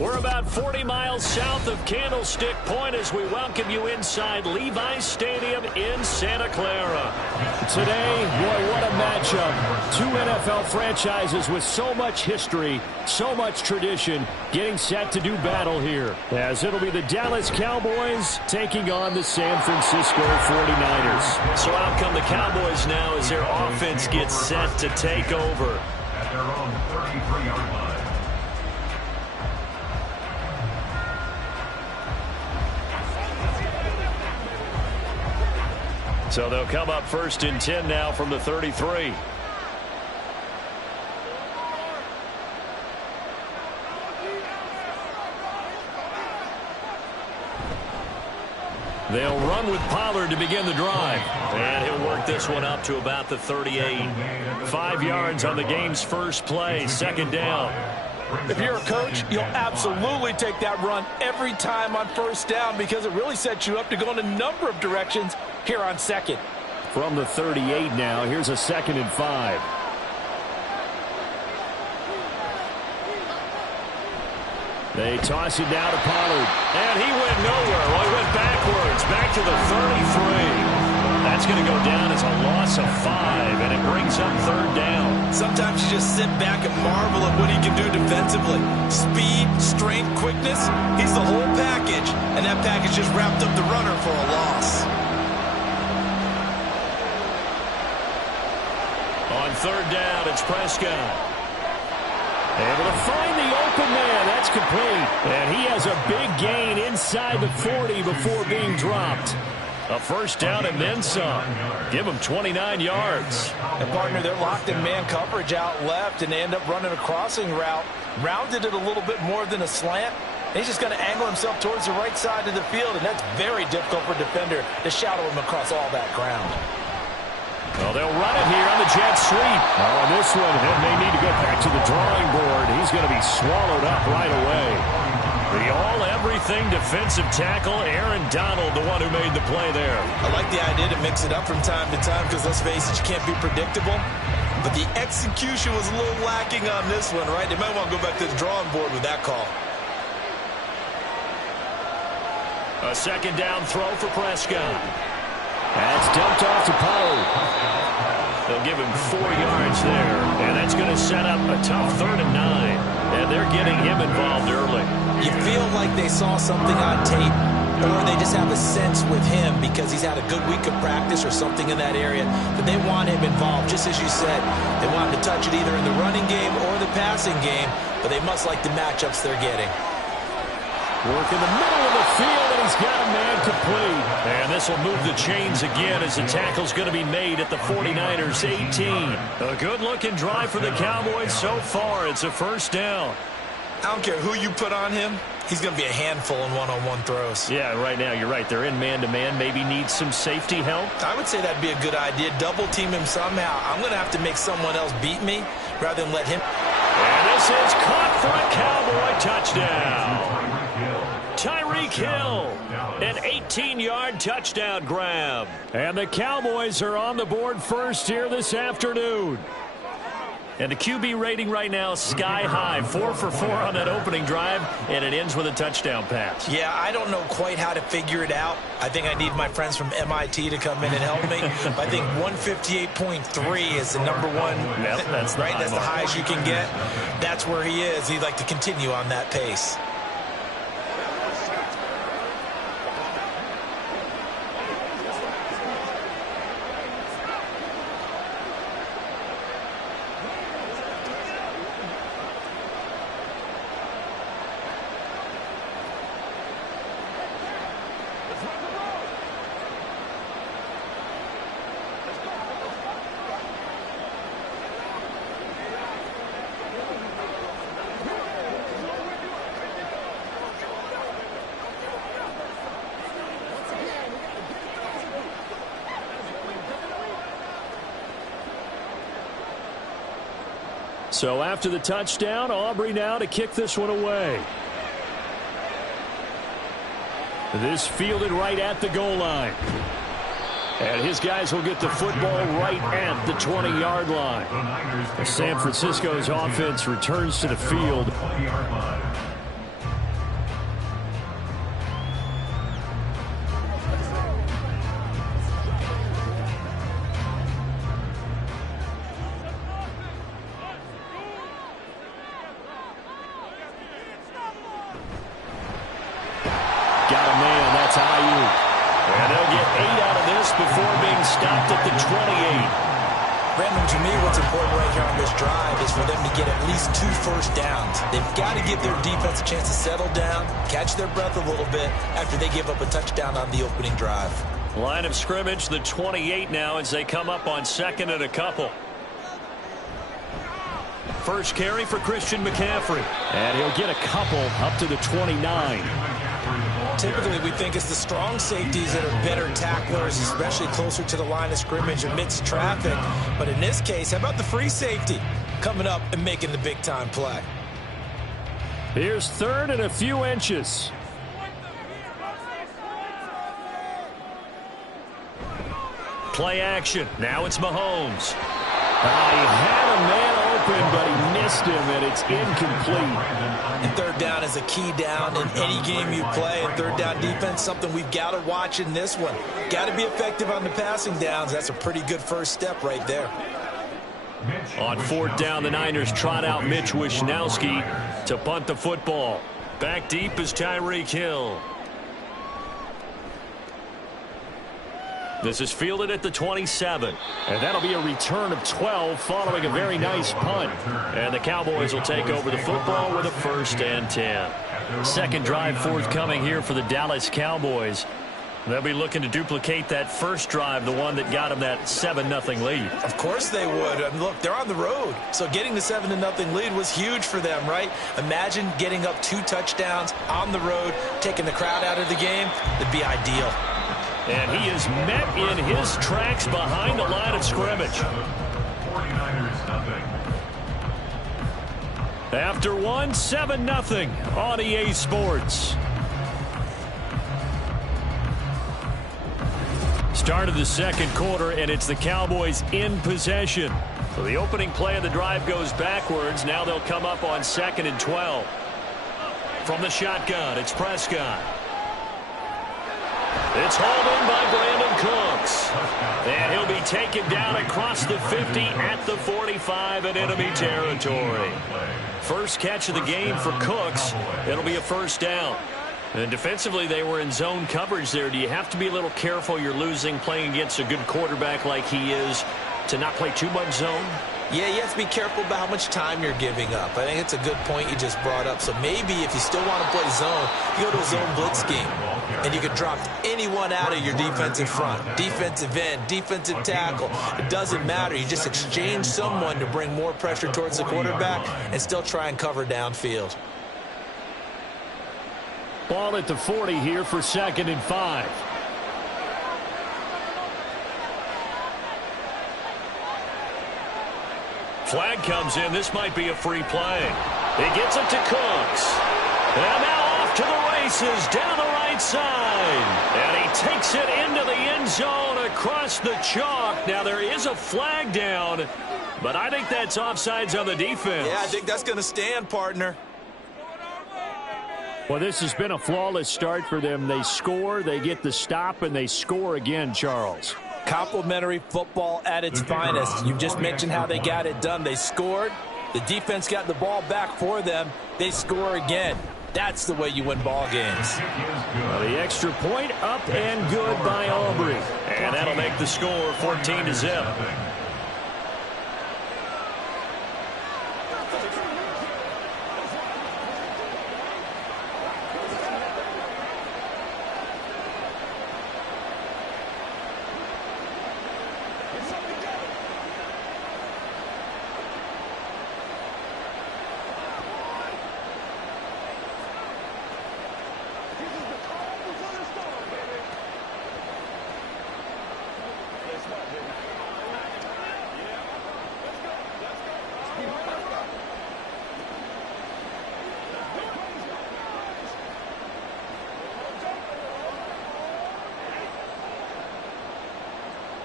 We're about 40 miles south of Candlestick Point as we welcome you inside Levi's Stadium in Santa Clara. Today, boy, what a matchup. Two NFL franchises with so much history, so much tradition, getting set to do battle here. As it'll be the Dallas Cowboys taking on the San Francisco 49ers. So out come the Cowboys now as their offense gets set to take over. At their own 33-yard line. So they'll come up 1st and 10 now from the 33. They'll run with Pollard to begin the drive. And he'll work this one up to about the 38. 5 yards on the game's first play, 2nd down. If you're a coach, you'll absolutely take that run every time on 1st down because it really sets you up to go in a number of directions here on 2nd. From the 38 now, here's a 2nd and 5. They toss it down to Pollard. And he went nowhere. Well, he went backwards, back to the 33. That's going to go down as a loss of 5, and it brings up 3rd down. Sometimes you just sit back and marvel at what he can do defensively. Speed, strength, quickness, he's the whole package, and that package just wrapped up the runner for a loss. On 3rd down, it's Prescott. Able to find the open man. That's complete. And he has a big gain inside the 40 before being dropped. A 1st down and then some. Give him 29 yards. And partner, they're locked in man coverage out left, and they end up running a crossing route. Rounded it a little bit more than a slant. And he's just going to angle himself towards the right side of the field, and that's very difficult for a defender to shadow him across all that ground. Well, they'll run it here on the jet sweep. On this one, they may need to go back to the drawing board. He's going to be swallowed up right away. The all-everything defensive tackle, Aaron Donald, the one who made the play there. I like the idea to mix it up from time to time because, let's face it, you can't be predictable. But the execution was a little lacking on this one, right? They might want to go back to the drawing board with that call. A 2nd down throw for Prescott. That's dumped off to Pollard. They'll give him 4 yards there, and that's going to set up a tough 3rd and 9. And they're getting him involved early. You feel like they saw something on tape, or they just have a sense with him because he's had a good week of practice or something in that area that they want him involved. Just as you said, they want him to touch it either in the running game or the passing game, but they must like the matchups they're getting. Work in the middle of the field, and he's got a man complete. And this will move the chains again as the tackle's going to be made at the 49ers 18. A good-looking drive for the Cowboys so far. It's a 1st down. I don't care who you put on him. He's going to be a handful in one-on-one throws. Yeah, right now, you're right. They're in man-to-man. Maybe need some safety help. I would say that'd be a good idea. Double-team him somehow. I'm going to have to make someone else beat me rather than let him. And this is caught for a Cowboy touchdown. Tyreek Hill, an 18-yard touchdown grab. And the Cowboys are on the board first here this afternoon. And the QB rating right now, sky high. 4 for 4 on that opening drive, and it ends with a touchdown pass. Yeah, I don't know quite how to figure it out. I think I need my friends from MIT to come in and help me. But I think 158.3 is the number one. Yep, that's right. That's the highest you can get. That's where he is. He'd like to continue on that pace. So after the touchdown, Aubrey now to kick this one away. This fielded right at the goal line. And his guys will get the football right at the 20-yard line. San Francisco's offense returns to the field. stopped at the 28. Brandon, to me, what's important right here on this drive is for them to get at least 2 first downs. They've got to give their defense a chance to settle down, catch their breath a little bit after they give up a touchdown on the opening drive. Line of scrimmage, the 28 now as they come up on second and a couple. First carry for Christian McCaffrey. And he'll get a couple up to the 29. Typically, we think it's the strong safeties that are better tacklers, especially closer to the line of scrimmage amidst traffic. But in this case, how about the free safety coming up and making the big-time play? Here's third and a few inches. Play action. Now it's Mahomes. He had a man open, but he missed him, and it's incomplete. And third down is a key down in any game you play. And third down defense, something we've got to watch in this one. Got to be effective on the passing downs. That's a pretty good first step right there. On fourth down, the Niners trot out Mitch Wishnowsky to punt the football. Back deep is Tyreek Hill. This is fielded at the 27. And that'll be a return of 12 following a very nice punt. And the Cowboys will take over the football with a 1st and 10. Second drive forthcoming here for the Dallas Cowboys. They'll be looking to duplicate that first drive, the one that got them that 7-0 lead. Of course they would. And look, they're on the road. So getting the 7-0 lead was huge for them, right? Imagine getting up 2 touchdowns on the road, taking the crowd out of the game. It'd be ideal. And he is met in his tracks behind the line of scrimmage. 49ers nothing. After one, 7-0 on EA Sports. Start of the second quarter, and it's the Cowboys in possession. So the opening play of the drive goes backwards. Now they'll come up on 2nd and 12. From the shotgun, it's Prescott. It's hauled in by Brandon Cooks. And he'll be taken down across the 50 at the 45 in enemy territory. First catch of the game for Cooks. It'll be a 1st down. And defensively, they were in zone coverage there. Do you have to be a little careful? You're losing playing against a good quarterback like he is to not play too much zone? Yeah, you have to be careful about how much time you're giving up. I think it's a good point you just brought up. So maybe if you still want to play zone, you go to a zone blitz scheme. And you can drop anyone out of your defensive front. Defensive end, defensive tackle. It doesn't matter. You just exchange someone to bring more pressure towards the quarterback and still try and cover downfield. Ball at the 40 here for 2nd and 5. Flag comes in. This might be a free play. He gets it to Cooks. And now off to the races down the right side. And he takes it into the end zone across the chalk. Now there is a flag down, but I think that's offsides on the defense. Yeah, I think that's going to stand, partner. Well, this has been a flawless start for them. They score, they get the stop, and they score again, Charles. Complimentary football at its finest. You just mentioned how they got it done. They scored. The defense got the ball back for them. They score again. That's the way you win ball games. Well, the extra point up and good by Aubrey. And that'll make the score 14-0.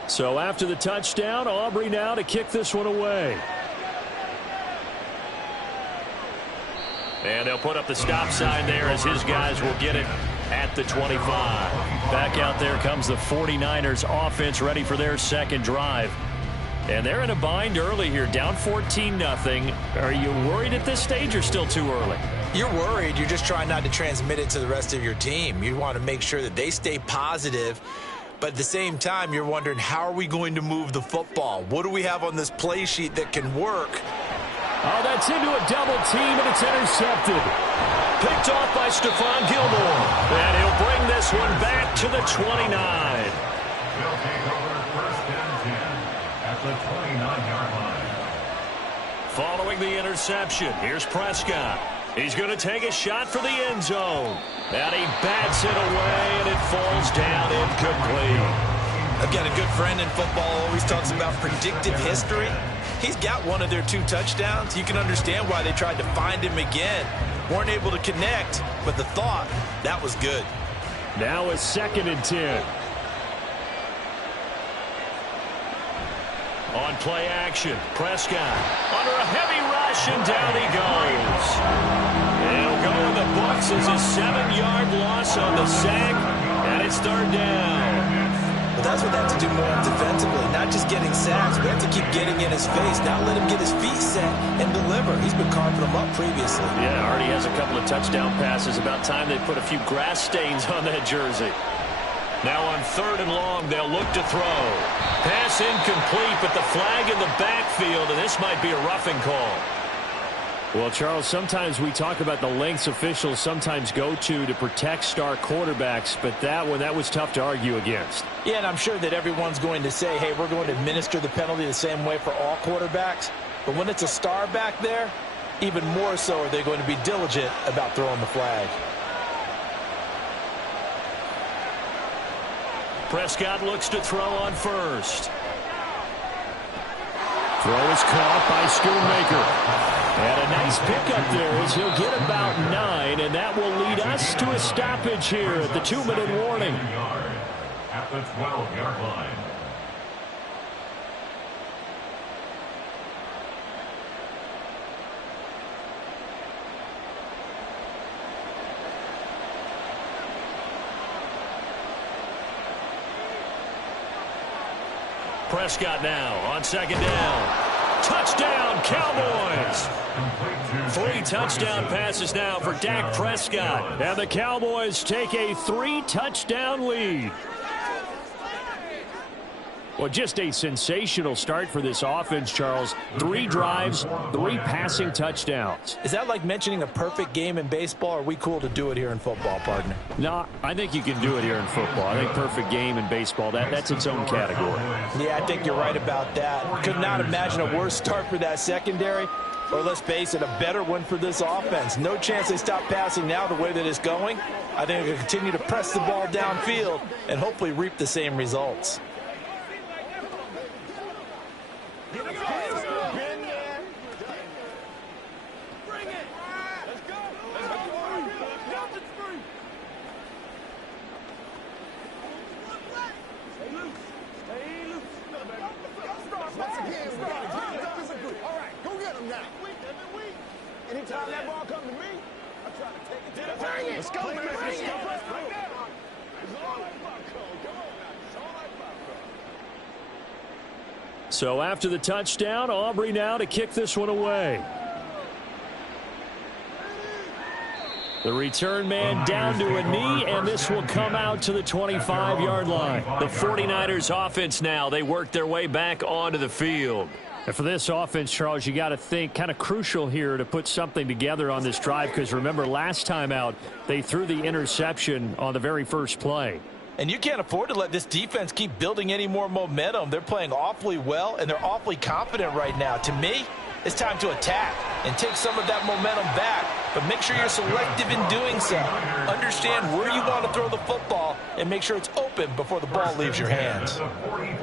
So after the touchdown, Aubrey now to kick this one away. And they'll put up the stop sign there as his guys will get it at the 25. Back out there comes the 49ers offense ready for their second drive. And they're in a bind early here, down 14-0. Are you worried at this stage or still too early? You're worried. You're just trying not to transmit it to the rest of your team. You want to make sure that they stay positive But at the same time, you're wondering, how are we going to move the football? What do we have on this play sheet that can work? Oh, that's into a double team, and it's intercepted. Picked off by Stephon Gilmore. And he'll bring this one back to the 29. They'll take over first and 10 at the 29-yard line. Following the interception, here's Prescott. He's going to take a shot for the end zone. And he bats it away, and it falls down incomplete. I've got a good friend in football who always talks about predictive history. He's got one of their 2 touchdowns. You can understand why they tried to find him again. Weren't able to connect, but the thought, that was good. Now a 2nd and 10. On play action, Prescott under a heavy rush, and down he goes. It'll go in the books as a 7-yard loss on the sack, and it's 3rd down. But that's what they have to do more defensively, not just getting sacks, but they have to keep getting in his face, not let him get his feet set and deliver. He's been carving them up previously. Yeah, already has a couple of touchdown passes. About time they put a few grass stains on that jersey. Now on 3rd and long, they'll look to throw. Pass incomplete, but the flag in the backfield, and this might be a roughing call. Well, Charles, sometimes we talk about the lengths officials sometimes go to protect star quarterbacks, but that was tough to argue against. Yeah, and I'm sure that everyone's going to say, hey, we're going to administer the penalty the same way for all quarterbacks. But when it's a star back there, even more so are they going to be diligent about throwing the flag. Prescott looks to throw on 1st. Throw is caught by Schoonmaker. And a nice pickup there as he'll get about 9, and that will lead us to a stoppage here at the 2-minute warning. At the 12-yard line. Prescott now on 2nd down. Touchdown, Cowboys! 3 touchdown passes now for Dak Prescott. And the Cowboys take a 3-touchdown lead. Well, just a sensational start for this offense, Charles. 3 drives, 3 passing touchdowns. Is that like mentioning a perfect game in baseball, or are we cool to do it here in football, partner? No, I think you can do it here in football. I think perfect game in baseball, that's its own category. Yeah, I think you're right about that. Could not imagine a worse start for that secondary, or let's face it, a better one for this offense. No chance they stop passing now the way that it's going. I think they'll continue to press the ball downfield and hopefully reap the same results. Anytime that ball comes to me, I try to take it to the bang it. Let's go, man. Let's go. It's all like popcorn. Come on now. It's all like popcorn. So after the touchdown, Aubrey now to kick this one away. The return man down to a knee, and this will come out to the 25-yard line. The 49ers offense now, they work their way back onto the field. And for this offense, Charles, you got to think kind of crucial here to put something together on this drive, because remember last time out they threw the interception on the very first play. And you can't afford to let this defense keep building any more momentum. They're playing awfully well, and they're awfully confident right now. To me, it's time to attack and take some of that momentum back, but make sure you're selective in doing so. Understand where you want to throw the football and make sure it's open before the ball leaves your hands.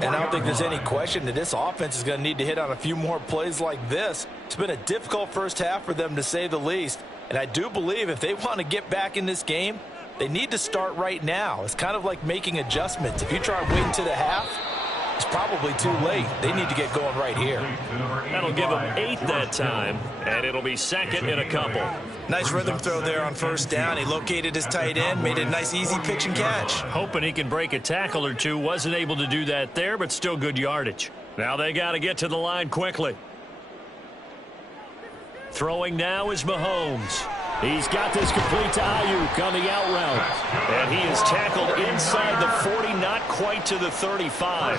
And I don't think there's any question that this offense is going to need to hit on a few more plays like this. It's been a difficult first half for them, to say the least. And I do believe if they want to get back in this game, they need to start right now. It's kind of like making adjustments. If you try and wait until the half, it's probably too late. They need to get going right here. That'll give them 8 that time, and it'll be second in a couple. Nice rhythm throw there on first down. He located his tight end, made a nice easy pitch and catch. Hoping he can break a tackle or two. Wasn't able to do that there, but still good yardage. Now they got to get to the line quickly. Throwing now is Mahomes. He's got this complete to Ayuk on the out route. And he is tackled inside the 40, not quite to the 35.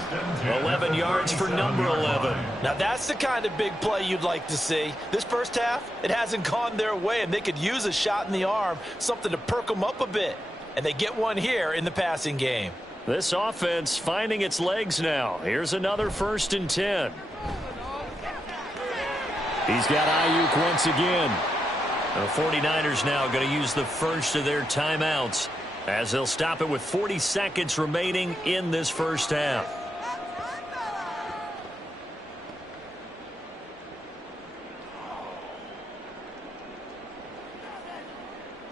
11 yards for number 11. Now that's the kind of big play you'd like to see. This first half, it hasn't gone their way, and they could use a shot in the arm, something to perk them up a bit. And they get one here in the passing game. This offense finding its legs now. Here's another 1st and 10. He's got Ayuk once again. The 49ers now going to use the first of their timeouts as they'll stop it with 40 seconds remaining in this first half.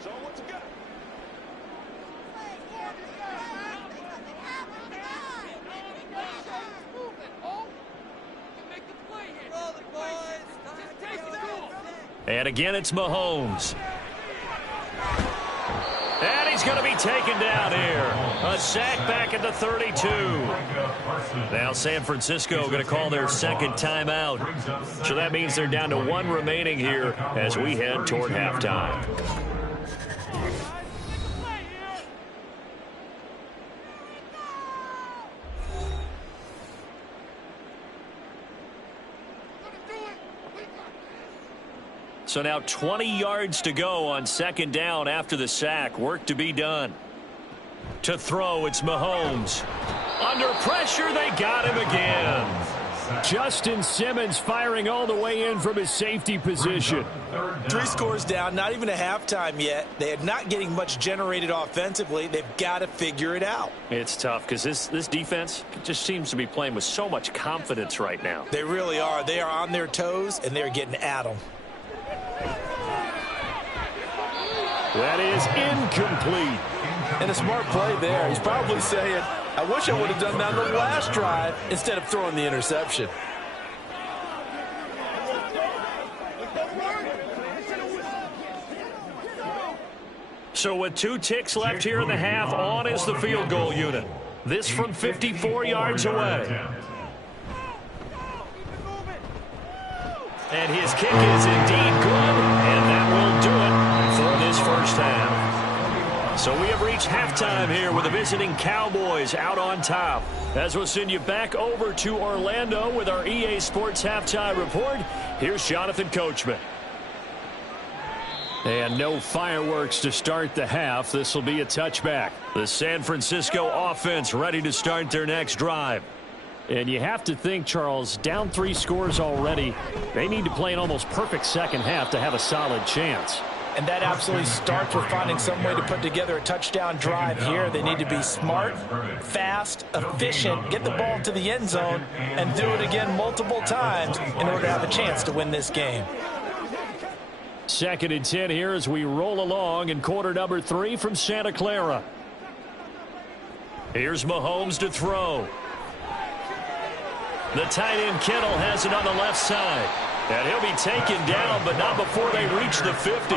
So what you got? And again, it's Mahomes. And he's going to be taken down here. A sack back at the 32. Now San Francisco going to call their second timeout. So that means they're down to 1 remaining here as we head toward halftime. So now 20 yards to go on 2nd down after the sack. Work to be done. To throw, it's Mahomes. Under pressure, they got him again. Justin Simmons firing all the way in from his safety position. 3 scores down, not even a halftime yet. They are not getting much generated offensively. They've got to figure it out. It's tough because this defense just seems to be playing with so much confidence right now. They really are. They are on their toes, and they're getting at them. That is incomplete. And a smart play there. He's probably saying, I wish I would have done that on the last drive instead of throwing the interception. So with 2 ticks left here in the half, on is the field goal unit. This from 54 yards away. And his kick is indeed good, and that will do it for this first half. So we have reached halftime here with the visiting Cowboys out on top. As we'll send you back over to Orlando with our EA Sports Halftime Report, here's Jonathan Coachman. And no fireworks to start the half. This will be a touchback. The San Francisco offense ready to start their next drive. And you have to think, Charles, down 3 scores already. They need to play an almost perfect second half to have a solid chance. And that absolutely starts with finding some way to put together a touchdown drive here. They need to be smart, fast, efficient, get the ball to the end zone, and do it again multiple times in order to have a chance to win this game. 2nd and 10 here as we roll along in quarter number 3 from Santa Clara. Here's Mahomes to throw. The tight end Kittle has it on the left side. And he'll be taken down, but not before they reach the 50.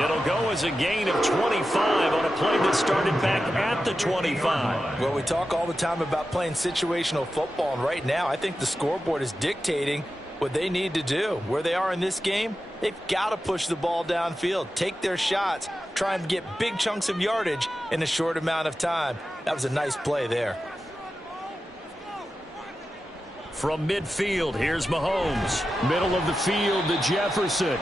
It'll go as a gain of 25 on a play that started back at the 25. Well, we talk all the time about playing situational football, and right now I think the scoreboard is dictating what they need to do. Where they are in this game, they've got to push the ball downfield, take their shots, try and get big chunks of yardage in a short amount of time. That was a nice play there. From midfield, here's Mahomes. Middle of the field to Jefferson.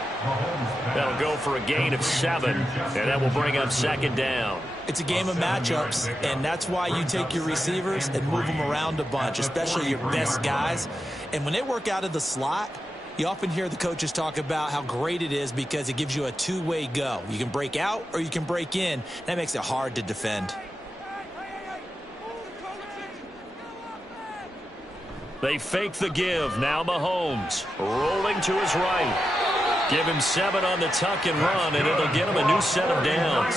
That'll go for a gain of 7, and that will bring up 2nd down. It's a game of matchups, and that's why you take your receivers and move them around a bunch, especially your best guys. And when they work out of the slot, you often hear the coaches talk about how great it is because it gives you a 2-way go. You can break out or you can break in. That makes it hard to defend. They fake the give. Now Mahomes rolling to his right. Give him 7 on the tuck and run, and it'll get him a new set of downs.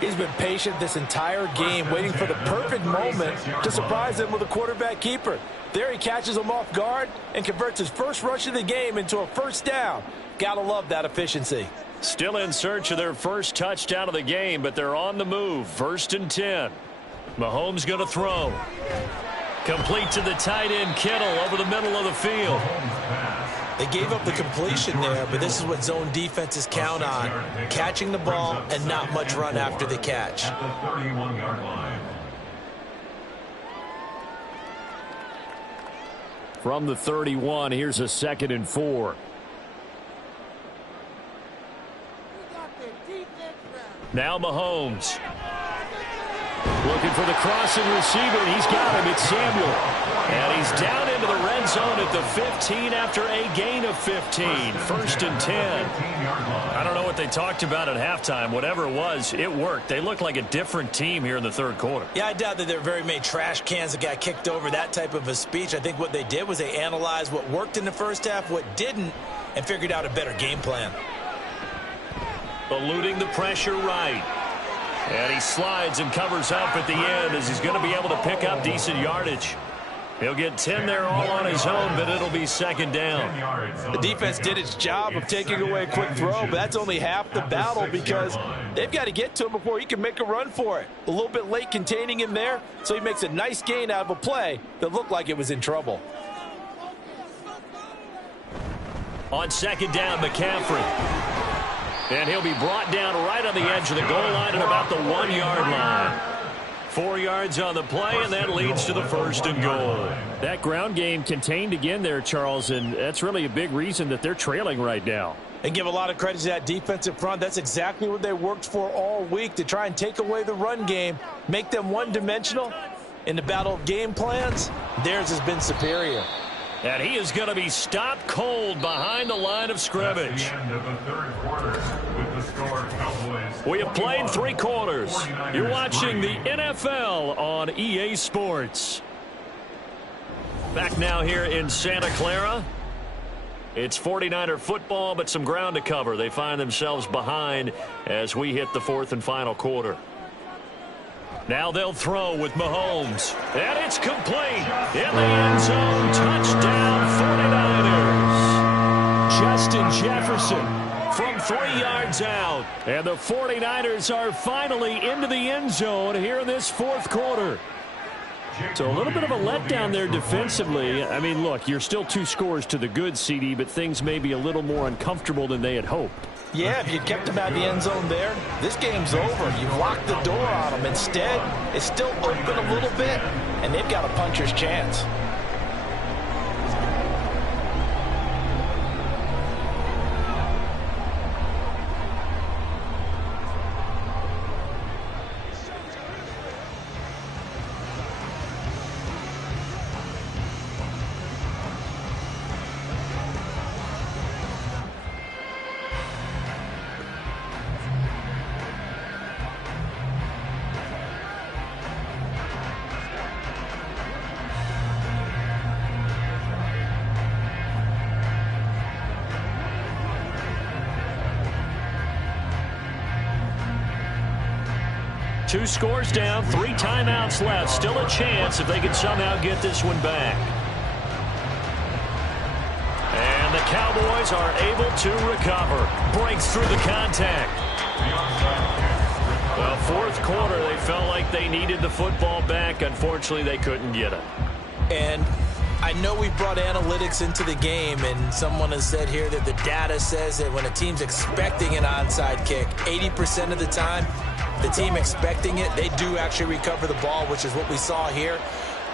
He's been patient this entire game, waiting for the perfect moment to surprise him with a quarterback keeper. There he catches him off guard and converts his first rush of the game into a first down. Gotta love that efficiency. Still in search of their first touchdown of the game, but they're on the move. 1st and 10. Mahomes going to throw. Complete to the tight end Kittle over the middle of the field. They gave up the completion there, but this is what zone defenses count on. Catching the ball and not much run after the catch. At the 31-yard line. From the 31, here's a 2nd and 4. Now Mahomes. Looking for the crossing receiver, and he's got him. It's Samuel. And he's down into the red zone at the 15 after a gain of 15. 1st and 10. I don't know what they talked about at halftime. Whatever it was, it worked. They look like a different team here in the 3rd quarter. Yeah, I doubt that there were very many trash cans that got kicked over, that type of a speech. I think what they did was they analyzed what worked in the first half, what didn't, and figured out a better game plan. Eluding the pressure right. And he slides and covers up at the end as he's going to be able to pick up decent yardage. He'll get 10 there all on his own, but it'll be 2nd down. The defense did its job of taking away a quick throw, but that's only half the battle because they've got to get to him before he can make a run for it. A little bit late containing him there, so he makes a nice gain out of a play that looked like it was in trouble. On 2nd down, McCaffrey. And he'll be brought down right on the edge of the goal line at about the 1-yard line. 4 yards on the play, and that leads to the 1st and goal. That ground game contained again there, Charles, and that's really a big reason that they're trailing right now. And give a lot of credit to that defensive front. That's exactly what they worked for all week, to try and take away the run game, make them one-dimensional. In the battle of game plans, theirs has been superior. And he is going to be stopped cold behind the line of scrimmage. That's the end of the 3rd quarter with the score Cowboys. We have played 3 quarters. You're watching the NFL on EA Sports. Back now here in Santa Clara. It's 49er football, but some ground to cover. They find themselves behind as we hit the 4th and final quarter. Now they'll throw with Mahomes. And it's complete. In the end zone. Touchdown 49ers. Justin Jefferson from 3 yards out. And the 49ers are finally into the end zone here in this 4th quarter. So a little bit of a letdown there defensively. I mean, look, you're still 2 scores to the good, CD, but things may be a little more uncomfortable than they had hoped. Yeah, if you kept them out of the end zone there, this game's over. You've locked the door on them. Instead, it's still open a little bit, and they've got a puncher's chance. Two scores down, 3 timeouts left. Still a chance if they can somehow get this one back. And the Cowboys are able to recover. Breaks through the contact. Well, 4th quarter, they felt like they needed the football back. Unfortunately, they couldn't get it. And I know we brought analytics into the game, and someone has said here that the data says that when a team's expecting an onside kick, 80% of the time, the team expecting it, they do actually recover the ball, which is what we saw here.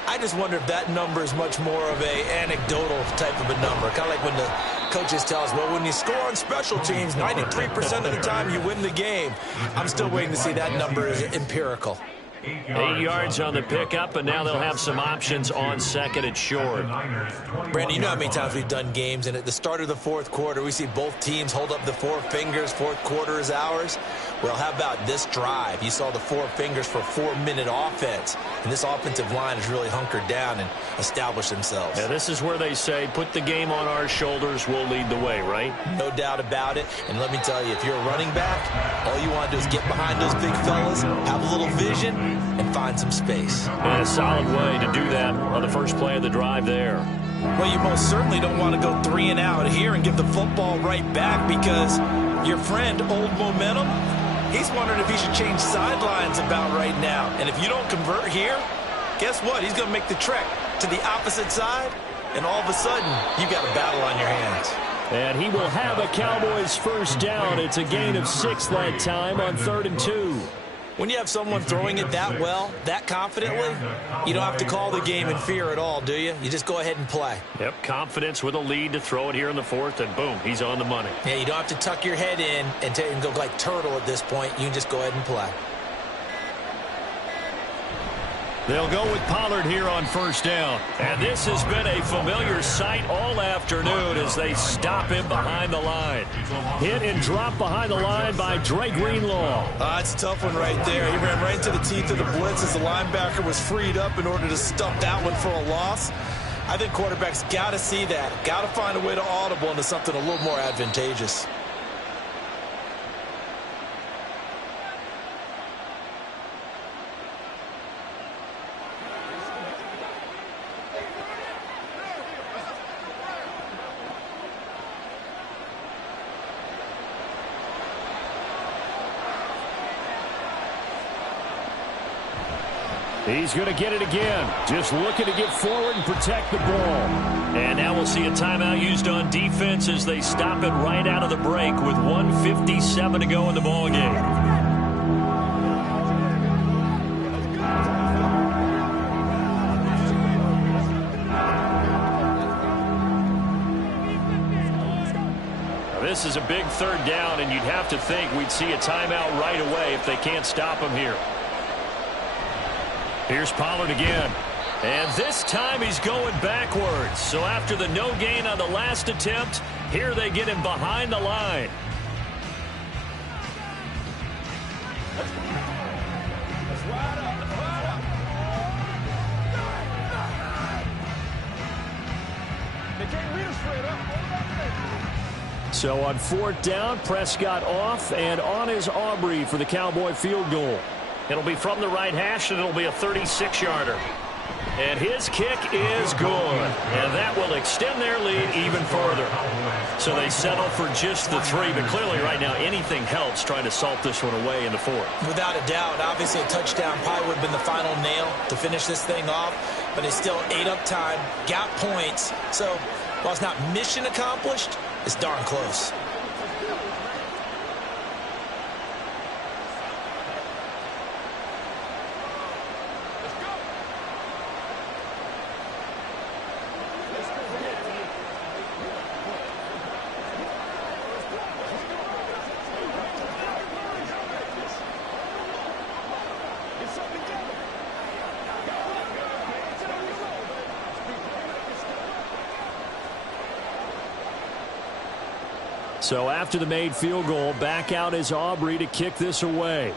I just wonder if that number is much more of a anecdotal type of a number. Kind of like when the coaches tell us, well, when you score on special teams, 93% of the time you win the game. I'm still waiting to see that number is empirical. 8 yards on the pickup, and now they'll have some options on 2nd and short. Brandon, you know how many times we've done games, and at the start of the 4th quarter, we see both teams hold up the 4 fingers, 4th quarter is ours. Well, how about this drive? You saw the 4 fingers for 4-minute offense, and this offensive line has really hunkered down and established themselves. Yeah, this is where they say, put the game on our shoulders, we'll lead the way, right? No doubt about it, and let me tell you, if you're a running back, all you want to do is get behind those big fellas, have a little vision, and find some space. And a solid way to do that on the first play of the drive there. Well, you most certainly don't want to go 3 and out here and give the football right back, because your friend, Old Momentum, he's wondering if he should change sidelines about right now. And if you don't convert here, guess what? He's going to make the trek to the opposite side and all of a sudden, you've got a battle on your hands. And he will have a Cowboys first down. It's a gain of 6 that time on 3rd and 2. When you have someone throwing it that well, that confidently, you don't have to call the game in fear at all, do you? You just go ahead and play. Yep, confidence with a lead to throw it here in the 4th, and boom, he's on the money. Yeah, you don't have to tuck your head in and go like turtle at this point. You can just go ahead and play. They'll go with Pollard here on first down. And this has been a familiar sight all afternoon as they stop him behind the line. Hit and drop behind the line by Dre Greenlaw. It's a tough one right there. He ran right into the teeth of the blitz as the linebacker was freed up in order to stuff that one for a loss. I think quarterbacks got to see that. Got to find a way to audible into something a little more advantageous. He's going to get it again. Just looking to get forward and protect the ball. And now we'll see a timeout used on defense as they stop it right out of the break with 1:57 to go in the ballgame. This is a big 3rd down, and you'd have to think we'd see a timeout right away if they can't stop him here. Here's Pollard again. And this time he's going backwards. So after the no gain on the last attempt, here they get him behind the line. So on 4th down, Prescott off, and on is Aubrey for the Cowboy field goal. It'll be from the right hash, and it'll be a 36-yarder. And his kick is good. And that will extend their lead even further. So they settle for just the 3, but clearly right now anything helps trying to salt this one away in the 4th. Without a doubt, obviously a touchdown probably would have been the final nail to finish this thing off, but it's still ate up time, got points. So while it's not mission accomplished, it's darn close. So after the made field goal, back out is Aubrey to kick this away.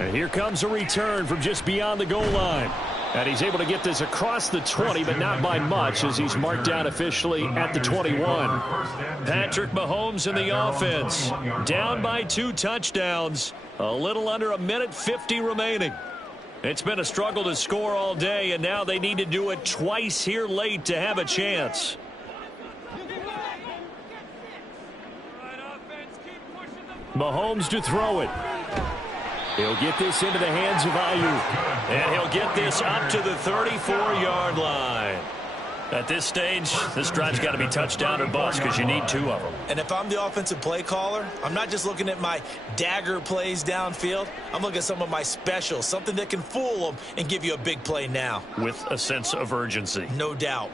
And here comes a return from just beyond the goal line. And he's able to get this across the 20, but not by much as he's marked down officially at the 21. Patrick Mahomes in the offense. Down by 2 touchdowns. A little under a minute 50 remaining. It's been a struggle to score all day, and now they need to do it twice here late to have a chance. Mahomes to throw it. He'll get this into the hands of Ayuk. And he'll get this up to the 34-yard line. At this stage, this drive's got to be touchdown or bust because you need 2 of them. And if I'm the offensive play caller, I'm not just looking at my dagger plays downfield. I'm looking at some of my specials, something that can fool them and give you a big play now. With a sense of urgency. No doubt.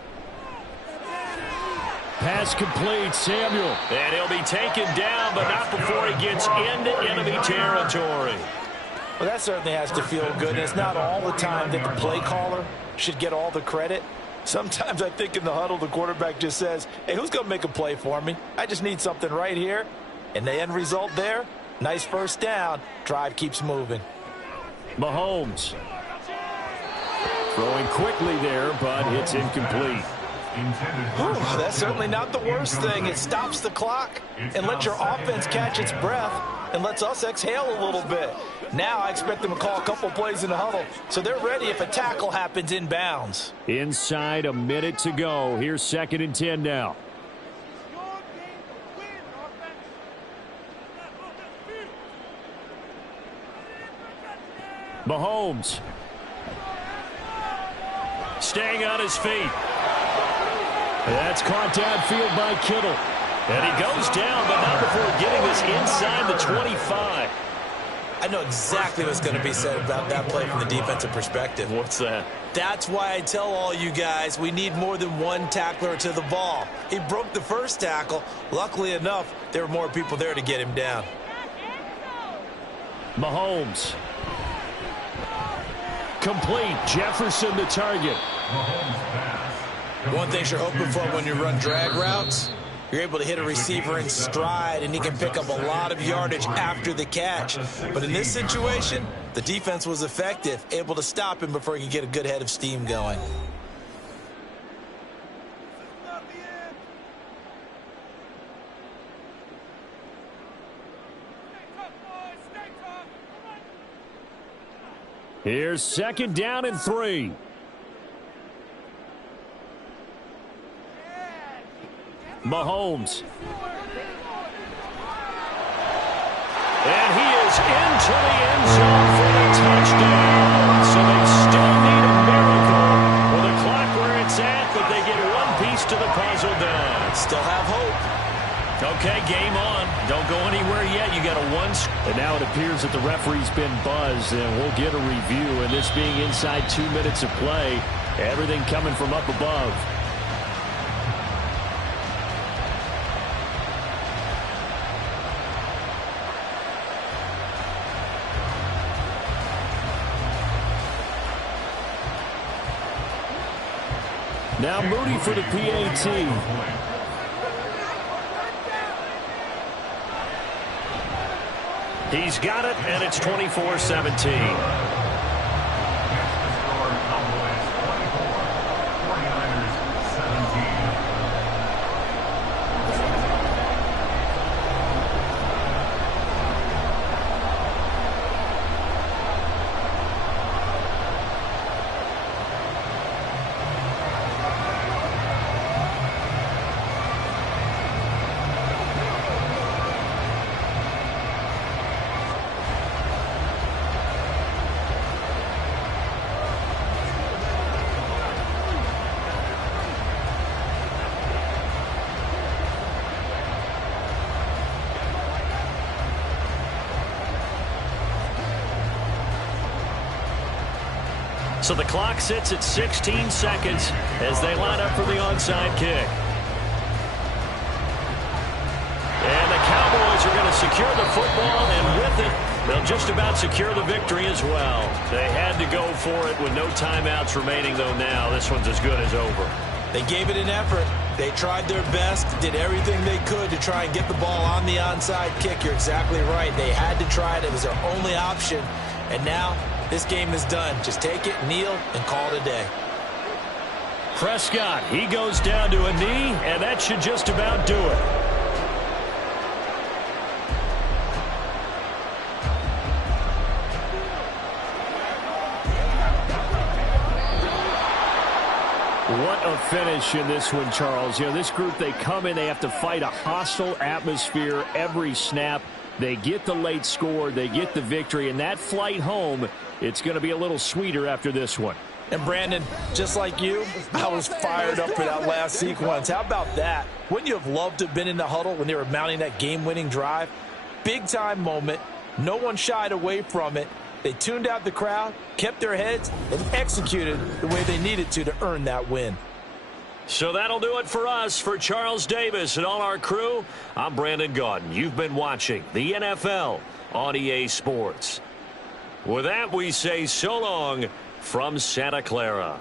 Pass complete, Samuel. And he'll be taken down, but not before he gets into enemy territory. Well, that certainly has to feel good. And it's not all the time that the play caller should get all the credit. Sometimes I think in the huddle, the quarterback just says, hey, who's going to make a play for me? I just need something right here. And the end result there, nice first down. Drive keeps moving. Mahomes. Throwing quickly there, but it's incomplete. Whew, that's certainly not the worst thing. It stops the clock and lets your offense catch its breath and lets us exhale a little bit. Now I expect them to call a couple plays in the huddle, so they're ready if a tackle happens inbounds. Inside a minute to go. Here's 2nd and 10 now. Mahomes. staying on his feet. That's caught downfield by Kittle. And he goes down, but not before getting this inside the 25. I know exactly what's going to be said about that play from the defensive perspective. What's that? That's why I tell all you guys we need more than one tackler to the ball. He broke the first tackle. Luckily enough, there were more people there to get him down. Mahomes. Complete. Jefferson the target. One thing you're hoping for when you run drag routes, you're able to hit a receiver in stride, and he can pick up a lot of yardage after the catch. But in this situation, the defense was effective, able to stop him before he could get a good head of steam going. Here's 2nd down and 3. Mahomes. And he is into the end zone for the touchdown. So they still need a miracle with the clock where it's at, but they get one piece to the puzzle done. Still have hope. Okay, game on. Don't go anywhere yet. You got a one. And now it appears that the referee's been buzzed, and we'll get a review. And this being inside 2 minutes of play, everything coming from up above. Now Moody for the PAT. He's got it, and it's 24-17. So the clock sits at 16 seconds as they line up for the onside kick. And the Cowboys are going to secure the football, and with it, they'll just about secure the victory as well. They had to go for it with no timeouts remaining, though now this one's as good as over. They gave it an effort. They tried their best, did everything they could to try and get the ball on the onside kick. You're exactly right. They had to try it. It was their only option. And now this game is done. Just take it, kneel, and call it a day. Prescott, he goes down to a knee, and that should just about do it. What a finish in this one, Charles. You know, this group, they come in, they have to fight a hostile atmosphere every snap. They get the late score, they get the victory, and that flight home, it's going to be a little sweeter after this one. And Brandon, just like you, I was fired up for that last sequence. How about that? Wouldn't you have loved to have been in the huddle when they were mounting that game-winning drive? Big-time moment. No one shied away from it. They tuned out the crowd, kept their heads, and executed the way they needed to earn that win. So that'll do it for us. For Charles Davis and all our crew, I'm Brandon Gaudin. You've been watching the NFL on EA Sports. With that, we say so long from Santa Clara.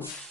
You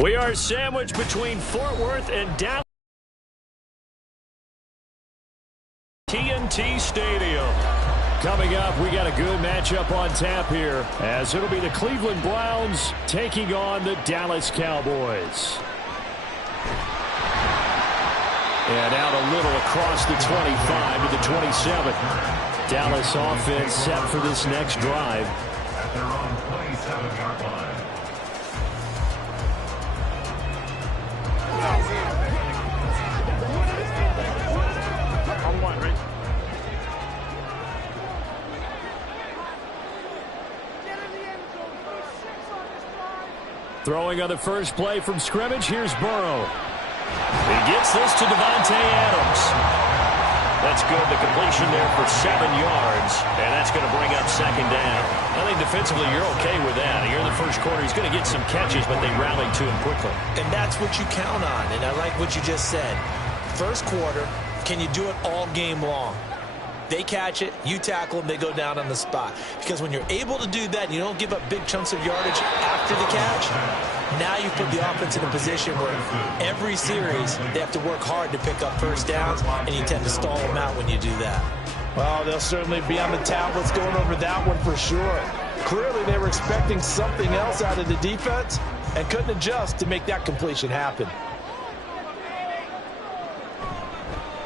We are sandwiched between Fort Worth and Dallas. TNT Stadium. Coming up, we got a good matchup on tap here, as it'll be the Cleveland Browns taking on the Dallas Cowboys. And out a little across the 25 to the 27. Dallas offense set for this next drive. At their own 27-yard line. Throwing on the first play from scrimmage, here's Burrow. He gets this to Davante Adams. That's good. The completion there for 7 yards, and that's going to bring up second down. I think defensively you're okay with that. Here in the first quarter, he's going to get some catches, but they rallied to him quickly. And that's what you count on, and I like what you just said. First quarter, can you do it all game long? They catch it, you tackle them, they go down on the spot. Because when you're able to do that and you don't give up big chunks of yardage after the catch, now you put the offense in a position where every series they have to work hard to pick up first downs, and you tend to stall them out when you do that. Well, they'll certainly be on the tablets going over that one for sure. Clearly they were expecting something else out of the defense and couldn't adjust to make that completion happen.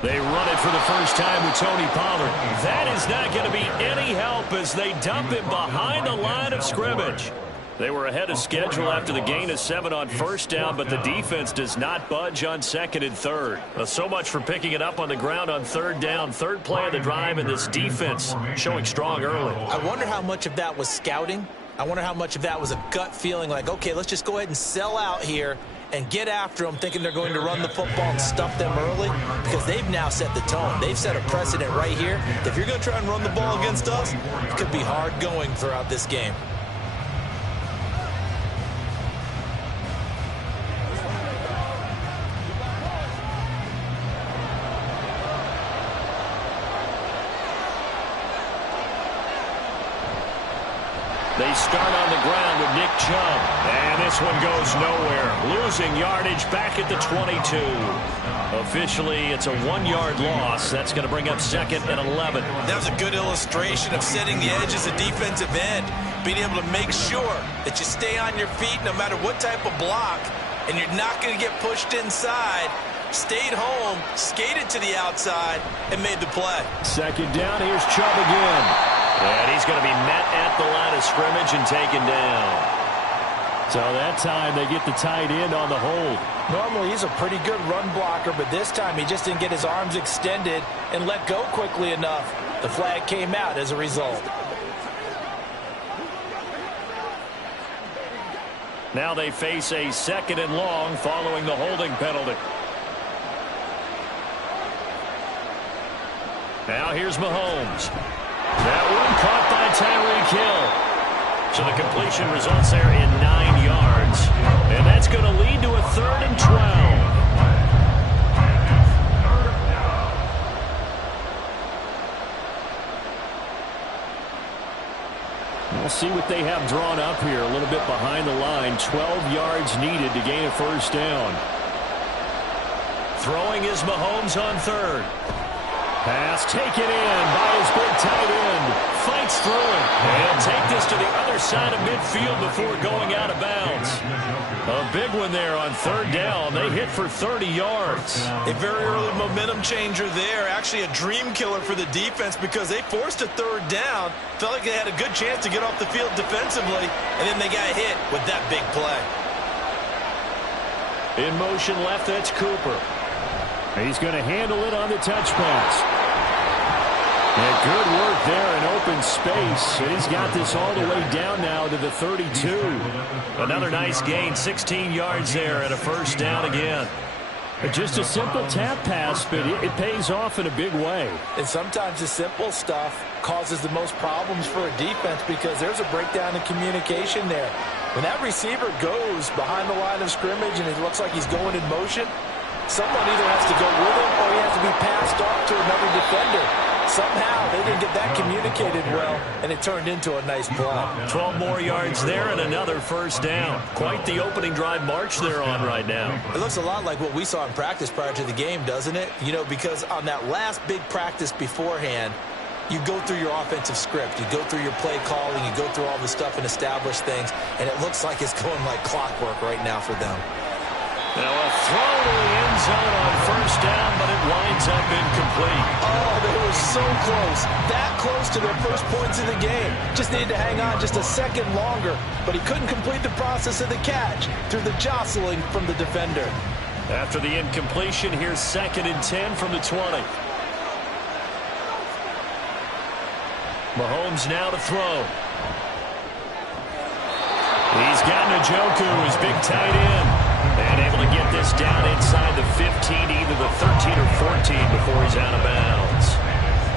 They run it for the first time with Tony Pollard. That is not going to be any help as they dump him behind the line of scrimmage. They were ahead of schedule after the gain of 7 on first down, but the defense does not budge on second and third. So much for picking it up on the ground on third down. Third play of the drive, and this defense showing strong early. I wonder how much of that was scouting. I wonder how much of that was a gut feeling like, okay, let's just go ahead and sell out here and get after them, thinking they're going to run the football and stuff them early, because they've now set the tone. They've set a precedent right here. If you're going to try and run the ball against us, it could be hard going throughout this game. They start on the ground with Nick Chubb. And this one goes nowhere. Losing yardage back at the 22. Officially, it's a 1-yard loss. That's going to bring up second and 11. That was a good illustration of setting the edge as a defensive end. Being able to make sure that you stay on your feet no matter what type of block. And you're not going to get pushed inside. Stayed home, skated to the outside, and made the play. Second down, here's Chubb again. And he's going to be met at the line of scrimmage and taken down. So that time they get the tight end on the hold. Normally he's a pretty good run blocker, but this time he just didn't get his arms extended and let go quickly enough. The flag came out as a result. Now they face a second and long following the holding penalty. Now here's Mahomes. That one caught by Tyreek Hill. So the completion results there in 9 yards. And that's going to lead to a 3rd and 12. We'll see what they have drawn up here. A little bit behind the line. 12 yards needed to gain a 1st down. Throwing is Mahomes on 3rd. Pass taken in by his big tight end. Fights through it. And take this to the other side of midfield before going out of bounds. A big one there on 3rd down. They hit for 30 yards. A very early momentum changer there. Actually a dream killer for the defense because they forced a 3rd down. Felt like they had a good chance to get off the field defensively. And then they got hit with that big play. In motion left, that's Cooper. He's going to handle it on the touch pass. And good work there in open space. And he's got this all the way down now to the 32. Another nice gain, 16 yards there and a 1st down again. Just a simple tap pass, but it pays off in a big way. And sometimes the simple stuff causes the most problems for a defense because there's a breakdown in communication there. When that receiver goes behind the line of scrimmage and it looks like he's going in motion, someone either has to go with him or he has to be passed off to another defender. Somehow they didn't get that communicated well, and it turned into a nice play. 12 more yards there and another 1st down. Quite the opening drive march they're on right now. It looks a lot like what we saw in practice prior to the game, doesn't it? You know, because on that last big practice beforehand, you go through your offensive script. You go through your play calling. You go through all the stuff and establish things, and it looks like it's going like clockwork right now for them. Now a throw to the end zone on 1st down, but it winds up incomplete. Oh, they were so close. That close to their first points of the game. Just needed to hang on just a second longer, but he couldn't complete the process of the catch through the jostling from the defender. After the incompletion, here's 2nd and 10 from the 20. Mahomes now to throw. He's got Njoku, his big tight end. And able to get this down inside the 15, either the 13 or 14 before he's out of bounds.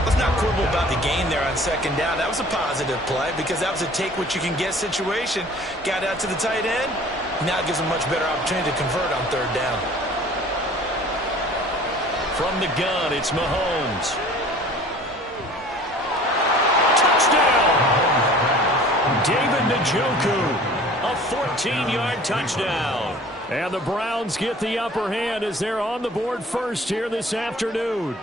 Let's not quibble about the gain there on 2nd down. That was a positive play because that was a take-what-you-can-get situation. Got out to the tight end. Now it gives him a much better opportunity to convert on 3rd down. From the gun, it's Mahomes. Touchdown! David Njoku, a 14-yard touchdown. And the Browns get the upper hand as they're on the board first here this afternoon.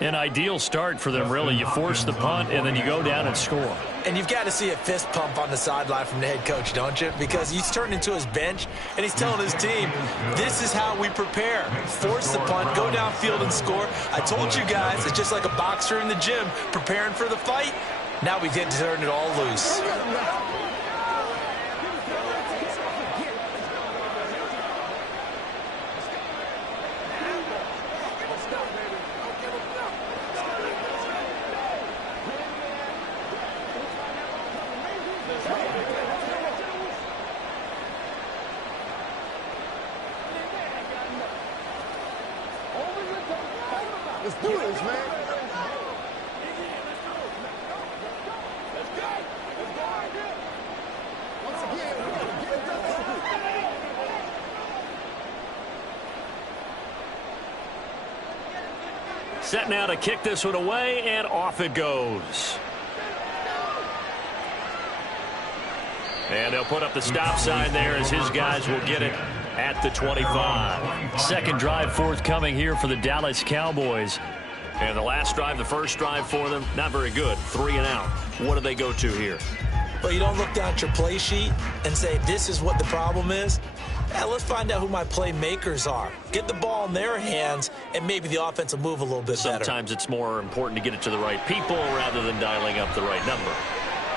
An ideal start for them, really. You force the punt, and then you go down and score. And you've got to see a fist pump on the sideline from the head coach, don't you? Because he's turned into his bench, and he's telling his team, this is how we prepare. Force the punt, go downfield and score. I told you guys, it's just like a boxer in the gym preparing for the fight. Now we get to turn it all loose. Let's do this, man. Set now to kick this one away, and off it goes. And they'll put up the stop sign there as his guys will get it at the 25. 2nd drive forthcoming here for the Dallas Cowboys. And the last drive, the first drive for them, not very good. 3 and out. What do they go to here? Well, you don't look down at your play sheet and say, this is what the problem is. Yeah, let's find out who my playmakers are. Get the ball in their hands, and maybe the offense will move a little bit better. Sometimes it's more important to get it to the right people rather than dialing up the right number.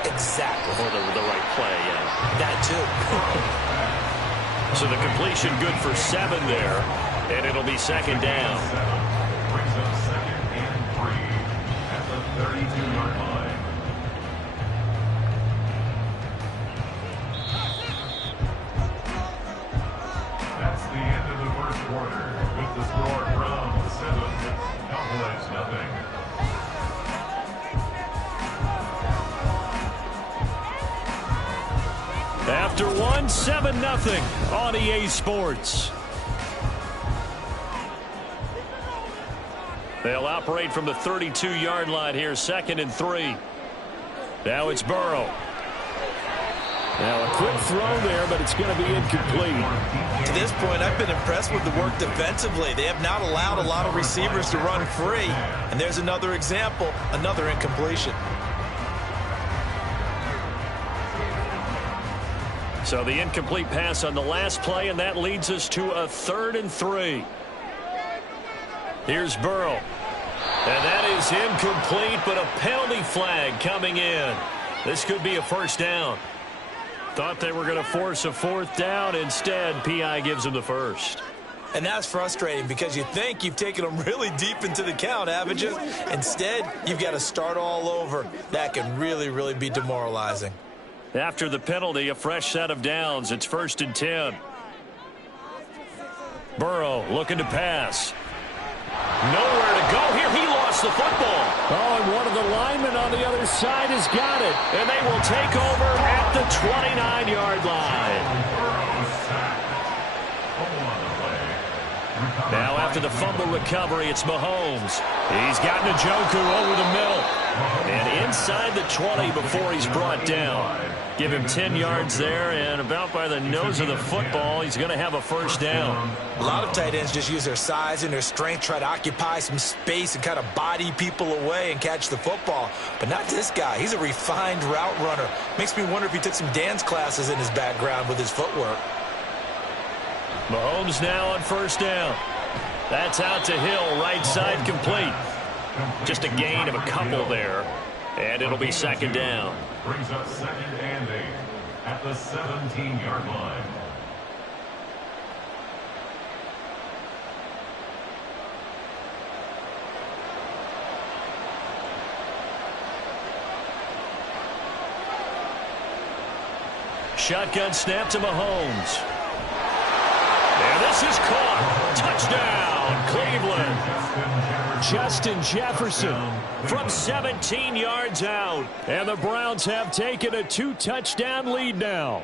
Exactly. Or the right play, yeah. That too. So the completion good for 7 there, and it'll be 2nd down. Brings up 2nd and 3 at the 32-yard line. That's the end of the first quarter with the score Browns 7, Cowboys 0. won 7-0 on EA Sports. They'll operate from the 32-yard line here, 2nd and 3. Now it's Burrow. Now a quick throw there, but it's going to be incomplete. To this point, I've been impressed with the work defensively. They have not allowed a lot of receivers to run free. And there's another example, another incompletion. So the incomplete pass on the last play, and that leads us to a 3rd and 3. Here's Burrow. And that is incomplete, but a penalty flag coming in. This could be a first down. Thought they were going to force a 4th down. Instead, P.I. gives them the first. And that's frustrating because you think you've taken them really deep into the count, haven't you? Instead, you've got to start all over. That can really, really be demoralizing. After the penalty, a fresh set of downs. It's 1st and 10. Burrow looking to pass. Nowhere to go here. He lost the football. Oh, and one of the linemen on the other side has got it. And they will take over at the 29-yard line. Now after the fumble recovery, it's Mahomes. He's got Njoku over the middle. And inside the 20 before he's brought down. Give him 10 yards there, and about by the nose of the football, he's going to have a first down. A lot of tight ends just use their size and their strength, try to occupy some space and kind of body people away and catch the football. But not this guy. He's a refined route runner. Makes me wonder if he took some dance classes in his background with his footwork. Mahomes now on first down. That's out to Hill, right side complete. Just a gain of a couple there, and it'll be 2nd down. Brings up 2nd and 8 at the 17-yard line. Shotgun snap to Mahomes. And this is caught. Touchdown, Cleveland. Justin Jefferson from 17 yards out. And the Browns have taken a 2-touchdown lead now.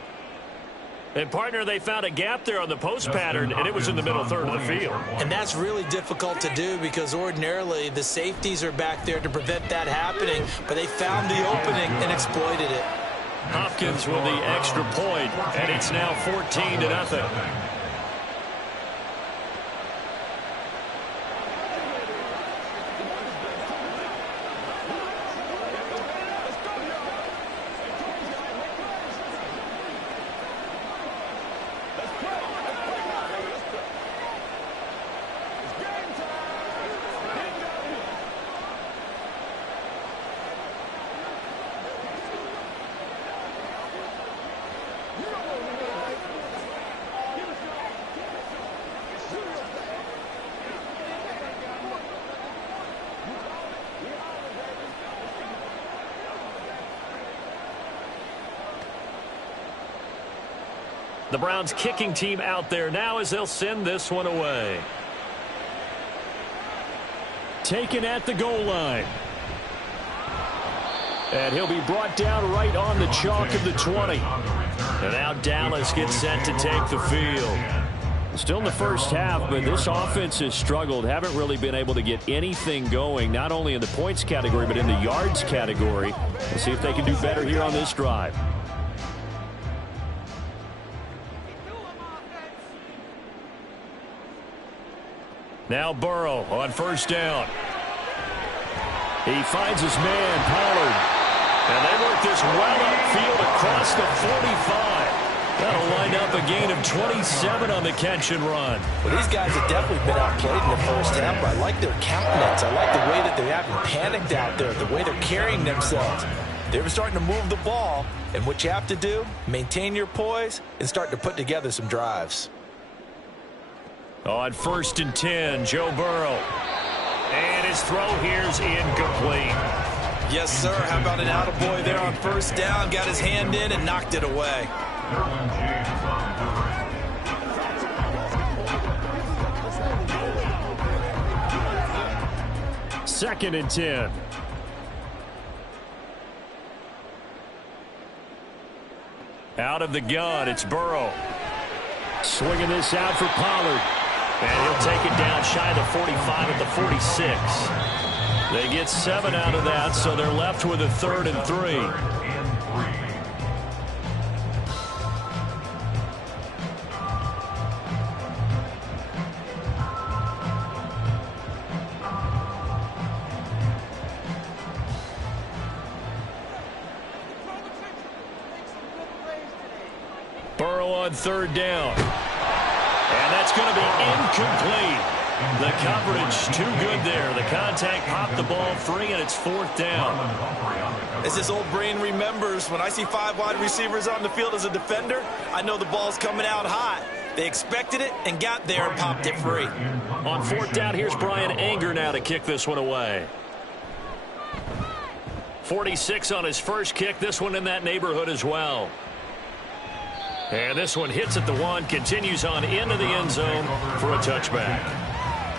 And, partner, they found a gap there on the post pattern, and it was in the middle third of the field. And that's really difficult to do because ordinarily the safeties are back there to prevent that happening, but they found the opening and exploited it. Hopkins with the extra point, and it's now 14-0. The Browns kicking team out there now as they'll send this one away. Taken at the goal line. And he'll be brought down right on the chalk of the 20. And now Dallas gets set to take the field. Still in the first half, but this offense has struggled. Haven't really been able to get anything going, not only in the points category, but in the yards category. We'll see if they can do better here on this drive. Now Burrow on first down. He finds his man, Pollard. And they work this well upfield across the 45. That'll line up a gain of 27 on the catch and run. Well, these guys have definitely been outplayed in the first half, but I like their countenance. I like the way that they haven't panicked out there, the way they're carrying themselves. They were starting to move the ball, and what you have to do, maintain your poise and start to put together some drives. On 1st and 10, Joe Burrow. And his throw here's incomplete. Yes, sir. How about an attaboy there on first down? Got his hand in and knocked it away. 2nd and 10. Out of the gun, it's Burrow. Swinging this out for Pollard. And he'll take it down shy of the 45 at the 46. They get 7 out of that, so they're left with a 3rd and 3. Burrow on 3rd down. And that's going to be incomplete. The coverage too good there. The contact popped the ball free, and it's 4th down. As this old brain remembers, when I see 5 wide receivers on the field as a defender, I know the ball's coming out hot. They expected it and got there and popped it free. On 4th down, here's Brian Anger now to kick this one away. 46 on his first kick. This one in that neighborhood as well. And this one hits at the 1, continues on into the end zone for a touchback.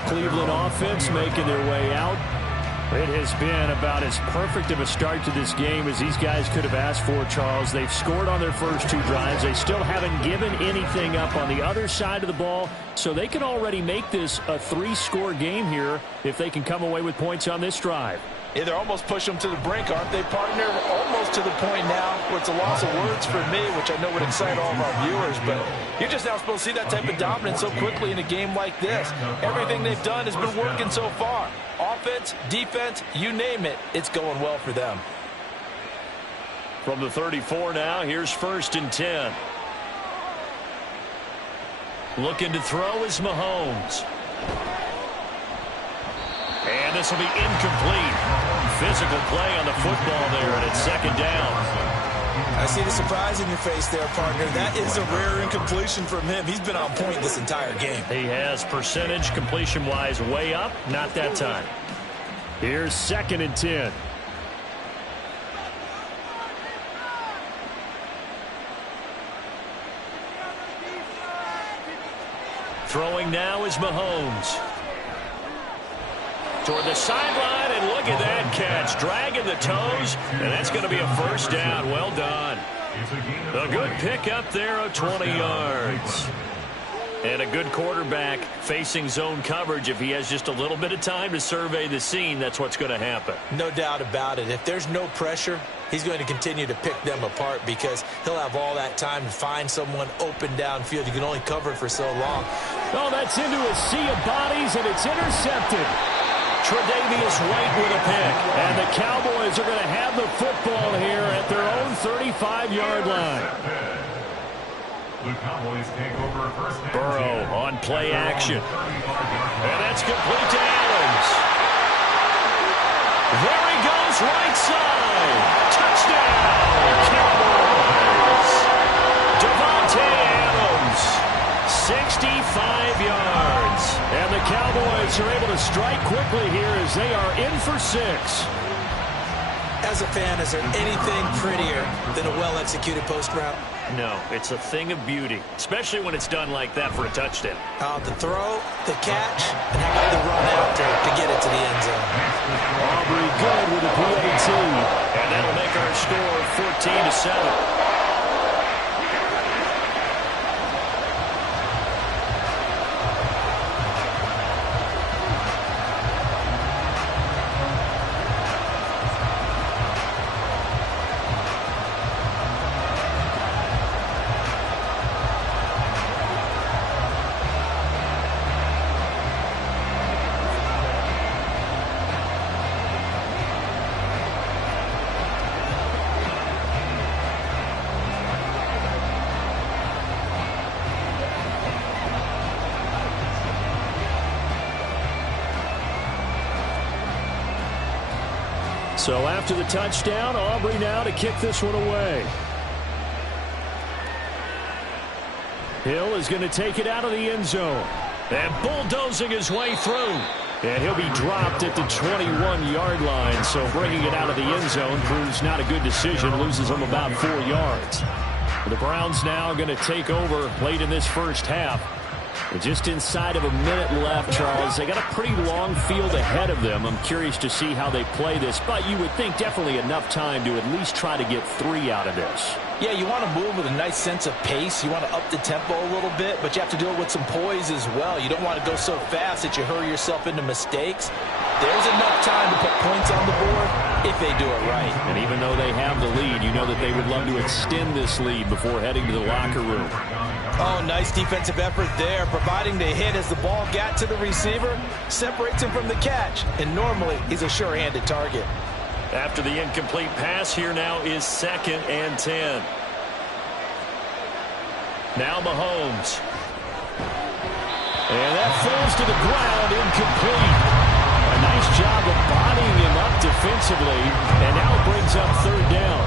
Cleveland offense making their way out. It has been about as perfect of a start to this game as these guys could have asked for, Charles. They've scored on their first 2 drives. They still haven't given anything up on the other side of the ball, so they can already make this a 3-score game here if they can come away with points on this drive. Yeah, they're almost pushing them to the brink, aren't they, partner? Almost to the point now where it's a loss of words for me, which I know would excite all of our viewers, but you're just now supposed to see that type of dominance so quickly in a game like this. Everything they've done has been working so far. Offense, defense, you name it, it's going well for them. From the 34 now, here's 1st and 10. Looking to throw is Mahomes. And this will be incomplete. Physical play on the football there, and it's 2nd down. I see the surprise in your face there, partner. That is a rare incompletion from him. He's been on point this entire game. He has percentage completion-wise way up. Not that time. Here's 2nd and 10. Throwing now is Mahomes. Toward the sideline, and look at that catch. Dragging the toes, and that's going to be a 1st down. Well done. A good pick up there of 20 yards. And a good quarterback facing zone coverage. If he has just a little bit of time to survey the scene, that's what's going to happen. No doubt about it. If there's no pressure, he's going to continue to pick them apart because he'll have all that time to find someone open downfield. You can only cover for so long. Oh, that's into a sea of bodies, and it's intercepted. Tre'Davious White with a pick. And the Cowboys are going to have the football here at their own 35-yard line. The Cowboys take over 1st and 10. Burrow on play action. And that's complete to Adams. There he goes, right side. Touchdown, Cowboys. Davante Adams, 65 yards. And the Cowboys are able to strike quickly here as they are in for 6. As a fan, is there anything prettier than a well-executed post route? No, it's a thing of beauty, especially when it's done like that for a touchdown. The throw, the catch, and how about the run out to get it to the end zone. Aubrey good with a PAT. And that'll make our score 14-7. So after the touchdown, Aubrey now to kick this one away. Hill is going to take it out of the end zone. And bulldozing his way through. And he'll be dropped at the 21-yard line. So bringing it out of the end zone proves not a good decision. Loses him about 4 yards. The Browns now going to take over late in this first half. Just inside of a minute left, Charles. They got a pretty long field ahead of them. I'm curious to see how they play this, but you would think definitely enough time to at least try to get 3 out of this. Yeah, you want to move with a nice sense of pace. You want to up the tempo a little bit, but you have to do it with some poise as well. You don't want to go so fast that you hurry yourself into mistakes. There's enough time to put points on the board if they do it right. And even though they have the lead, you know that they would love to extend this lead before heading to the locker room. Oh, nice defensive effort there, providing the hit as the ball got to the receiver, separates him from the catch, and normally he's a sure-handed target. After the incomplete pass, here now is 2nd and 10. Now Mahomes. And that falls to the ground, incomplete. A nice job of bodying him up defensively, and now it brings up 3rd down.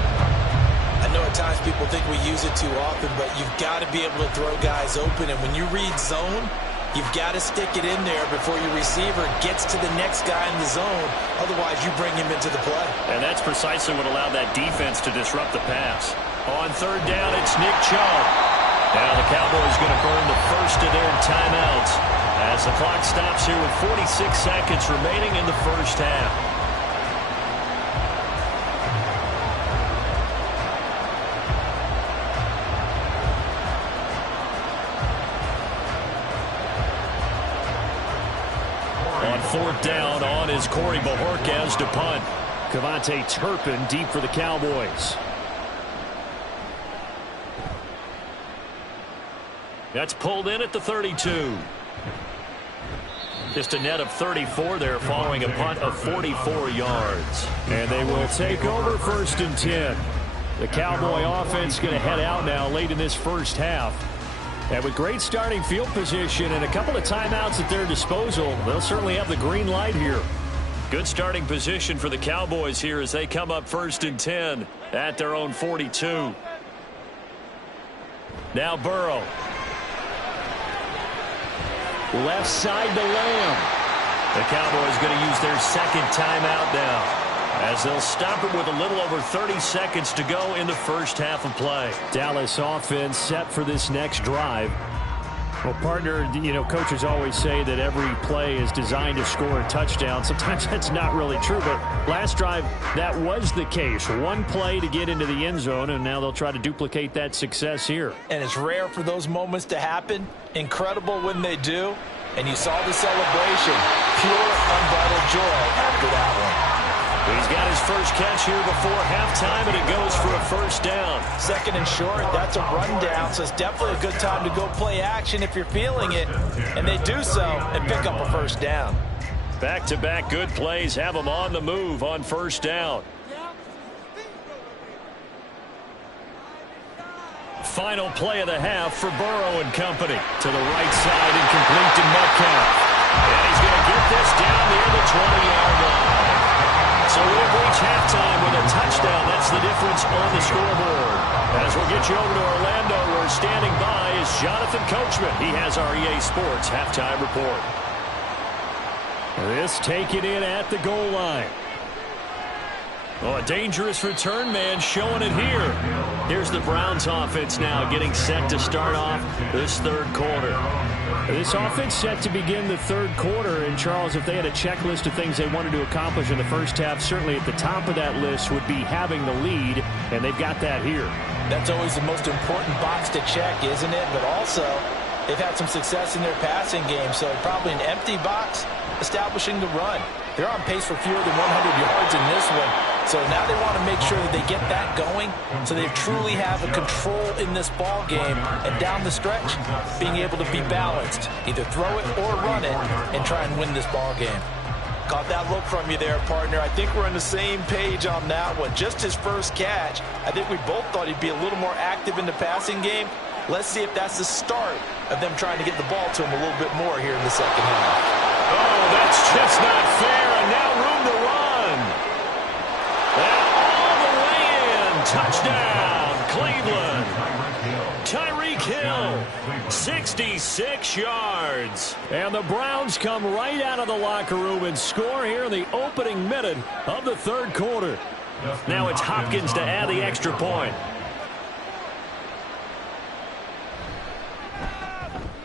I know at times people think we use it too often, but you've got to be able to throw guys open, and when you read zone, you've got to stick it in there before your receiver gets to the next guy in the zone. Otherwise, you bring him into the play. And that's precisely what allowed that defense to disrupt the pass. On 3rd down, it's Nick Chubb. Now the Cowboys going to burn the first of their timeouts as the clock stops here with 46 seconds remaining in the first half. On 4th down, on is Corey Bojorquez to punt. Kevontae Turpin deep for the Cowboys. That's pulled in at the 32. Just a net of 34 there following a punt of 44 yards. And they will take over 1st and 10. The Cowboy offense going to head out now late in this first half. And with great starting field position and a couple of timeouts at their disposal, they'll certainly have the green light here. Good starting position for the Cowboys here as they come up 1st and 10 at their own 42. Now Burrow. Left side to Lamb. The Cowboys going to use their 2nd timeout now, as they'll stop it with a little over 30 seconds to go in the first half of play. Dallas offense set for this next drive. Well, partner, you know, coaches always say that every play is designed to score a touchdown. Sometimes that's not really true, but last drive, that was the case. One play to get into the end zone, and now they'll try to duplicate that success here. And it's rare for those moments to happen. Incredible when they do. And you saw the celebration. Pure, unbridled joy after that one. He's got his first catch here before halftime, and it goes for a 1st down. 2nd and short, that's a rundown, so it's definitely a good time to go play action if you're feeling it. And they do so and pick up a 1st down. Back-to-back good plays have them on the move on 1st down. Final play of the half for Burrow and company. To the right side and complete to Metcalf. And he's going to get this down near the 20-yard line. So we'll reach halftime with a touchdown. That's the difference on the scoreboard. As we'll get you over to Orlando, where standing by is Jonathan Coachman. He has our EA Sports halftime report. This taken in at the goal line. Oh, a dangerous return man showing it here. Here's the Browns offense now getting set to start off this 3rd quarter. This offense set to begin the 3rd quarter, and Charles, if they had a checklist of things they wanted to accomplish in the first half, certainly at the top of that list would be having the lead, and they've got that here. That's always the most important box to check, isn't it? But also, they've had some success in their passing game, so probably an empty box establishing the run. They're on pace for fewer than 100 yards in this one. So now they want to make sure that they get that going so they truly have a control in this ball game, and down the stretch, being able to be balanced. Either throw it or run it and try and win this ball game. Caught that look from you there, partner. I think we're on the same page on that one. Just his first catch. I think we both thought he'd be a little more active in the passing game. Let's see if that's the start of them trying to get the ball to him a little bit more here in the second half. Oh, that's just not fair, and now room to run. And all the way in. Touchdown, Cleveland. Tyreek Hill, 66 yards. And the Browns come right out of the locker room and score here in the opening minute of the 3rd quarter. Now it's Hopkins to add the extra point.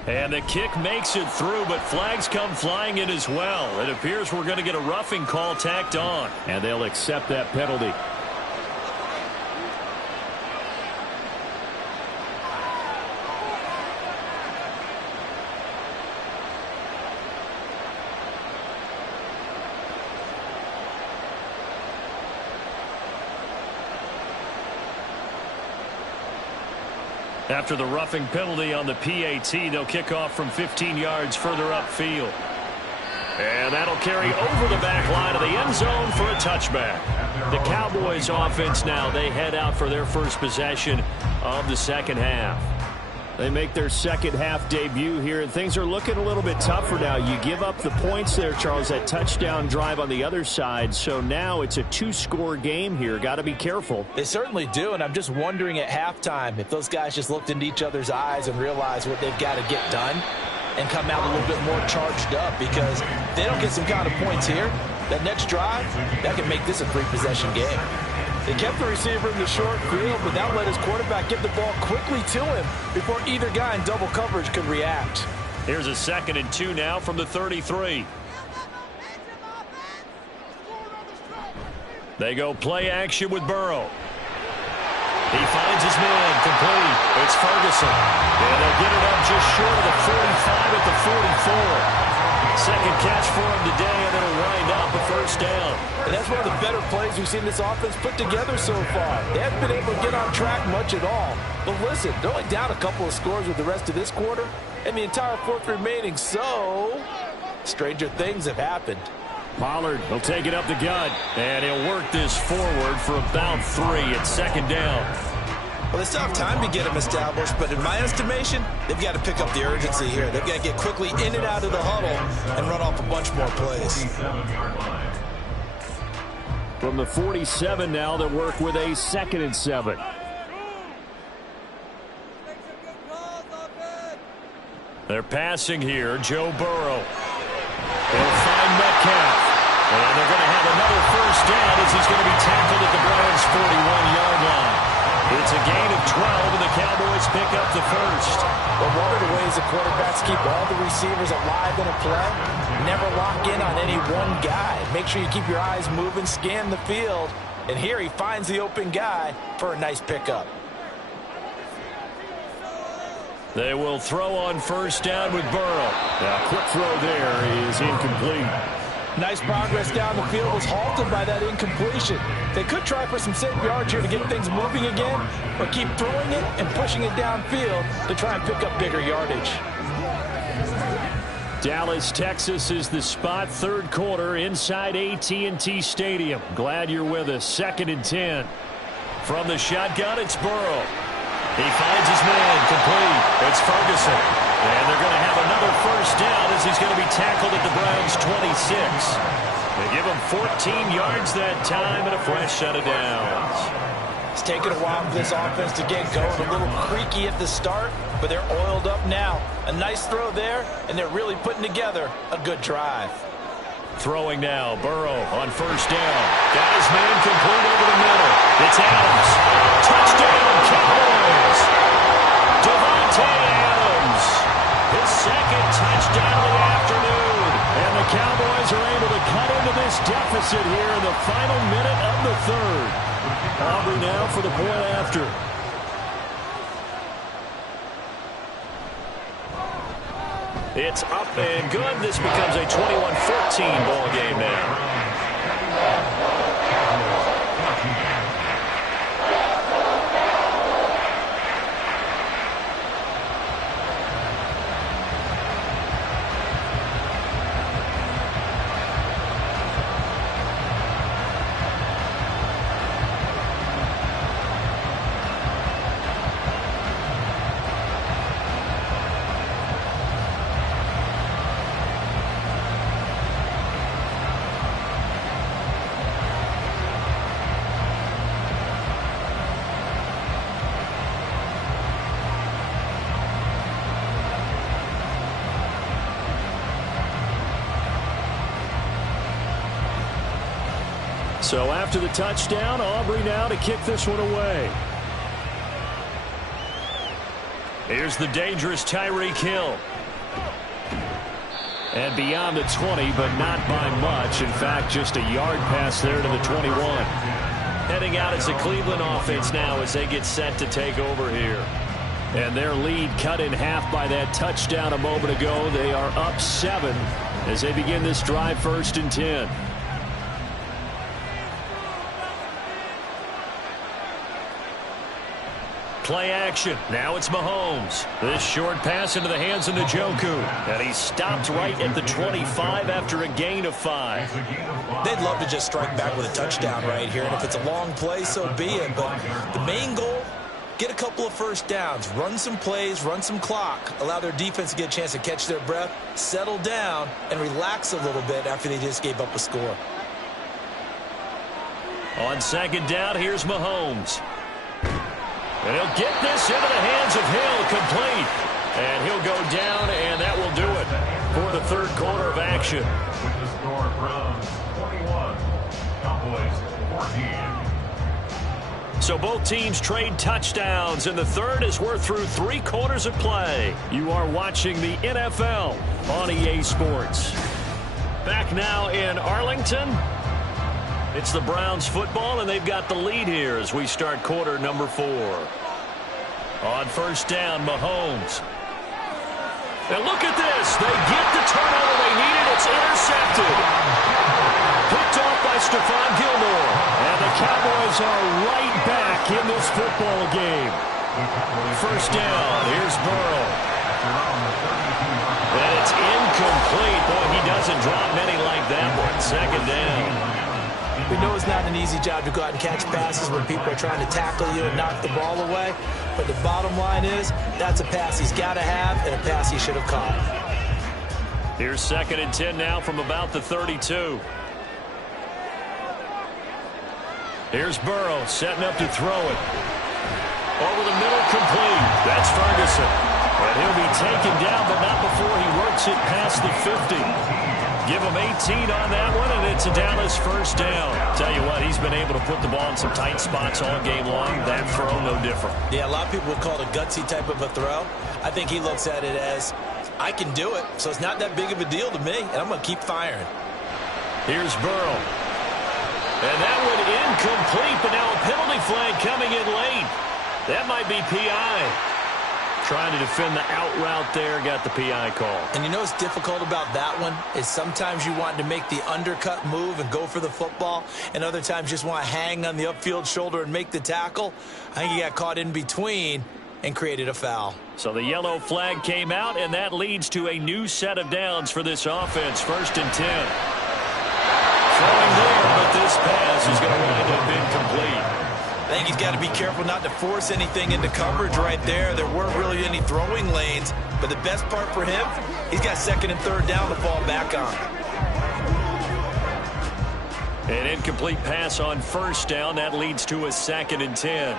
And the kick makes it through, but flags come flying in as well. It appears we're going to get a roughing call tacked on, and they'll accept that penalty. After the roughing penalty on the PAT, they'll kick off from 15 yards further upfield. And that'll carry over the back line of the end zone for a touchback. The Cowboys offense now, they head out for their first possession of the second half. They make their second half debut here, and things are looking a little bit tougher now. You give up the points there, Charles, that touchdown drive on the other side. So now it's a two-score game here. Got to be careful. They certainly do, and I'm just wondering at halftime if those guys just looked into each other's eyes and realized what they've got to get done and come out a little bit more charged up, because if they don't get some kind of points here, that next drive, that can make this a three-possession game. They kept the receiver in the short field, but that let his quarterback get the ball quickly to him before either guy in double coverage could react. Here's a 2nd and 2 now from the 33. They go play action with Burrow. He finds his man, complete. It's Ferguson. And they'll get it up just short of the 45 at the 44. Second catch for him today, and it'll wind up a first down. And that's one of the better plays we've seen this offense put together so far. They haven't been able to get on track much at all. But listen, they're only down a couple of scores with the rest of this quarter and the entire fourth remaining, so stranger things have happened. Pollard will take it up the gut, and he'll work this forward for about 3 at second down. Well, they still have time to get them established, but in my estimation, they've got to pick up the urgency here. They've got to get quickly in and out of the huddle and run off a bunch more plays. From the 47 now, they'll work with a 2nd and 7. They're passing here. Joe Burrow. He'll find Metcalf. And they're going to have another first down as he's going to be tackled at the Browns' 41-yard line. It's a gain of 12, and the Cowboys pick up the first. But one of the ways the quarterbacks keep all the receivers alive in a play, never lock in on any one guy. Make sure you keep your eyes moving, scan the field, and here he finds the open guy for a nice pickup. They will throw on first down with Burrow. Now, quick throw there is incomplete. Nice progress down the field was halted by that incompletion. They could try for some safe yards here to get things moving again, or keep throwing it and pushing it downfield to try and pick up bigger yardage. Dallas, Texas is the spot, third quarter inside AT&T Stadium. Glad you're with us. 2nd and 10. From the shotgun, it's Burrow. He finds his man, complete. It's Ferguson. And they're going to have another first down as he's going to be tackled at the Browns' 26. They give him 14 yards that time and a fresh set of downs. It's taken a while for this offense to get going. A little creaky at the start, but they're oiled up now. A nice throw there, and they're really putting together a good drive. Throwing now, Burrow on first down. Got his man complete over the middle. It's Adams. Touchdown, Cowboys. Davante Adams. His second touchdown of the afternoon. And the Cowboys are able to cut into this deficit here in the final minute of the third. Aubrey now for the point after. It's up and good. This becomes a 21-14 ball game now. So after the touchdown, Aubrey now to kick this one away. Here's the dangerous Tyreek Hill. And beyond the 20, but not by much. In fact, just a yard pass there to the 21. Heading out as the Cleveland offense now as they get set to take over here. And their lead cut in half by that touchdown a moment ago. They are up 7 as they begin this drive, 1st and 10. Play action. Now it's Mahomes. This short pass into the hands of Njoku. And he stopped right at the 25 after a gain of 5. They'd love to just strike back with a touchdown right here. And if it's a long play, so be it. But the main goal, get a couple of first downs, run some plays, run some clock, allow their defense to get a chance to catch their breath, settle down, and relax a little bit after they just gave up a score. On 2nd down, here's Mahomes. And he'll get this into the hands of Hill, complete. And he'll go down, and that will do it for the 3rd quarter of action. With the score from 21, Cowboys 14. So both teams trade touchdowns, and the 3rd as we're through 3 quarters of play. You are watching the NFL on EA Sports. Back now in Arlington. It's the Browns football, and they've got the lead here as we start quarter number 4. On 1st down, Mahomes. And look at this. They get the turnover they needed. It's intercepted. Picked off by Stephon Gilmore. And the Cowboys are right back in this football game. 1st down. Here's Burrow. And it's incomplete. Boy, he doesn't drop many like that one. 2nd down. We know it's not an easy job to go out and catch passes when people are trying to tackle you and knock the ball away. But the bottom line is, that's a pass he's got to have and a pass he should have caught. Here's 2nd and 10 now from about the 32. Here's Burrow setting up to throw it. Over the middle, complete. That's Ferguson. And he'll be taken down, but not before he works it past the 50. Give him 18 on that one, and it's a Dallas 1st down. Tell you what, he's been able to put the ball in some tight spots all game long. That throw, no different. Yeah, a lot of people would call it a gutsy type of a throw. I think he looks at it as, I can do it, so it's not that big of a deal to me, and I'm going to keep firing. Here's Burrow. And that one incomplete, but now a penalty flag coming in late. That might be P.I. Trying to defend the out route there, got the P.I. call. And you know what's difficult about that one is sometimes you want to make the undercut move and go for the football, and other times you just want to hang on the upfield shoulder and make the tackle. I think he got caught in between and created a foul. So the yellow flag came out, and that leads to a new set of downs for this offense. 1st and 10. Throwing there, but this pass is going to wind up incomplete. I think he's got to be careful not to force anything into coverage right there. There weren't really any throwing lanes, but the best part for him, he's got 2nd and 3rd down to fall back on. An incomplete pass on 1st down. That leads to a 2nd and 10.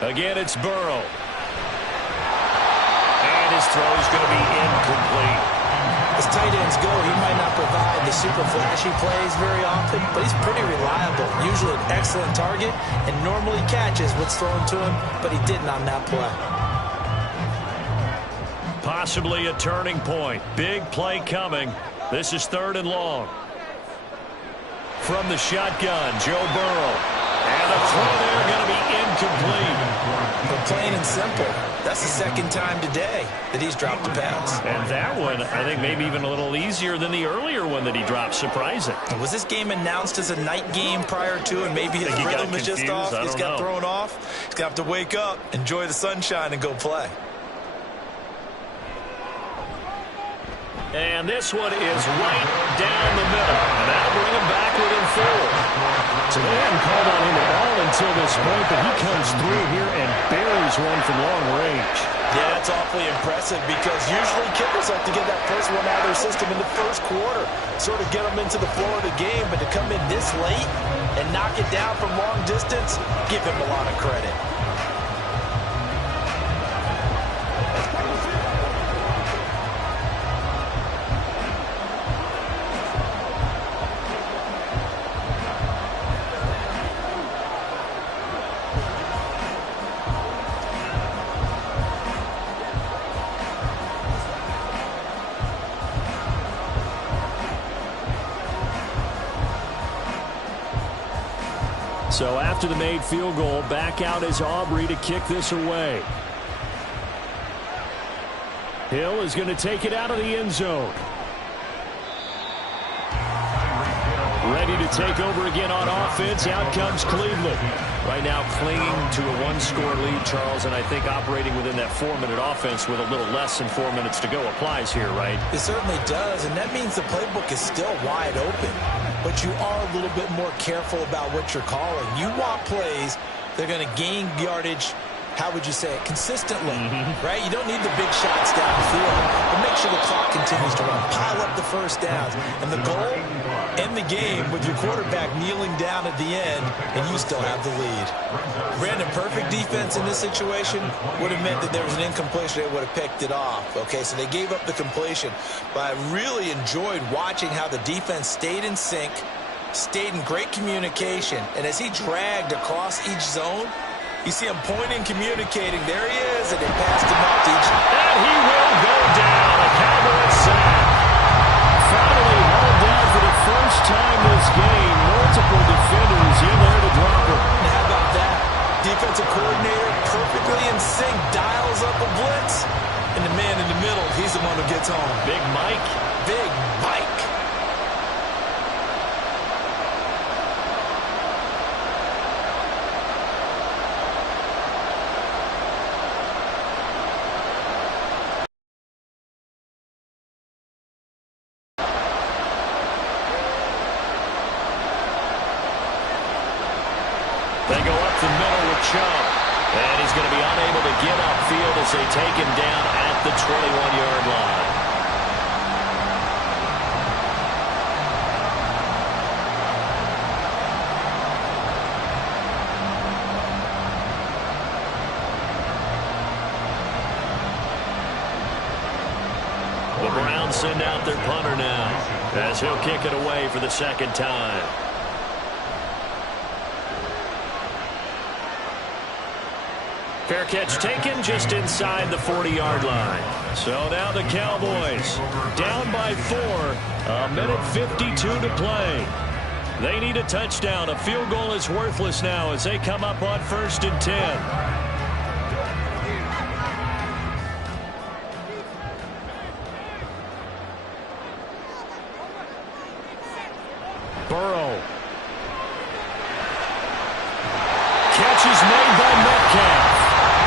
Again, it's Burrow. And his throw is going to be incomplete. As tight ends go, he might not provide the super flashy plays very often, but he's pretty reliable. Usually an excellent target and normally catches what's thrown to him, but he didn't on that play. Possibly a turning point. Big play coming. This is 3rd and long. From the shotgun, Joe Burrow. And a throw there going to be incomplete. But plain and simple, that's the 2nd time today that he's dropped a pass. And that one, I think, maybe even a little easier than the earlier one that he dropped. Surprising. Was this game announced as a night game prior to, and maybe his rhythm is just off? He's got thrown off. He's going to have to wake up, enjoy the sunshine, and go play. And this one is right down the middle. And that'll bring him back within 4. So they hadn't called on him at all until this point, but he comes through here and buries one from long range. Yeah, that's awfully impressive because usually kickers like to get that first one out of their system in the 1st quarter, sort of get them into the flow of the game, but to come in this late and knock it down from long distance, give him a lot of credit. So after the made field goal, back out is Aubrey to kick this away. Hill is going to take it out of the end zone. Ready to take over again on offense. Out comes Cleveland. Right now clinging to a one-score lead, Charles, and I think operating within that 4-minute offense with a little less than 4 minutes to go applies here, right? It certainly does, and that means the playbook is still wide open. But you are a little bit more careful about what you're calling. You want plays that are going to gain yardage, how would you say it, consistently, right? You don't need the big shots downfield, but make sure the clock continues to run. Pile up the first downs. And the goal, end the game with your quarterback kneeling down at the end, and you still have the lead. Brandon, perfect defense in this situation would have meant that there was an incompletion. They would have picked it off. Okay, so they gave up the completion. But I really enjoyed watching how the defense stayed in sync, stayed in great communication, and as he dragged across each zone, you see him pointing, communicating. There he is, and they passed him up to each. And he will go down. A Cowboy sack. Finally hauled down for the first time this game. Multiple defenders in there to drop him. And how about that? Defensive coordinator perfectly in sync, dials up a blitz. And the man in the middle, he's the one who gets home. Big Mike. Big Mike. They go up the middle with Chubb. And he's going to be unable to get upfield as they take him down at the 21-yard line. The Browns send out their punter now as he'll kick it away for the second time. Fair catch taken just inside the 40-yard line. So now the Cowboys down by 4. A minute 52 to play. They need a touchdown. A field goal is worthless now as they come up on 1st and 10. Burrow. Catch is made by Metcalf.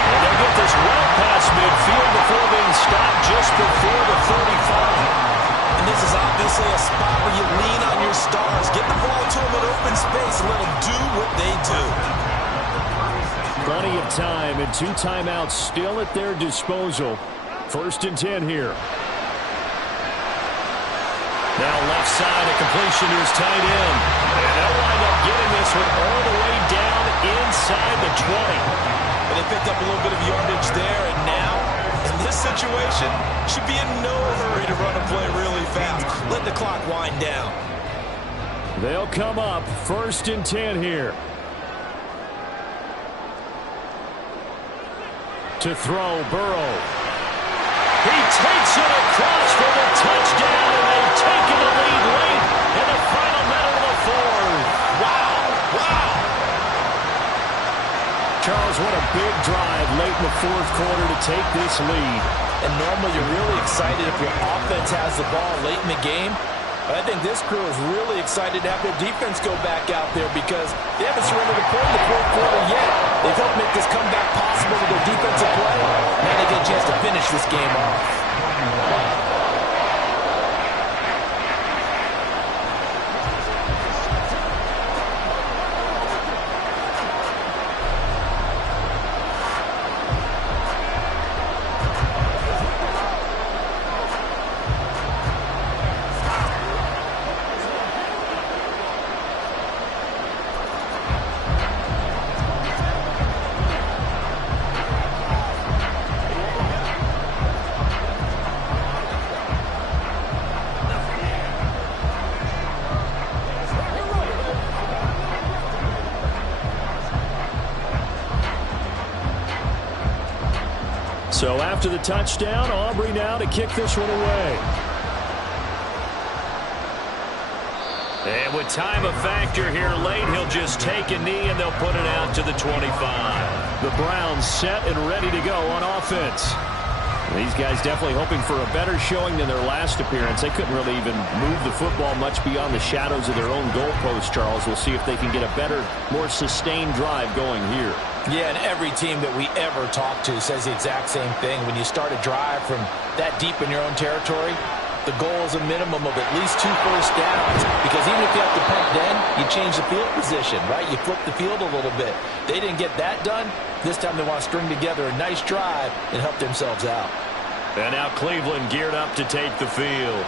And they get this well past midfield before being stopped just before the 35. And this is obviously a spot where you lean on your stars. Get the ball to them in open space and let them do what they do. Plenty of time and 2 timeouts still at their disposal. 1st and 10 here. Now left side, a completion to his tight end. And they'll wind up getting this one all the way down inside the 20. And they picked up a little bit of yardage there, and now, in this situation, should be in no hurry to run a play really fast. Let the clock wind down. They'll come up 1st and 10 here. To throw, Burrow. He takes it across for the touchdown, and they've taken the lead late in the final minute of the 4th. Wow, wow. Charles, what a big drive late in the 4th quarter to take this lead. And normally you're really excited if your offense has the ball late in the game. But I think this crew is really excited to have their defense go back out there because they haven't surrendered a point in the 4th quarter yet. They've helped make this comeback possible with their defensive play. Now they get a chance to finish this game off. So after the touchdown, Aubrey now to kick this one away. And with time a factor here late, he'll just take a knee and they'll put it out to the 25. The Browns set and ready to go on offense. These guys definitely hoping for a better showing than their last appearance. They couldn't really even move the football much beyond the shadows of their own goalpost, Charles. We'll see if they can get a better, more sustained drive going here. Yeah, and every team that we ever talk to says the exact same thing. When you start a drive from that deep in your own territory, the goal is a minimum of at least 2 first downs, because even if you have to punt then, you change the field position, right? You flip the field a little bit. They didn't get that done. This time they want to string together a nice drive and help themselves out. And now Cleveland geared up to take the field.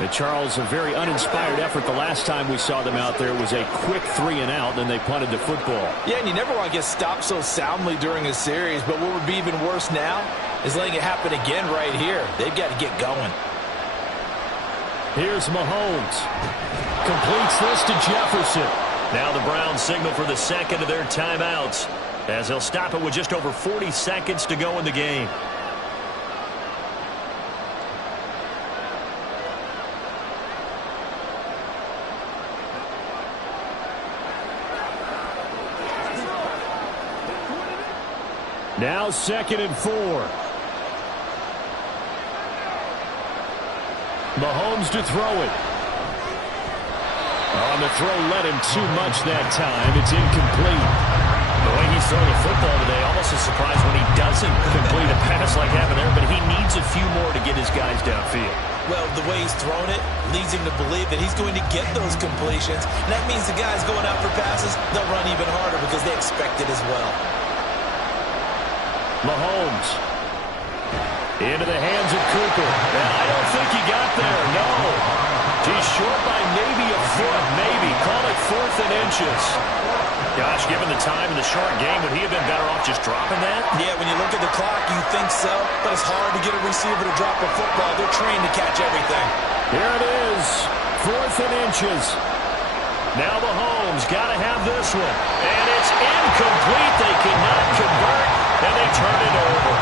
And Charles, a very uninspired effort the last time we saw them out there. It was a quick 3 and out, and they punted the football. Yeah, and you never want to get stopped so soundly during a series, but what would be even worse now is letting it happen again right here. They've got to get going. Here's Mahomes. Completes this to Jefferson. Now the Browns signal for the second of their timeouts, as they'll stop it with just over 40 seconds to go in the game. Now 2nd and 4. Mahomes to throw it. On the throw, led him too much that time. It's incomplete. The way he's throwing the football today, almost a surprise when he doesn't complete a pass like that there, but he needs a few more to get his guys downfield. Well, the way he's thrown it leads him to believe that he's going to get those completions. And that means the guys going out for passes, they'll run even harder because they expect it as well. Mahomes into the hands of Cooper. And I don't think he got there, no. He's short by maybe a foot, maybe. Call it 4th and inches. Gosh, given the time in the short game, would he have been better off just dropping that? Yeah, when you look at the clock, you think so. But it's hard to get a receiver to drop a football. They're trained to catch everything. Here it is, 4th and inches. Now Mahomes got to have this one. And it's incomplete. They cannot convert, and they turn it over.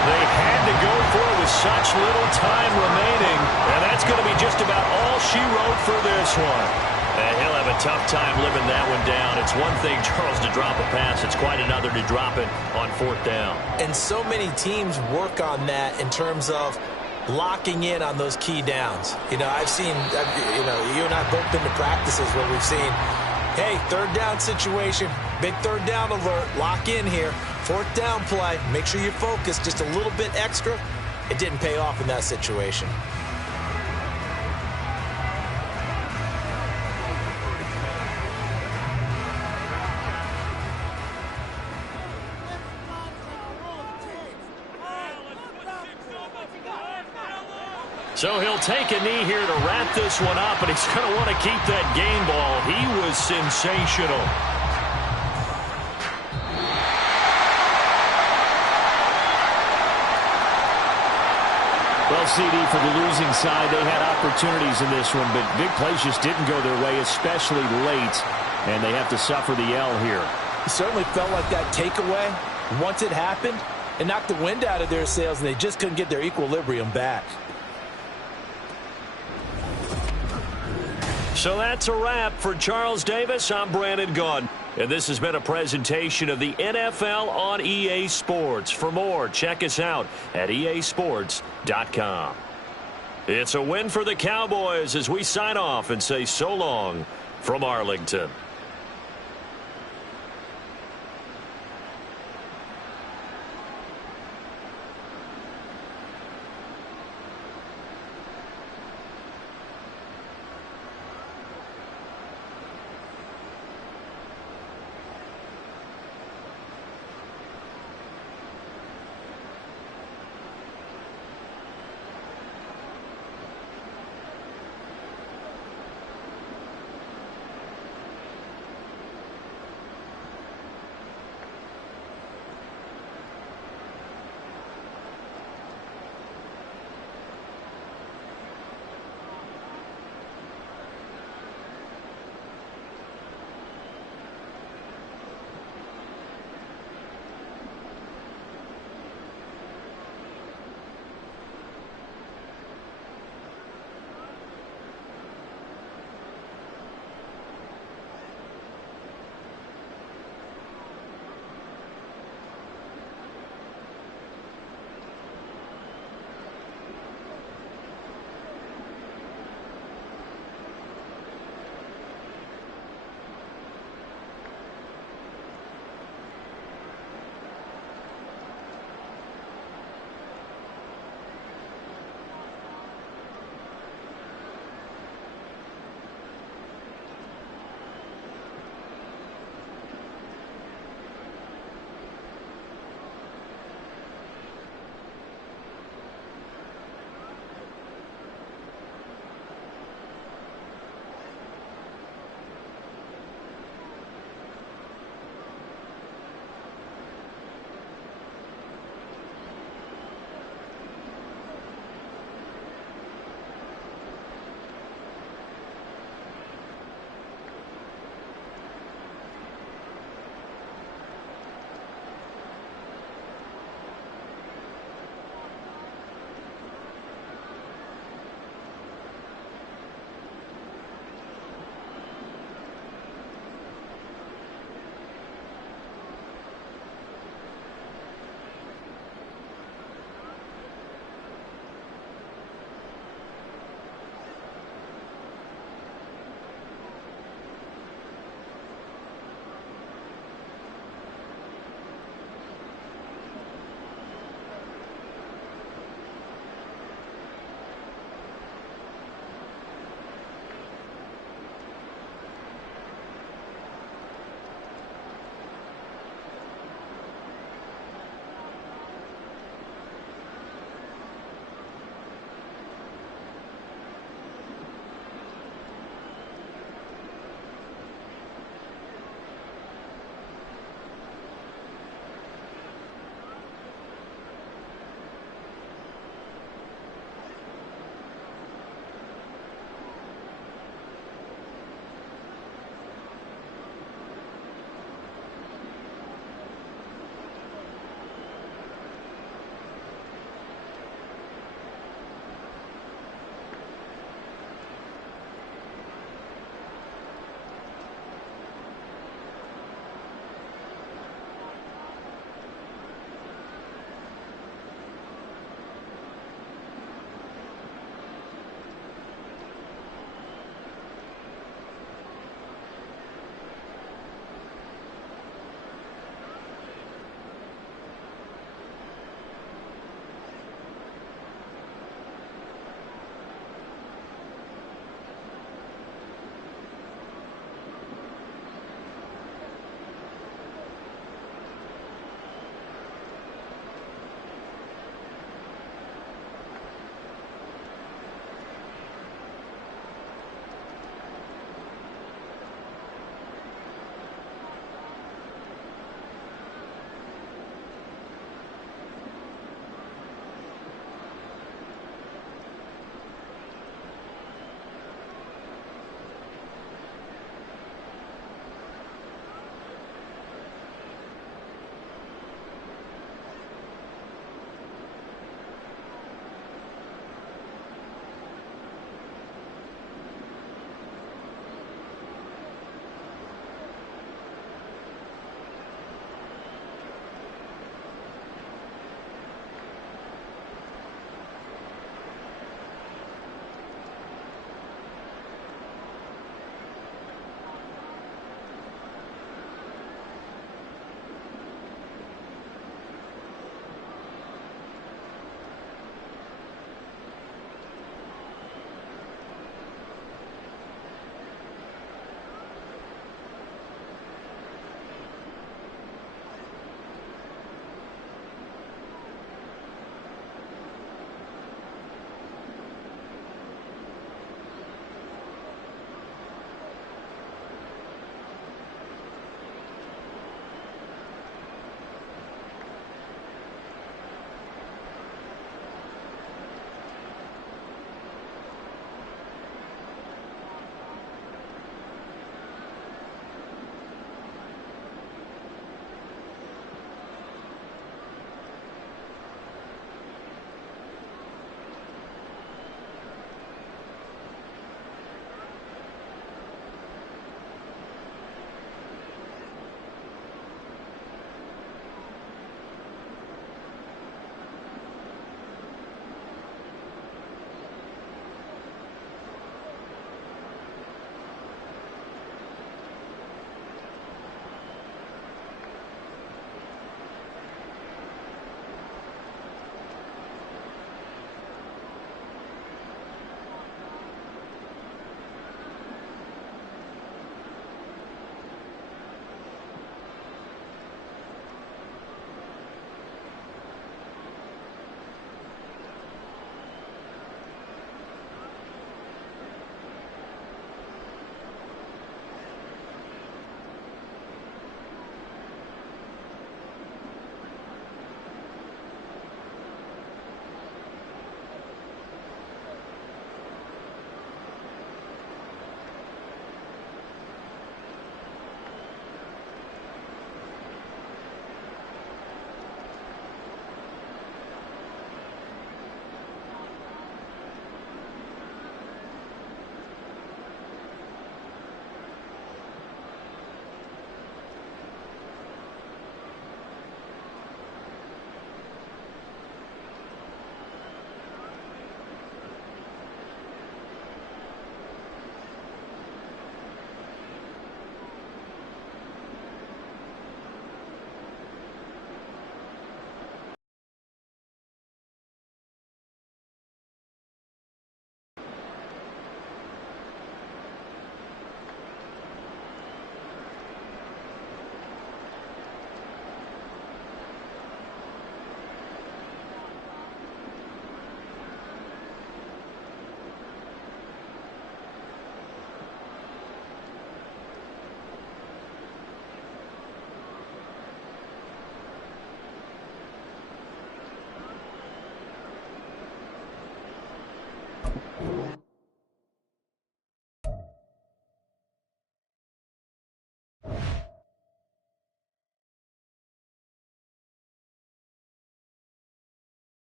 They had to go for it with such little time remaining, and that's going to be just about all she wrote for this one. And he'll have a tough time living that one down. It's one thing, Charles, to drop a pass. It's quite another to drop it on 4th down. And so many teams work on that in terms of locking in on those key downs. You know, I've seen, you and I both been to practices where we've seen, hey, 3rd down situation, big 3rd down alert, lock in here, 4th down play, make sure you focus just a little bit extra. It didn't pay off in that situation. So he'll take a knee here to wrap this one up, and he's going to want to keep that game ball. He was sensational. Well, CD, for the losing side, they had opportunities in this one, but big plays just didn't go their way, especially late, and they have to suffer the L here. It certainly felt like that takeaway, once it happened, it knocked the wind out of their sails, and they just couldn't get their equilibrium back. So that's a wrap for Charles Davis. I'm Brandon Gaudin. And this has been a presentation of the NFL on EA Sports. For more, check us out at easports.com. It's a win for the Cowboys as we sign off and say so long from Arlington.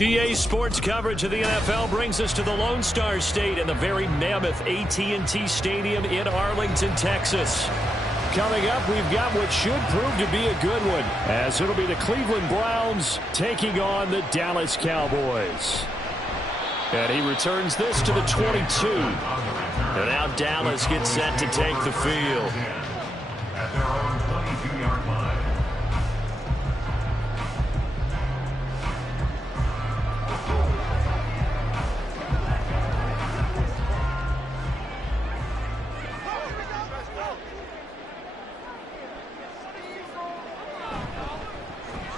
EA Sports coverage of the NFL brings us to the Lone Star State and the very mammoth AT&T Stadium in Arlington, Texas. Coming up, we've got what should prove to be a good one, as it'll be the Cleveland Browns taking on the Dallas Cowboys. And he returns this to the 22. And now Dallas gets set to take the field. At their own 22-yard line.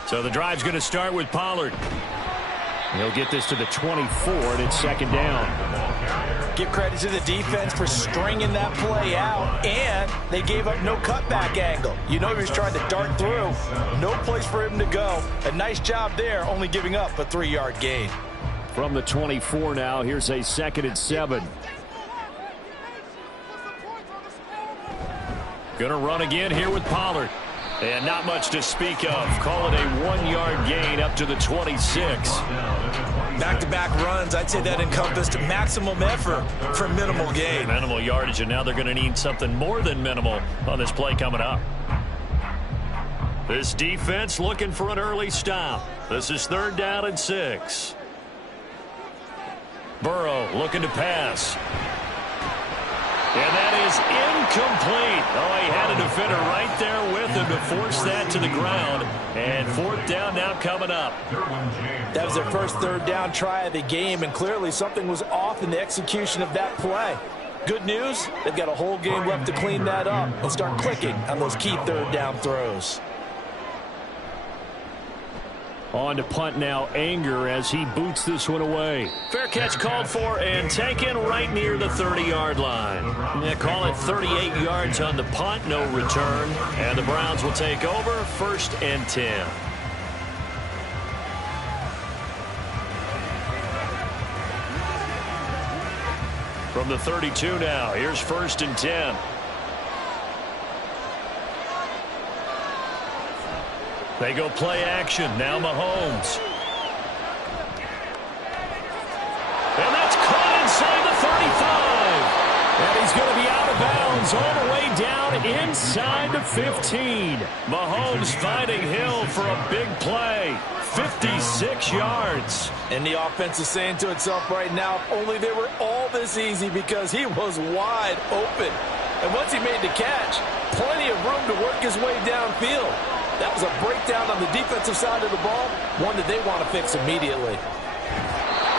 So the drive's going to start with Pollard. He'll get this to the 24, and it's second down. Give credit to the defense for stringing that play out, and they gave up no cutback angle. You know he was trying to dart through. No place for him to go. A nice job there, only giving up a 3-yard gain. From the 24 now, here's a 2nd and 7. Going to run again here with Pollard. And not much to speak of. Call it a 1-yard gain up to the 26. Back-to-back runs, I'd say that encompassed maximum effort for minimal gain. Minimal yardage, and now they're going to need something more than minimal on this play coming up. This defense looking for an early stop. This is 3rd down and 6. Burrow looking to pass. And that is incomplete. Oh, he had a defender right there with him to force that to the ground. And 4th down now coming up. That was their first 3rd down try of the game, and clearly something was off in the execution of that play. Good news, they've got a whole game left to clean that up and start clicking on those key 3rd down throws. On to punt now, Anger, as he boots this one away. Fair catch called for and taken right near the 30-yard line. Yeah, call it 38 yards on the punt, no return. And the Browns will take over, 1st and 10. From the 32 now, here's 1st and 10. They go play action. Now Mahomes. And that's caught inside the 35. And he's going to be out of bounds all the way down inside the 15. Mahomes finding Hill for a big play. 56 yards. And the offense is saying to itself right now, if only they were all this easy, because he was wide open. And once he made the catch, plenty of room to work his way downfield. That was a breakdown on the defensive side of the ball, one that they want to fix immediately.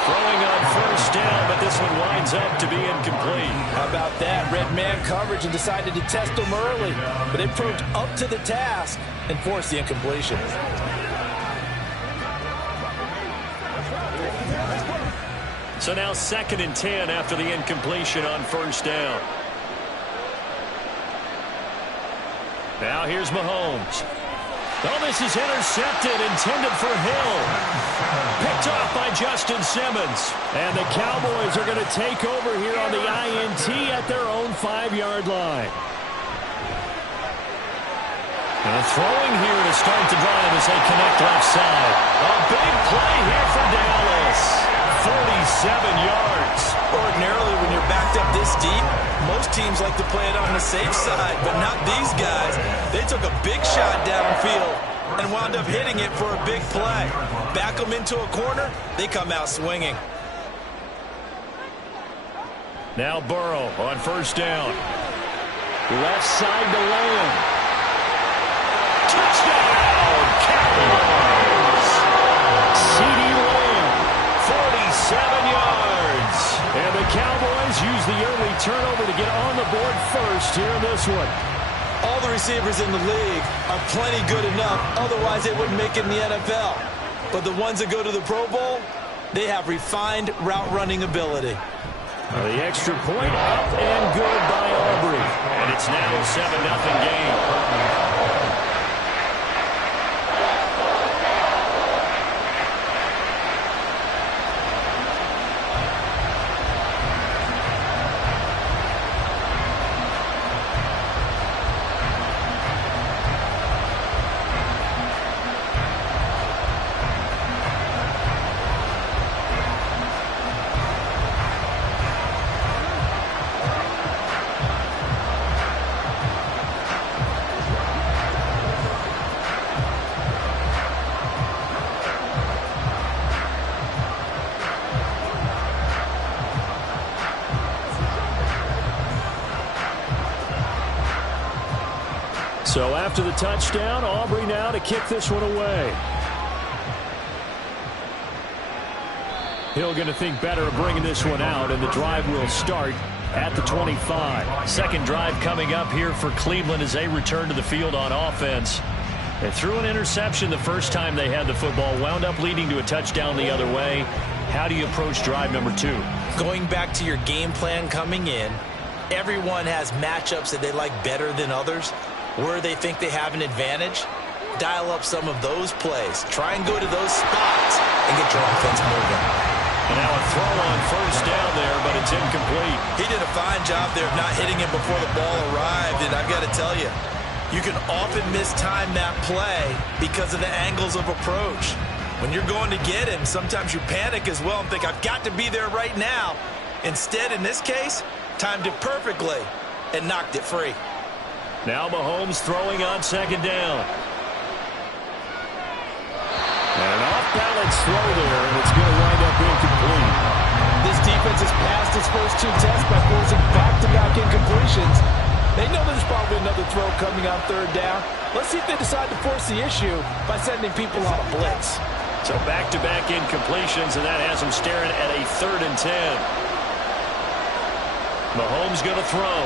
Throwing on 1st down, but this one winds up to be incomplete. How about that? Red man coverage and decided to test them early, but they proved up to the task and forced the incompletion. So now 2nd and 10 after the incompletion on 1st down. Now here's Mahomes. Oh, this is intercepted, intended for Hill. Picked off by Justin Simmons. And the Cowboys are going to take over here on the INT at their own 5-yard line. And throwing here to start the drive as they connect left side. A big play here for Dallas. 40 yards. Ordinarily, when you're backed up this deep, most teams like to play it on the safe side, but not these guys. They took a big shot downfield and wound up hitting it for a big play. Back them into a corner, they come out swinging. Now Burrow on first down. Left side to Lamb. Touchdown, Cowboys! CeeDee Lamb, 47 yards. And the Cowboys use the early turnover to get on the board first here in this one. All the receivers in the league are plenty good enough, otherwise they wouldn't make it in the NFL. But the ones that go to the Pro Bowl, they have refined route running ability. The extra point up and good by Aubrey. And it's now a 7-0 game. So after the touchdown, Aubrey now to kick this one away. Hill going to think better of bringing this one out, and the drive will start at the 25. Second drive coming up here for Cleveland as they return to the field on offense. They threw an interception the first time they had the football, wound up leading to a touchdown the other way. How do you approach drive number 2? Going back to your game plan coming in, everyone has matchups that they like better than others. Where they think they have an advantage, dial up some of those plays. Try and go to those spots and get your offense moving. And now a throw on first down there, but it's incomplete. He did a fine job there of not hitting it before the ball arrived, and I've got to tell you, you can often mistime that play because of the angles of approach. When you're going to get him, sometimes you panic as well and think, I've got to be there right now. Instead, in this case, timed it perfectly and knocked it free. Now Mahomes throwing on second down. And an off-balance throw there, and it's going to wind up incomplete. This defense has passed its first 2 tests by forcing back-to-back incompletions. They know there's probably another throw coming on third down. Let's see if they decide to force the issue by sending people on a blitz. So back-to-back incompletions, and that has them staring at a 3rd and 10. Mahomes going to throw.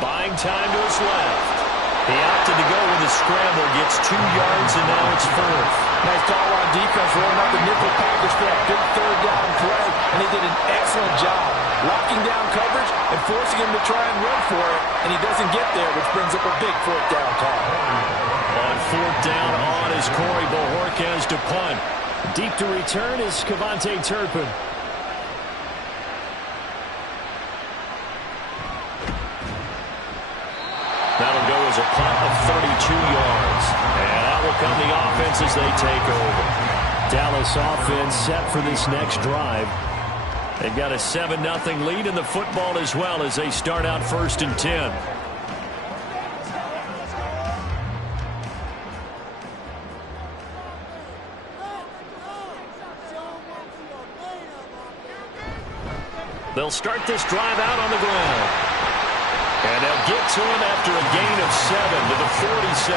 Buying time to his left. He opted to go with a scramble, gets 2 yards, and now it's 4th. Nice call on defense, rolling out the nickel package for that big 3rd down play, and they did an excellent job locking down coverage and forcing him to try and run for it, and he doesn't get there, which brings up a big 4th down call. On 4th down on is Corey Bojorquez to punt. Deep to return is Cavante Turpin. That'll go as a punt of 32 yards. And out will come the offense as they take over. Dallas offense set for this next drive. They've got a 7-0 lead in the football as well as they start out 1st and 10. They'll start this drive out on the ground. And they'll get to him after a gain of 7 to the 47.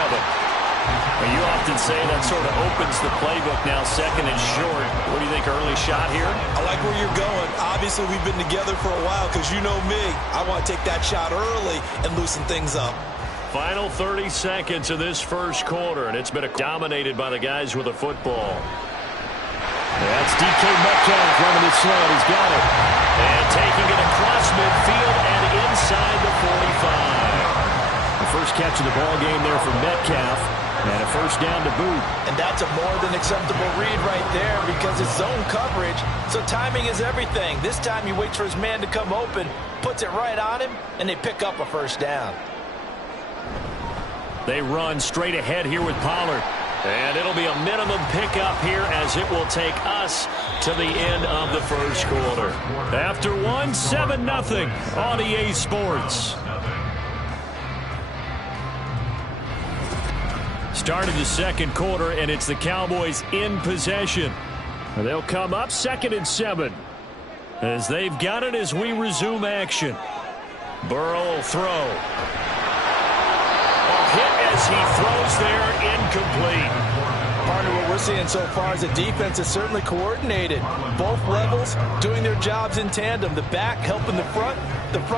And you often say that sort of opens the playbook now, 2nd and short. What do you think, early shot here? I like where you're going. Obviously, we've been together for a while because you know me. I want to take that shot early and loosen things up. Final 30 seconds of this first quarter, and it's been dominated by the guys with the football. That's DK Metcalf running the slant. He's got it. And taking it across midfield and inside the 45. The first catch of the ball game there for Metcalf. And a first down to boot. And that's a more than acceptable read right there because it's zone coverage. So timing is everything. This time he waits for his man to come open, puts it right on him, and they pick up a first down. They run straight ahead here with Pollard. And it'll be a minimum pickup here as it will take us to the end of the first quarter. After one, 7-0 on EA Sports. Started the second quarter, and it's the Cowboys in possession. They'll come up 2nd and 7 as they've got it as we resume action. Burrow will throw. Hit as he throws there, incomplete. Partner, what we're seeing so far is the defense is certainly coordinated. Both levels doing their jobs in tandem. The back helping the front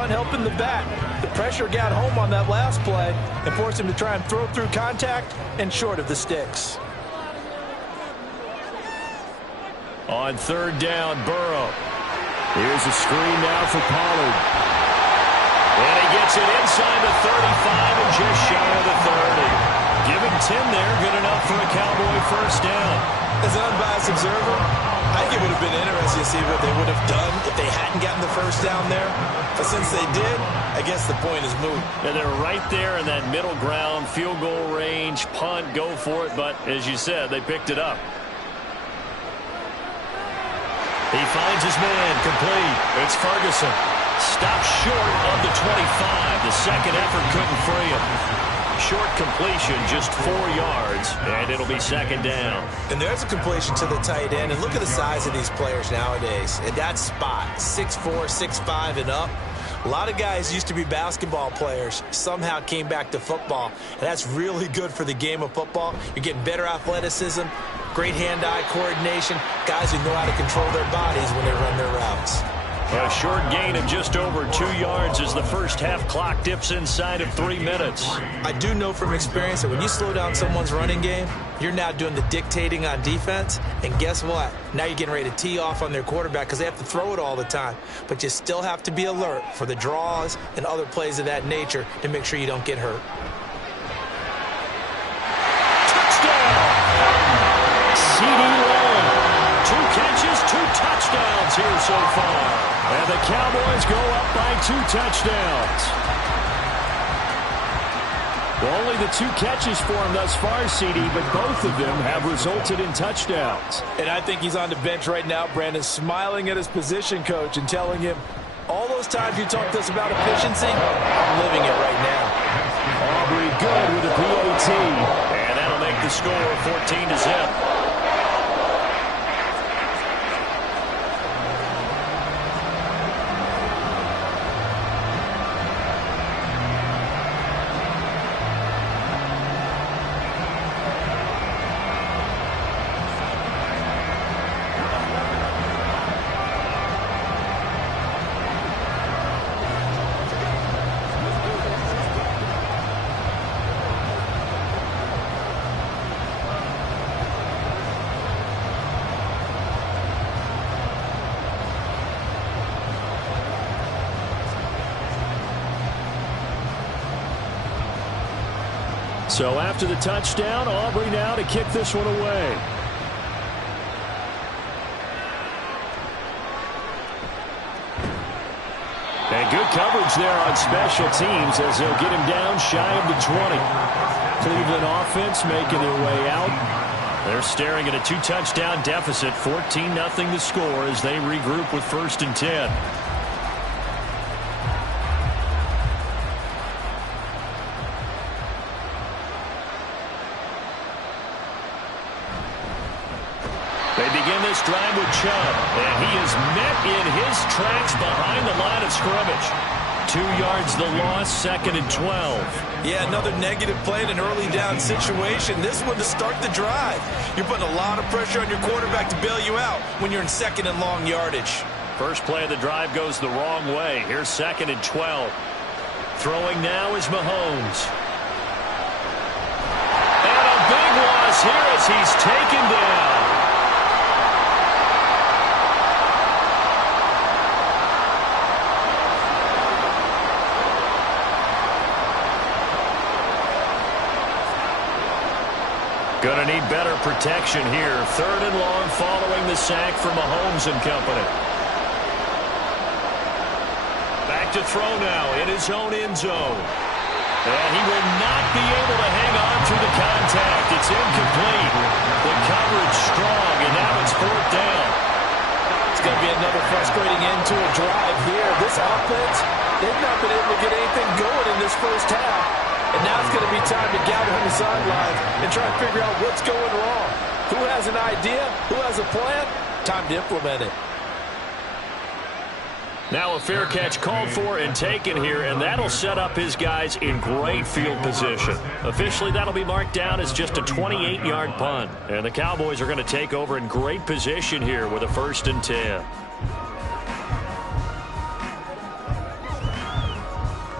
helping the back. The pressure got home on that last play and forced him to try and throw through contact and short of the sticks. On 3rd down, Burrow. Here's a screen now for Pollard. And he gets it inside the 35 and just shy of the 30. Give him 10 there, good enough for a Cowboy first down. As an unbiased observer, I think it would have been interesting to see what they would have done if they hadn't gotten the first down there. But since they did, I guess the point is moot. And they're right there in that middle ground, field goal range, punt, go for it. But as you said, they picked it up. He finds his man, complete. It's Ferguson. Stopped short of the 25. The second effort couldn't free him. Short completion, just 4 yards, and it'll be 2nd down. And there's a completion to the tight end. And look at the size of these players nowadays. In that spot, 6'4", 6'5", and up. A lot of guys used to be basketball players, somehow came back to football. And that's really good for the game of football. You're getting better athleticism, great hand-eye coordination, guys who know how to control their bodies when they run their routes. A short gain of just over 2 yards as the first half clock dips inside of 3 minutes. I do know from experience that when you slow down someone's running game, you're now doing the dictating on defense. And guess what? Now you're getting ready to tee off on their quarterback because they have to throw it all the time. But you still have to be alert for the draws and other plays of that nature to make sure you don't get hurt. Touchdown! CD Lamb. 2 catches, 2 touchdowns here so far. And the Cowboys go up by 2 touchdowns. Well, only the 2 catches for him thus far, CD, but both of them have resulted in touchdowns. And I think he's on the bench right now, Brandon, smiling at his position coach and telling him, all those times you talked to us about efficiency, I'm living it right now. Aubrey good with a PAT. And that'll make the score 14-0. So after the touchdown, Aubrey now to kick this one away. And good coverage there on special teams as they'll get him down shy of the 20. Cleveland offense making their way out. They're staring at a 2-touchdown deficit, 14-0 the score as they regroup with 1st and 10. They begin this drive with Chubb, and he is met in his tracks behind the line of scrimmage. 2 yards the loss, 2nd and 12. Yeah, another negative play in an early down situation. This one to start the drive. You're putting a lot of pressure on your quarterback to bail you out when you're in 2nd and long yardage. First play of the drive goes the wrong way. Here's 2nd and 12. Throwing now is Mahomes. And a big loss here as he's taken down. Going to need better protection here. 3rd and long following the sack from Mahomes and company. Back to throw now in his own end zone. And he will not be able to hang on through the contact. It's incomplete. offense, they've not been able to get anything going in this first half. And now it's going to be time to gather on the sidelines and try to figure out what's going wrong. Who has an idea? Who has a plan? Time to implement it. Now a fair catch called for and taken here, and that'll set up his guys in great field position. Officially, that'll be marked down as just a 28-yard punt. And the Cowboys are going to take over in great position here with a 1st and 10.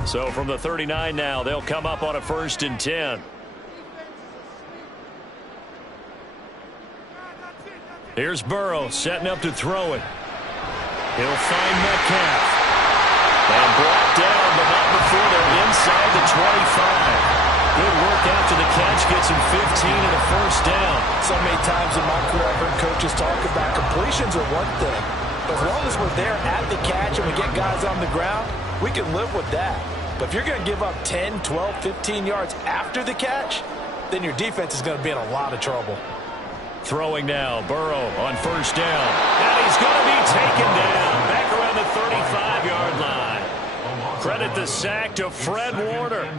So from the 39 now, they'll come up on a 1st and 10. Here's Burrow setting up to throw it. He'll find Metcalf. And brought down, but not before they're inside the 25. Good work after the catch. Gets him 15 and a 1st down. So many times in my career I've heard coaches talk about completions are one thing. As long as we're there at the catch and we get guys on the ground, we can live with that. But if you're going to give up 10, 12, 15 yards after the catch, then your defense is going to be in a lot of trouble. Throwing now, Burrow on 1st down. And he's going to be taken down. Back around the 35-yard line. Credit the sack to Fred Warner.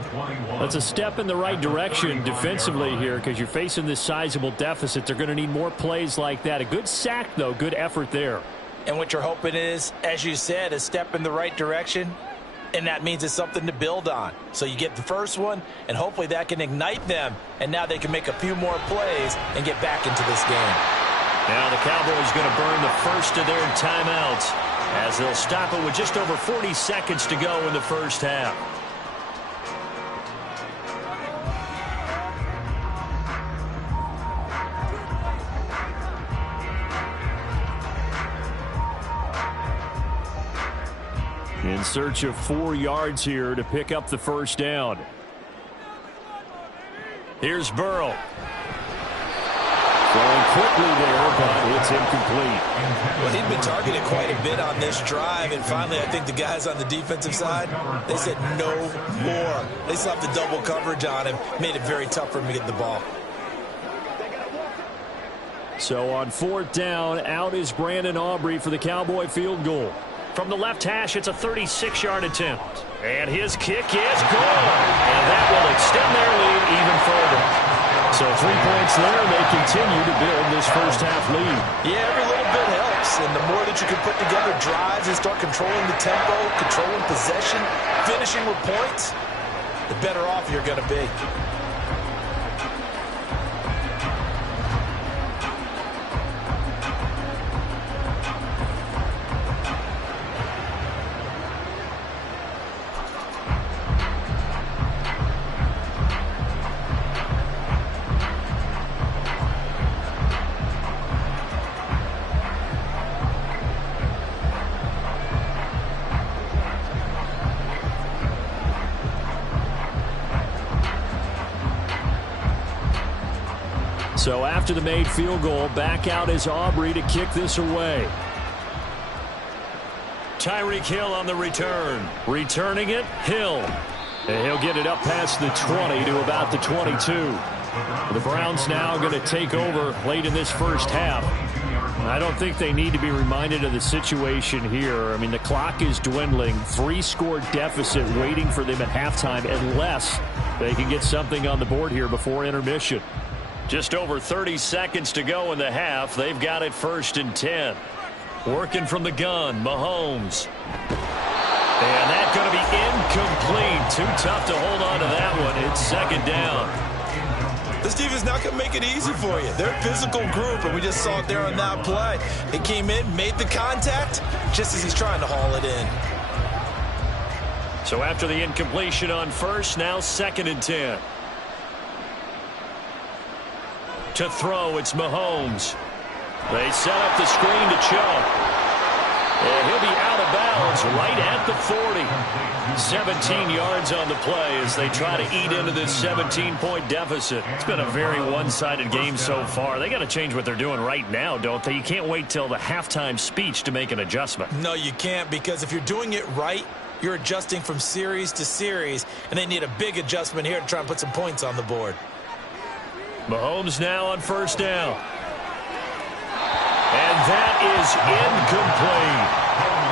That's a step in the right direction defensively here because you're facing this sizable deficit. They're going to need more plays like that. A good sack, though. Good effort there. And what you're hoping is, as you said, a step in the right direction. And that means it's something to build on. So you get the first one, and hopefully that can ignite them. And now they can make a few more plays and get back into this game. Now the Cowboys going to burn the first of their timeouts as they'll stop it with just over 40 seconds to go in the first half. In search of 4 yards here to pick up the 1st down. Here's Burrow. Throwing quickly there, but it's incomplete. Well, he'd been targeted quite a bit on this drive, and finally I think the guys on the defensive side, they said no more. They slapped the double coverage on him, made it very tough for him to get the ball. So on 4th down, out is Brandon Aubrey for the Cowboy field goal. From the left hash, it's a 36-yard attempt. And his kick is good. And that will extend their lead even further. So 3 points there, and they continue to build this first half lead. Yeah, every little bit helps. And the more that you can put together drives and start controlling the tempo, controlling possession, finishing with points, the better off you're going to be. So after the made field goal, back out is Aubrey to kick this away. Tyreek Hill on the return. Returning it, Hill. And he'll get it up past the 20 to about the 22. The Browns now going to take over late in this first half. I don't think they need to be reminded of the situation here. I mean, the clock is dwindling. 3-score deficit waiting for them at halftime unless they can get something on the board here before intermission. Just over 30 seconds to go in the half. They've got it 1st and 10. Working from the gun, Mahomes. And that's going to be incomplete. Too tough to hold on to that one. It's 2nd down. This defense not going to make it easy for you. They're a physical group, and we just saw it there on that play. It came in, made the contact, just as he's trying to haul it in. So after the incompletion on 1st, now 2nd and 10. To throw, it's Mahomes. They set up the screen to Chubb. And he'll be out of bounds right at the 40. 17 yards on the play as they try to eat into this 17-point deficit. It's been a very one-sided game so far. They got to change what they're doing right now, don't they? You can't wait till the halftime speech to make an adjustment. No, you can't, because if you're doing it right, you're adjusting from series to series, and they need a big adjustment here to try and put some points on the board. Mahomes now on 1st down. And that is incomplete.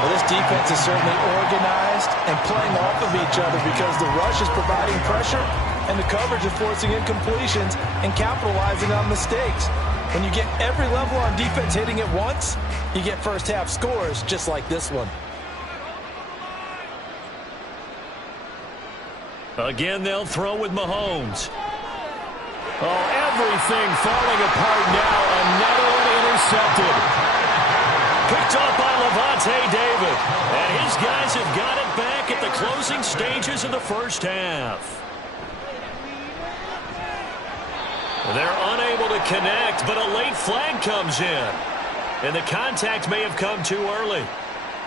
Well, this defense is certainly organized and playing off of each other because the rush is providing pressure and the coverage is forcing incompletions and capitalizing on mistakes. When you get every level on defense hitting at once, you get first half scores just like this one. Again, they'll throw with Mahomes. Oh, everything falling apart now. Another one intercepted. Picked off by Lavonte David. And his guys have got it back at the closing stages of the first half. They're unable to connect, but a late flag comes in. And the contact may have come too early.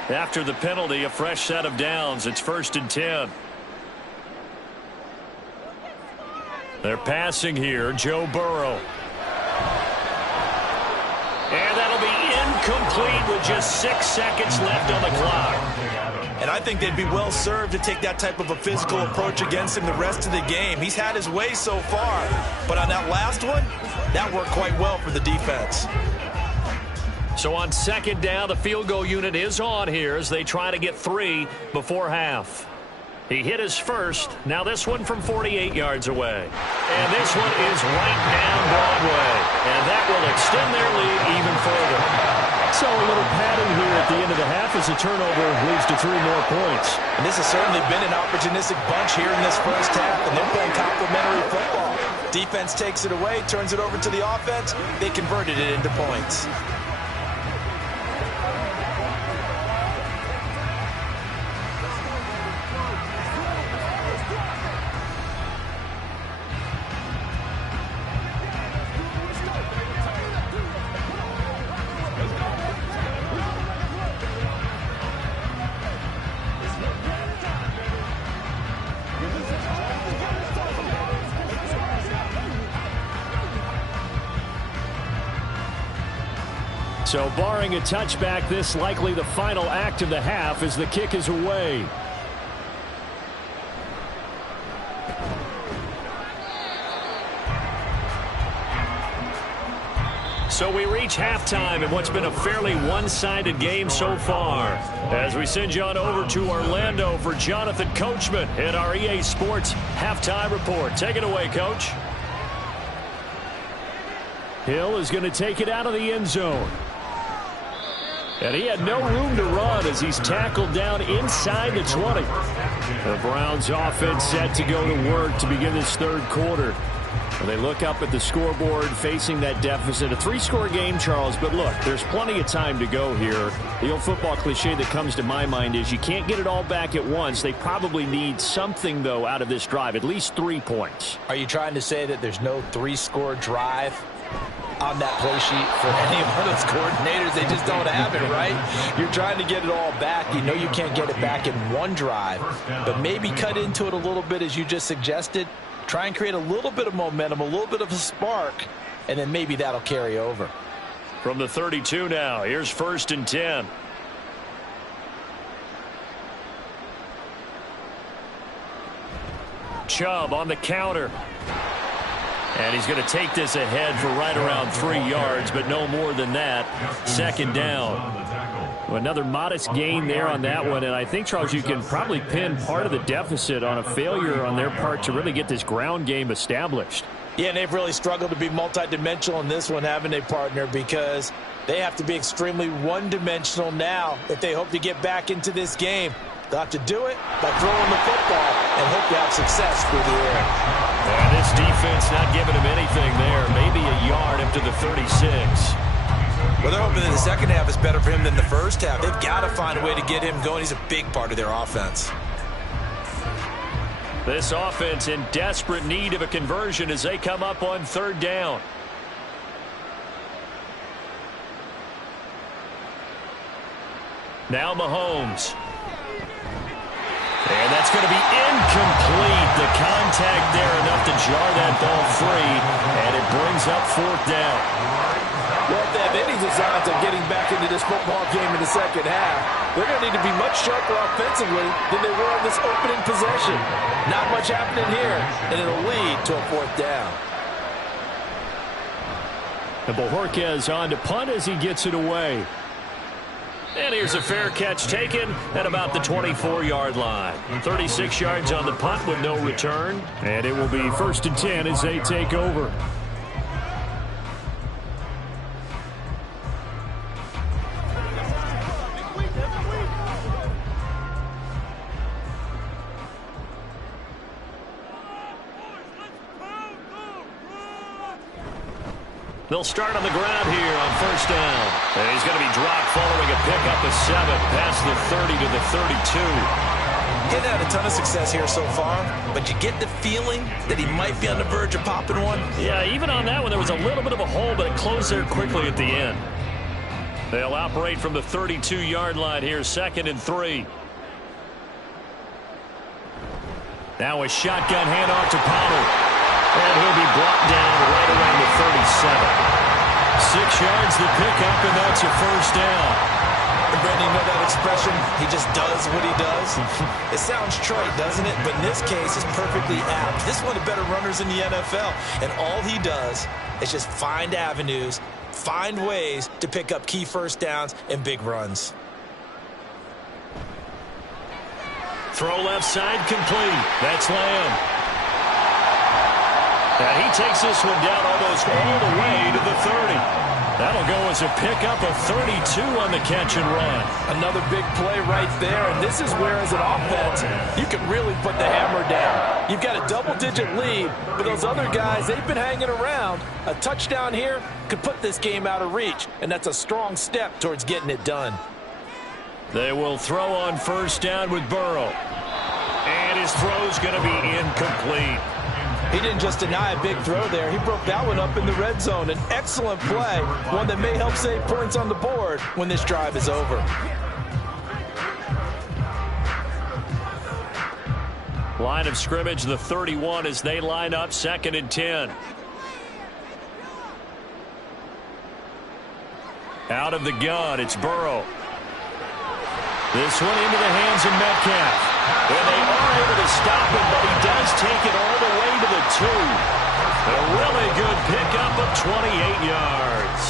After the penalty, a fresh set of downs. It's 1st and 10. They're passing here. Joe Burrow. And that'll be incomplete with just 6 seconds left on the clock. And I think they'd be well served to take that type of a physical approach against him the rest of the game. He's had his way so far. But on that last one, that worked quite well for the defense. So on 2nd down, the field goal unit is on here as they try to get 3 before half. He hit his first. Now this one from 48 yards away. And this one is right down Broadway. And that will extend their lead even further. So a little padding here at the end of the half as the turnover leads to 3 more points. And this has certainly been an opportunistic bunch here in this first half, and they're playing complementary football. Defense takes it away, turns it over to the offense. They converted it into points. So barring a touchback, this likely the final act of the half as the kick is away. So we reach halftime in what's been a fairly one-sided game so far. As we send you on over to Orlando for Jonathan Coachman at our EA Sports Halftime Report. Take it away, Coach. Hill is going to take it out of the end zone. And he had no room to run as he's tackled down inside the 20. The Browns offense set to go to work to begin this third quarter. Well, they look up at the scoreboard facing that deficit. A 3-score game, Charles, but look, there's plenty of time to go here. The old football cliche that comes to my mind is you can't get it all back at once. They probably need something, though, out of this drive, at least 3 points. Are you trying to say that there's no 3-score drive on that play sheet for any of those coordinators? They just don't have it, right? You're trying to get it all back. You know you can't get it back in one drive, but maybe cut into it a little bit as you just suggested. Try and create a little bit of momentum, a little bit of a spark, and then maybe that'll carry over. From the 32 now, here's 1st and 10. Chubb on the counter. And he's going to take this ahead for right around 3 yards, but no more than that. 2nd down. Another modest gain there on that one, and I think, Charles, you can probably pin part of the deficit on a failure on their part to really get this ground game established. Yeah, and they've really struggled to be multidimensional in this one, haven't they, partner, because they have to be extremely one-dimensional now if they hope to get back into this game. They'll have to do it by throwing the football and hope to have success through the air. And this defense not giving him anything there. Maybe a yard up to the 36. Well, they're hoping that the second half is better for him than the first half. They've got to find a way to get him going. He's a big part of their offense. This offense in desperate need of a conversion as they come up on 3rd down. Now Mahomes. And that's going to be incomplete. The contact there enough to jar that ball free, and it brings up 4th down. Well, if they have any designs of getting back into this football game in the second half, they're going to need to be much sharper offensively than they were on this opening possession. Not much happening here, and it'll lead to a 4th down. And Bojorquez on to punt as he gets it away. And here's a fair catch taken at about the 24-yard line. 36 yards on the punt with no return. And it will be 1st and 10 as they take over. They'll start on the ground here on 1st down. And he's going to be dropped following a pickup of 7 past the 30 to the 32. Getting had a ton of success here so far, but you get the feeling that he might be on the verge of popping one. Yeah, even on that one, there was a little bit of a hole, but it closed there quickly at the end. They'll operate from the 32-yard line here, 2nd and 3. Now a shotgun handoff to Pollard. And he'll be brought down right around the 37. 6 yards the pickup, and that's a 1st down. And Brandon, you know that expression? He just does what he does. It sounds trite, doesn't it? But in this case, it's perfectly apt. This is one of the better runners in the NFL. And all he does is just find avenues, find ways to pick up key 1st downs and big runs. Throw left side complete. That's Lamb. And he takes this one down almost all the way to the 30. That'll go as a pickup of 32 on the catch and run. Another big play right there, and this is where, as an offense, you can really put the hammer down. You've got a double-digit lead, but those other guys, they've been hanging around. A touchdown here could put this game out of reach, and that's a strong step towards getting it done. They will throw on 1st down with Burrow. And his throw's going to be incomplete. He didn't just deny a big throw there. He broke that one up in the red zone. An excellent play, one that may help save points on the board when this drive is over. Line of scrimmage, the 31 as they line up, 2nd and 10. Out of the gun, it's Burrow. This one into the hands of Metcalf. And they are able to stop him, but he does take it all the way to the 2. A really good pickup of 28 yards.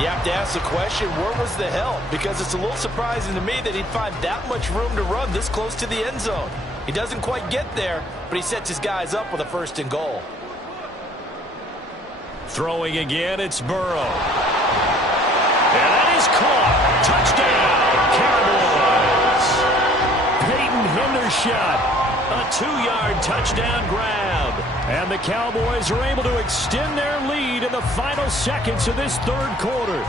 You have to ask the question, where was the help? Because it's a little surprising to me that he'd find that much room to run this close to the end zone. He doesn't quite get there, but he sets his guys up with a 1st and goal. Throwing again, it's Burrow. And that is caught. Touchdown, Cowboys. Peyton Hendershot, a 2-yard touchdown grab. And the Cowboys are able to extend their lead in the final seconds of this 3rd quarter.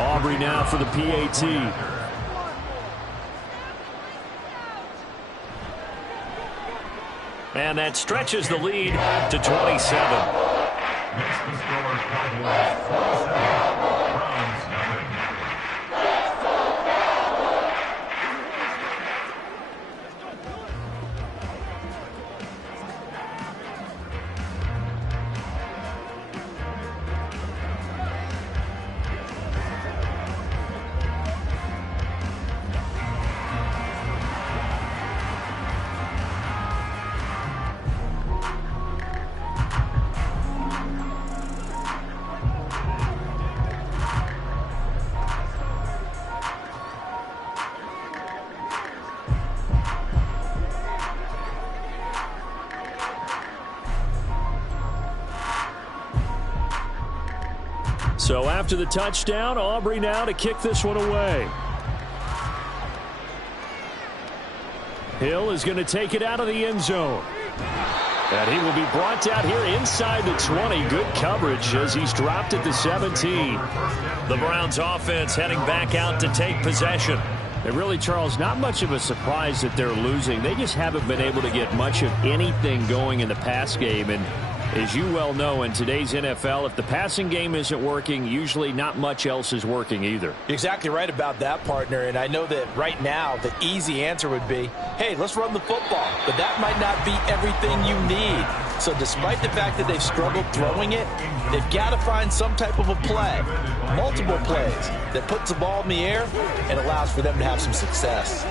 Aubrey now for the PAT. And that stretches the lead to 27. Makes the score Cowboys 27, Browns nothing. So after the touchdown, Aubrey now to kick this one away. Hill is going to take it out of the end zone. And he will be brought down here inside the 20. Good coverage as he's dropped at the 17. The Browns offense heading back out to take possession. And really, Charles, not much of a surprise that they're losing. They just haven't been able to get much of anything going in the pass game. And as you well know, in today's NFL, if the passing game isn't working, usually not much else is working either. You're exactly right about that, partner. And I know that right now the easy answer would be, hey, let's run the football. But that might not be everything you need. So despite the fact that they've struggled throwing it, they've got to find some type of a play, multiple plays, that puts the ball in the air and allows for them to have some success.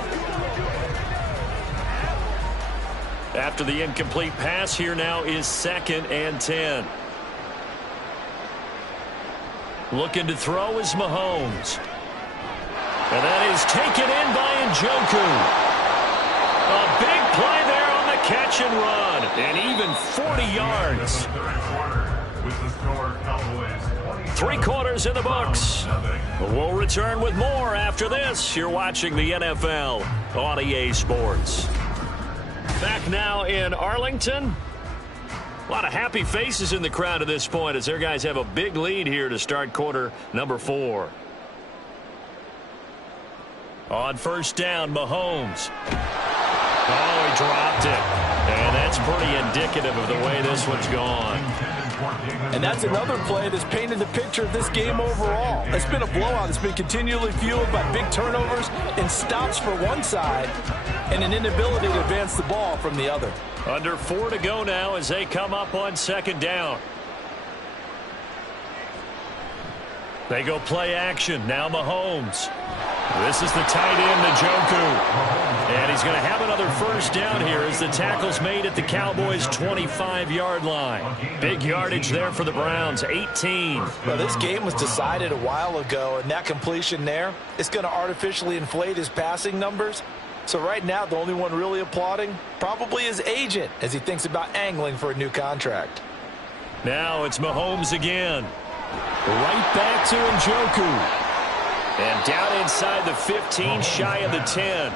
After the incomplete pass, here now is 2nd and 10. Looking to throw is Mahomes. And that is taken in by Njoku. A big play there on the catch and run. And even 40 yards. 3 quarters in the books. We'll return with more after this. You're watching the NFL on EA Sports. Back now in Arlington. A lot of happy faces in the crowd at this point as their guys have a big lead here to start quarter number 4. On first down, Mahomes. Oh, he dropped it. And that's pretty indicative of the way this one's gone. And that's another play that's painted the picture of this game overall. It's been a blowout. It's been continually fueled by big turnovers and stops for one side and an inability to advance the ball from the other. Under 4 to go now as they come up on second down. They go play action. Now Mahomes. This is the tight end, Njoku. And he's going to have another first down here as the tackle's made at the Cowboys' 25-yard line. Big yardage there for the Browns, 18. Well, this game was decided a while ago, and that completion there is going to artificially inflate his passing numbers. So right now, the only one really applauding probably his agent as he thinks about angling for a new contract. Now it's Mahomes again. Right back to Njoku. And down inside the 15, shy of the 10.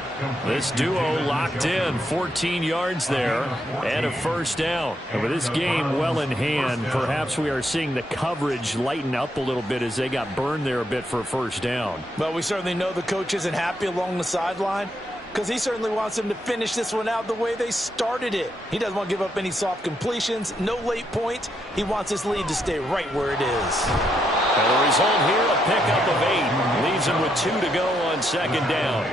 This duo locked in, 14 yards there, and a first down. And with this game well in hand, perhaps we are seeing the coverage lighten up a little bit as they got burned there a bit for a first down. Well, we certainly know the coach isn't happy along the sideline because he certainly wants them to finish this one out the way they started it. He doesn't want to give up any soft completions, no late points. He wants his lead to stay right where it is. And the result here, a pickup of 8. Leaves him with 2 to go on second down.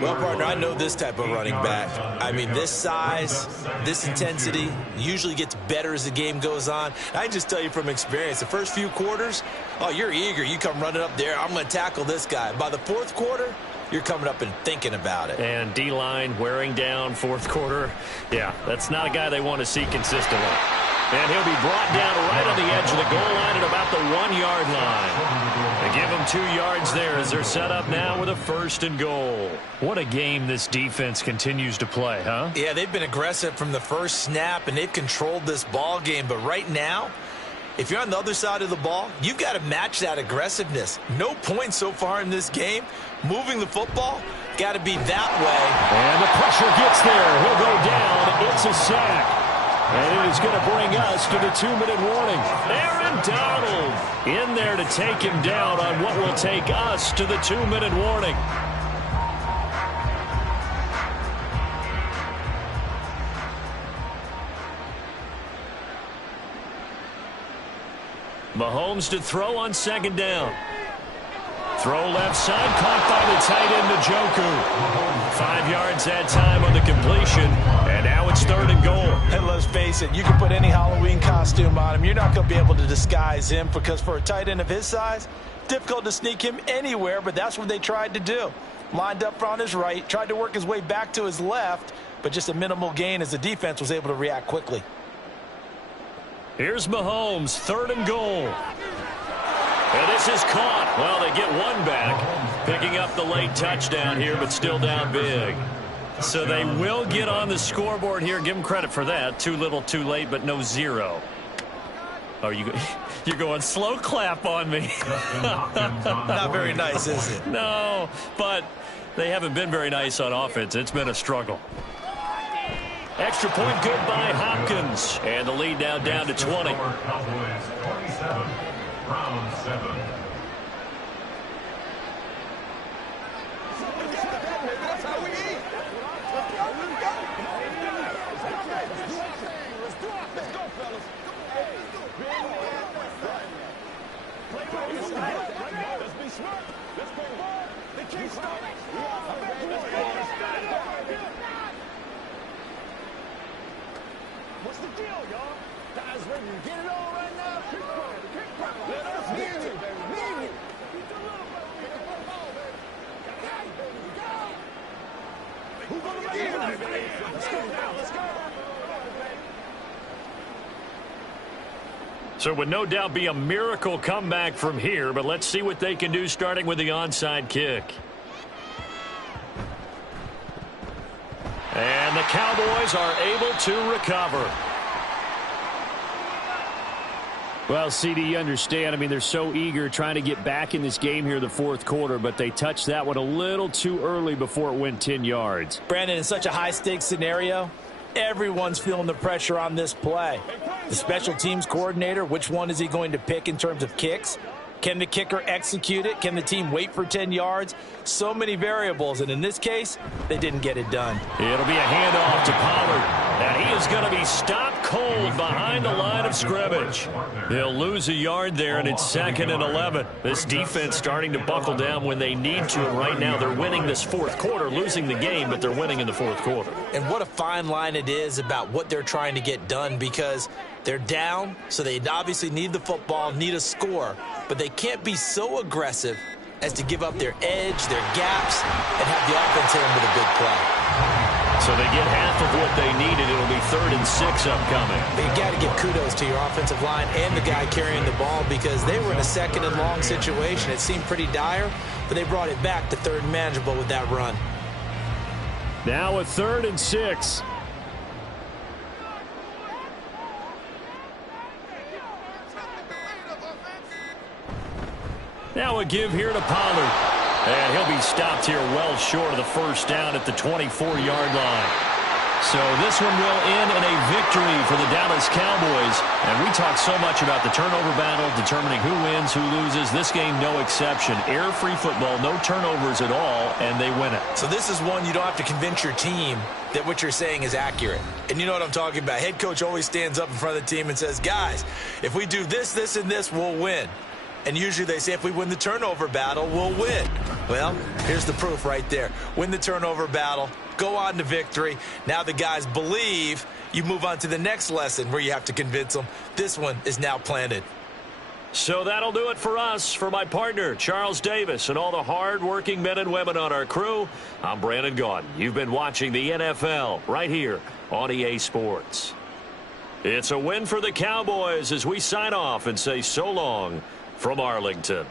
Well, partner, I know this type of running back. I mean, this size, this intensity usually gets better as the game goes on. I can just tell you from experience, the first few quarters, oh, you're eager. You come running up there, I'm going to tackle this guy. By the fourth quarter, you're coming up and thinking about it. And D-line wearing down fourth quarter. Yeah, that's not a guy they want to see consistently. And he'll be brought down right on the edge of the goal line at about the 1-yard line. They give him 2 yards there as they're set up now with a first and goal. What a game this defense continues to play, huh? Yeah, they've been aggressive from the first snap, and they've controlled this ball game. But right now, if you're on the other side of the ball, you've got to match that aggressiveness. No points so far in this game. Moving the football, got to be that way. And the pressure gets there. He'll go down. It's a sack. And it is going to bring us to the 2-minute warning. Aaron Donald in there to take him down on what will take us to the 2-minute warning. Mahomes to throw on second down. Throw left side, caught by the tight end, Njoku. 5 yards that time on the completion, and now it's third and goal. And let's face it, you can put any Halloween costume on him. You're not going to be able to disguise him because for a tight end of his size, difficult to sneak him anywhere, but that's what they tried to do. Lined up on his right, tried to work his way back to his left, but just a minimal gain as the defense was able to react quickly. Here's Mahomes, third and goal. And this is caught. Well, they get one back, picking up the late touchdown here, but still down big. So they will get on the scoreboard here. Give them credit for that. Too little, too late, but no 0. Oh, you're going slow clap on me. Not very nice, is it? No, but they haven't been very nice on offense. It's been a struggle. Extra point good by Hopkins. And the lead now down to 20. Cowboys 27, Browns 7. That's how we eat. Let's go, fellas. Let's be smart. Let's go. They can't stop it. What's the deal, y'all? Guys ready to get it on right now? Let us get it, baby. Leave it. Who's gonna make it, baby? Let's go now. Let's go. So it would no doubt be a miracle comeback from here, but let's see what they can do starting with the onside kick. And the Cowboys are able to recover. Well, CD, you understand. I mean, they're so eager trying to get back in this game here the fourth quarter, but they touched that one a little too early before it went 10 yards. Brandon, in such a high-stakes scenario, everyone's feeling the pressure on this play. The special teams coordinator, which one is he going to pick in terms of kicks? Can the kicker execute it? Can the team wait for 10 yards? So many variables, and in this case, they didn't get it done. It'll be a handoff to Pollard. And he is going to be stopped cold behind the line of scrimmage. They'll lose a yard there, and it's 2nd and 11. This defense starting to buckle down when they need to, and right now they're winning this fourth quarter, losing the game, but they're winning in the fourth quarter. And what a fine line it is about what they're trying to get done, because they're down, so they obviously need the football, need a score, but they can't be so aggressive as to give up their edge, their gaps, and have the offense hit them with a big play. So they get half of what they needed. It'll be 3rd and 6 upcoming. You got to give kudos to your offensive line and the guy carrying the ball, because they were in a 2nd and long situation. It seemed pretty dire, but they brought it back to 3rd and manageable with that run. Now a 3rd and 6. Now a give here to Pollard. And he'll be stopped here well short of the first down at the 24-yard line. So this one will end in a victory for the Dallas Cowboys. And we talk so much about the turnover battle, determining who wins, who loses. This game, no exception. Air-free football, no turnovers at all, and they win it. So this is one you don't have to convince your team that what you're saying is accurate. And you know what I'm talking about. Head coach always stands up in front of the team and says, guys, if we do this, this, and this, we'll win. And usually they say if we win the turnover battle, we'll win. Well, here's the proof right there. Win the turnover battle, go on to victory. Now the guys believe. You move on to the next lesson where you have to convince them. This one is now planted. So that'll do it for us. For my partner, Charles Davis, and all the hard-working men and women on our crew, I'm Brandon Gaudin. You've been watching the NFL right here on EA Sports. It's a win for the Cowboys as we sign off and say so long from Arlington.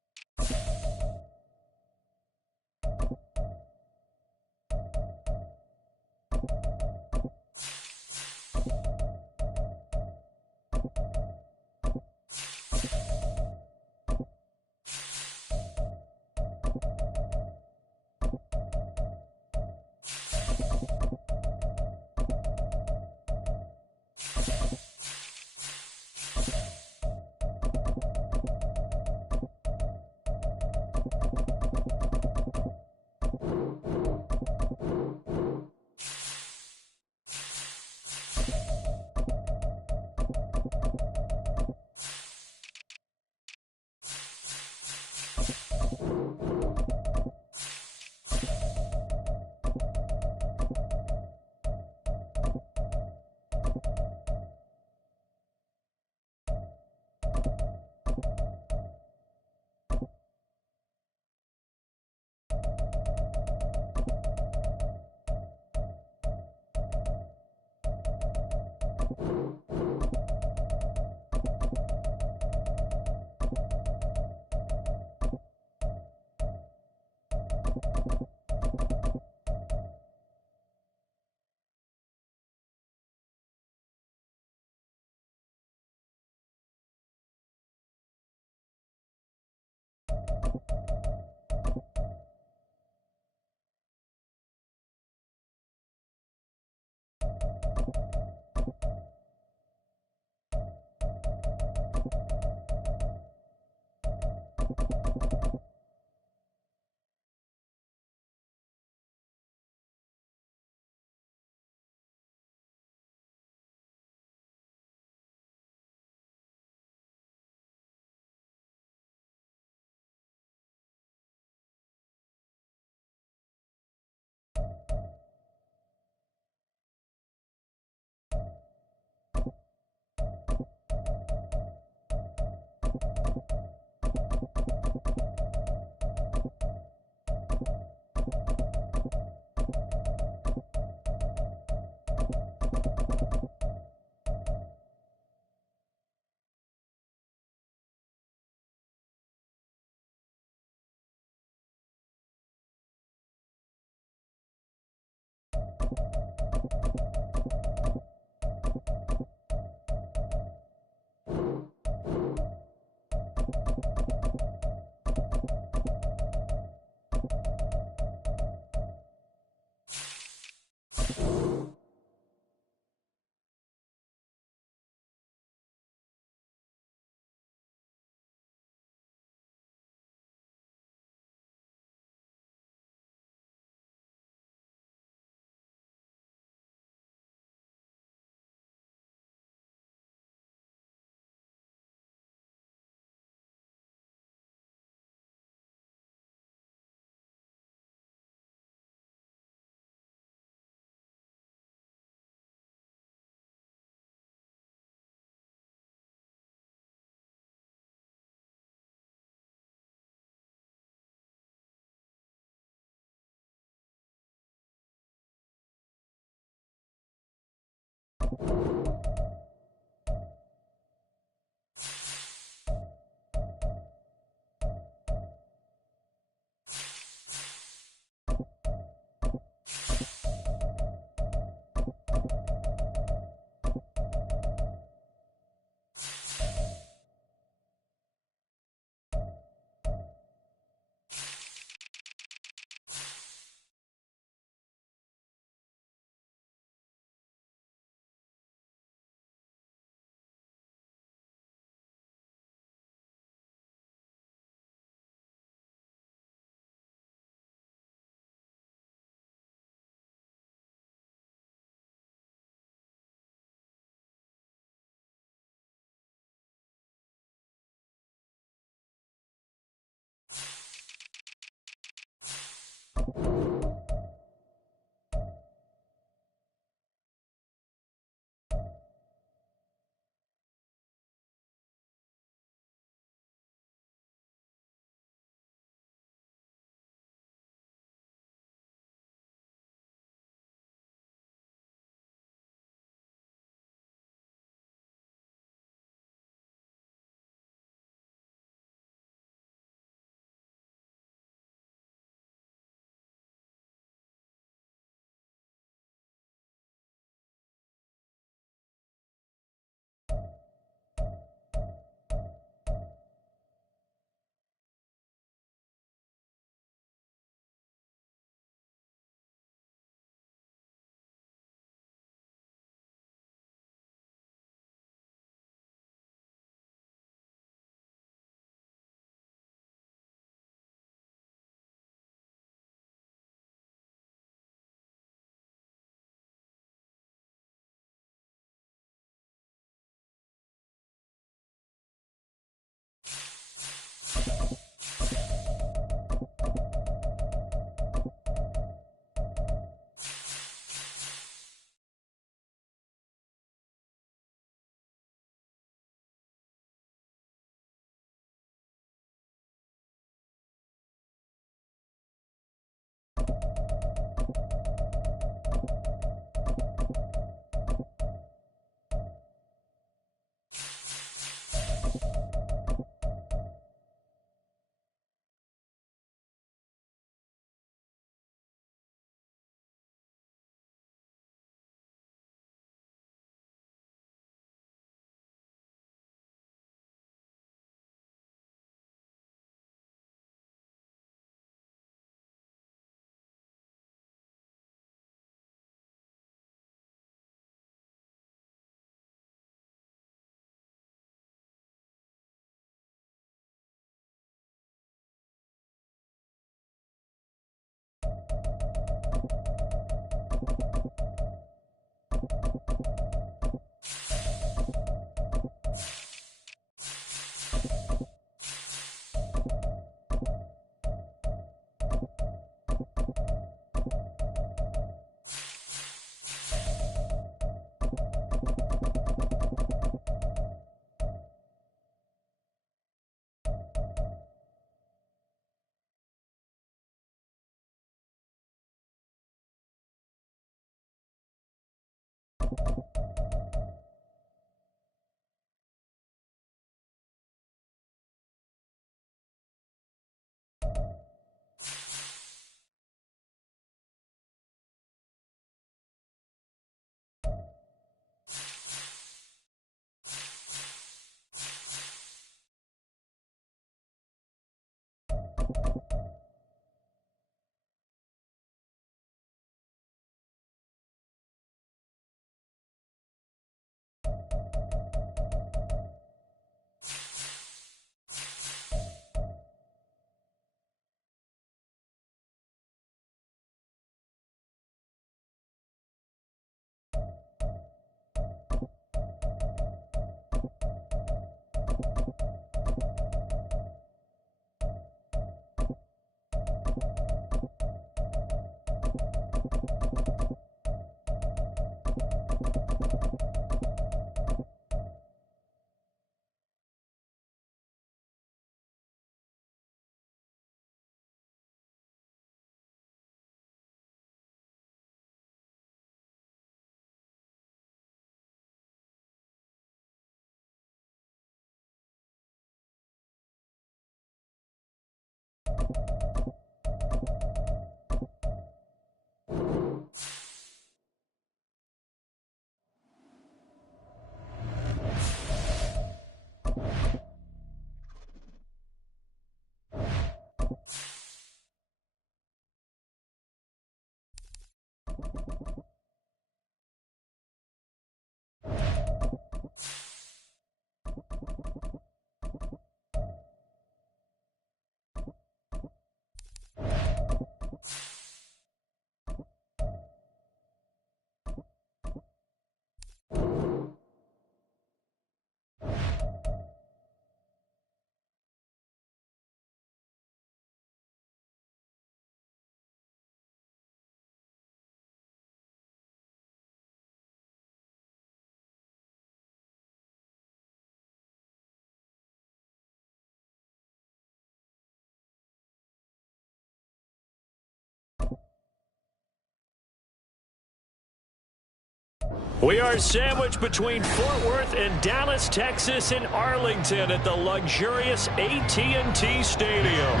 We are sandwiched between Fort Worth and Dallas, Texas, and Arlington at the luxurious AT&T Stadium.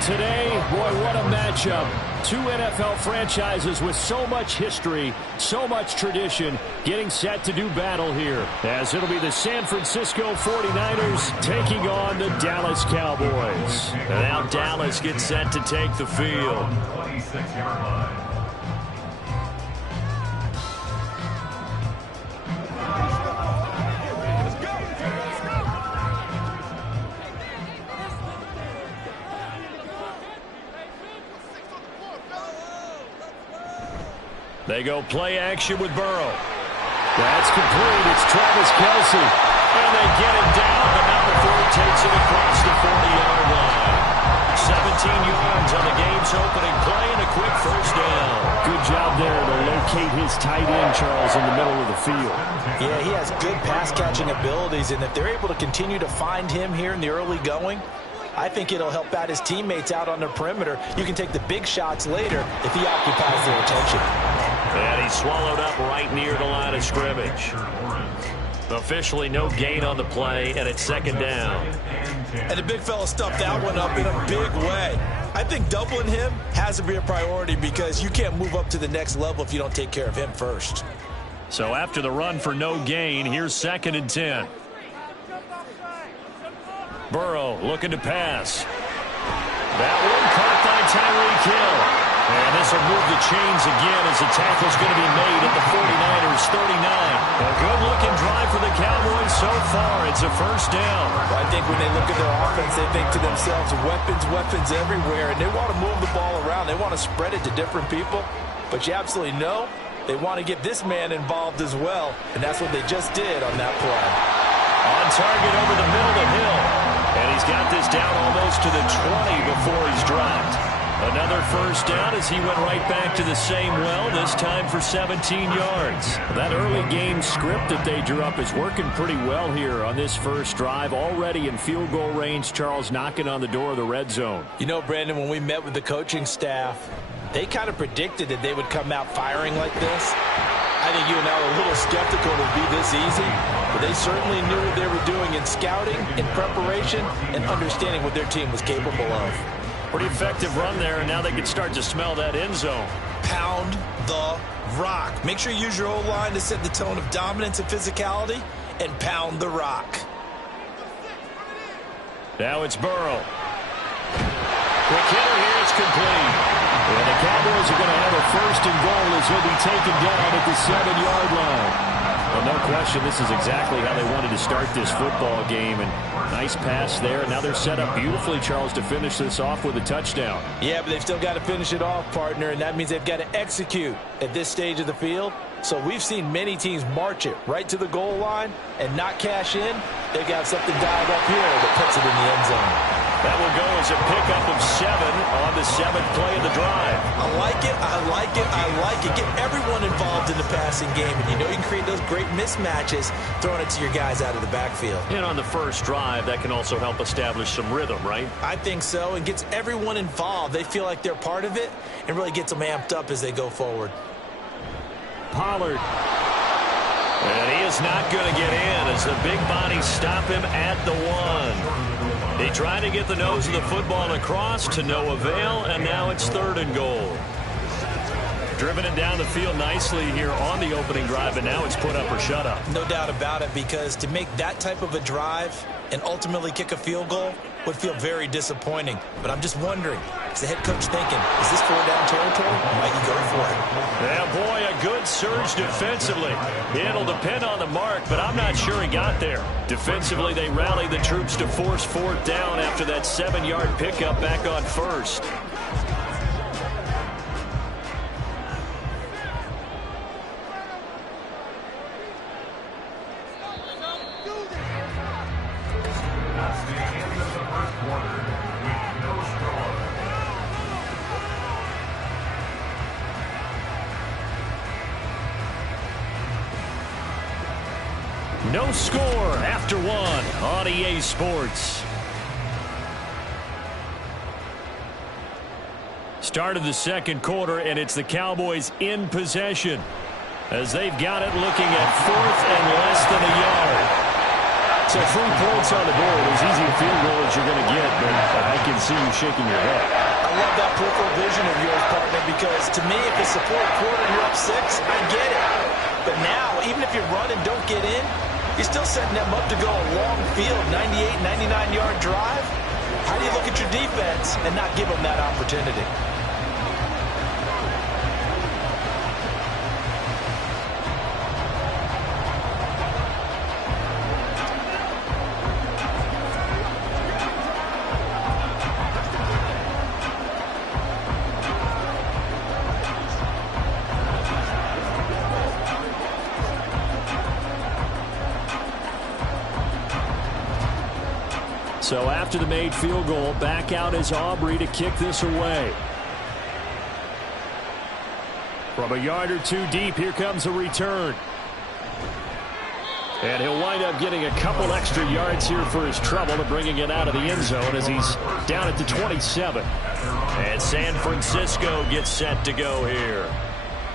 Today, boy, what a matchup. Two NFL franchises with so much history, so much tradition, getting set to do battle here. As it'll be the San Francisco 49ers taking on the Dallas Cowboys. And now Dallas gets set to take the field. 26-yard line. They go play action with Burrow. That's complete. It's Travis Kelce. And they get him down, but now the throw takes it across the 40-yard line. 17 yards on the game's opening play and a quick first down. Good job there to locate his tight end, Charles, in the middle of the field. Yeah, he has good pass-catching abilities, and if they're able to continue to find him here in the early going, I think it'll help out his teammates out on the perimeter. You can take the big shots later if he occupies their attention. And he's swallowed up right near the line of scrimmage. Officially no gain on the play, and it's second down. And the big fella stuffed that one up in a big way. I think doubling him has to be a priority because you can't move up to the next level if you don't take care of him first. So after the run for no gain, here's 2nd and 10. Burrow looking to pass. That one caught by Tyreek Hill. And this will move the chains again as the tackle's going to be made at the 49ers 39. A good-looking drive for the Cowboys so far. It's a first down. I think when they look at their offense, they think to themselves, weapons everywhere, and they want to move the ball around. They want to spread it to different people. But you absolutely know they want to get this man involved as well, and that's what they just did on that play. On target over the middle to Hill. And he's got this down almost to the 20 before he's dropped. Another first down as he went right back to the same well, this time for 17 yards. That early game script that they drew up is working pretty well here on this first drive. Already in field goal range, Charles knocking on the door of the red zone. You know, Brandon, when we met with the coaching staff, they kind of predicted that they would come out firing like this. I think you and I were a little skeptical it would be this easy, but they certainly knew what they were doing in scouting, in preparation, and understanding what their team was capable of. Pretty effective run there, and now they can start to smell that end zone. Pound the rock. Make sure you use your O-line to set the tone of dominance and physicality, and pound the rock. Now it's Burrow. Quick hitter here, it's complete. And the Cowboys are going to have a first and goal as he'll be taken down at the 7-yard line. Well, no question, this is exactly how they wanted to start this football game. And nice pass there. And now they're set up beautifully, Charles, to finish this off with a touchdown. Yeah, but they've still got to finish it off, partner, and that means they've got to execute at this stage of the field. So we've seen many teams march it right to the goal line and not cash in. They've got something dialed up here that puts it in the end zone. That will go as a pickup of 7 on the 7th play of the drive. I like it, I like it, I like it. Get everyone involved in the passing game, and you know you can create those great mismatches throwing it to your guys out of the backfield. And on the first drive, that can also help establish some rhythm, right? I think so, and gets everyone involved. They feel like they're part of it and really gets them amped up as they go forward. Pollard. And he is not going to get in as the big bodies stop him at the 1. They try to get the nose of the football across to no avail, and now it's 3rd and goal. Driven it down the field nicely here on the opening drive, and now it's put up or shut up. No doubt about it, because to make that type of a drive and ultimately kick a field goal would feel very disappointing. But I'm just wondering, is the head coach thinking, is this 4-down territory? Might he go for it? Yeah, boy, a good surge defensively. It'll depend on the mark, but I'm not sure he got there. Defensively, they rallied the troops to force 4th down after that 7-yard pickup back on 1st. No score after 1 on EA Sports. Start of the 2nd quarter, and it's the Cowboys in possession as they've got it looking at 4th and less than a yard. So 3 points on the board, as easy a field goal as you're going to get, but I can see you shaking your head. I love that peripheral vision of yours, partner, because to me, if it's the 4th quarter and you're up 6, I get it. But now, even if you run and don't get in, you're still setting them up to go a long field, 98, 99-yard drive. How do you look at your defense and not give them that opportunity? So after the made field goal, back out is Aubrey to kick this away. From a yard or 2 deep, here comes a return. And he'll wind up getting a couple extra yards here for his trouble to bringing it out of the end zone as he's down at the 27. And San Francisco gets set to go here.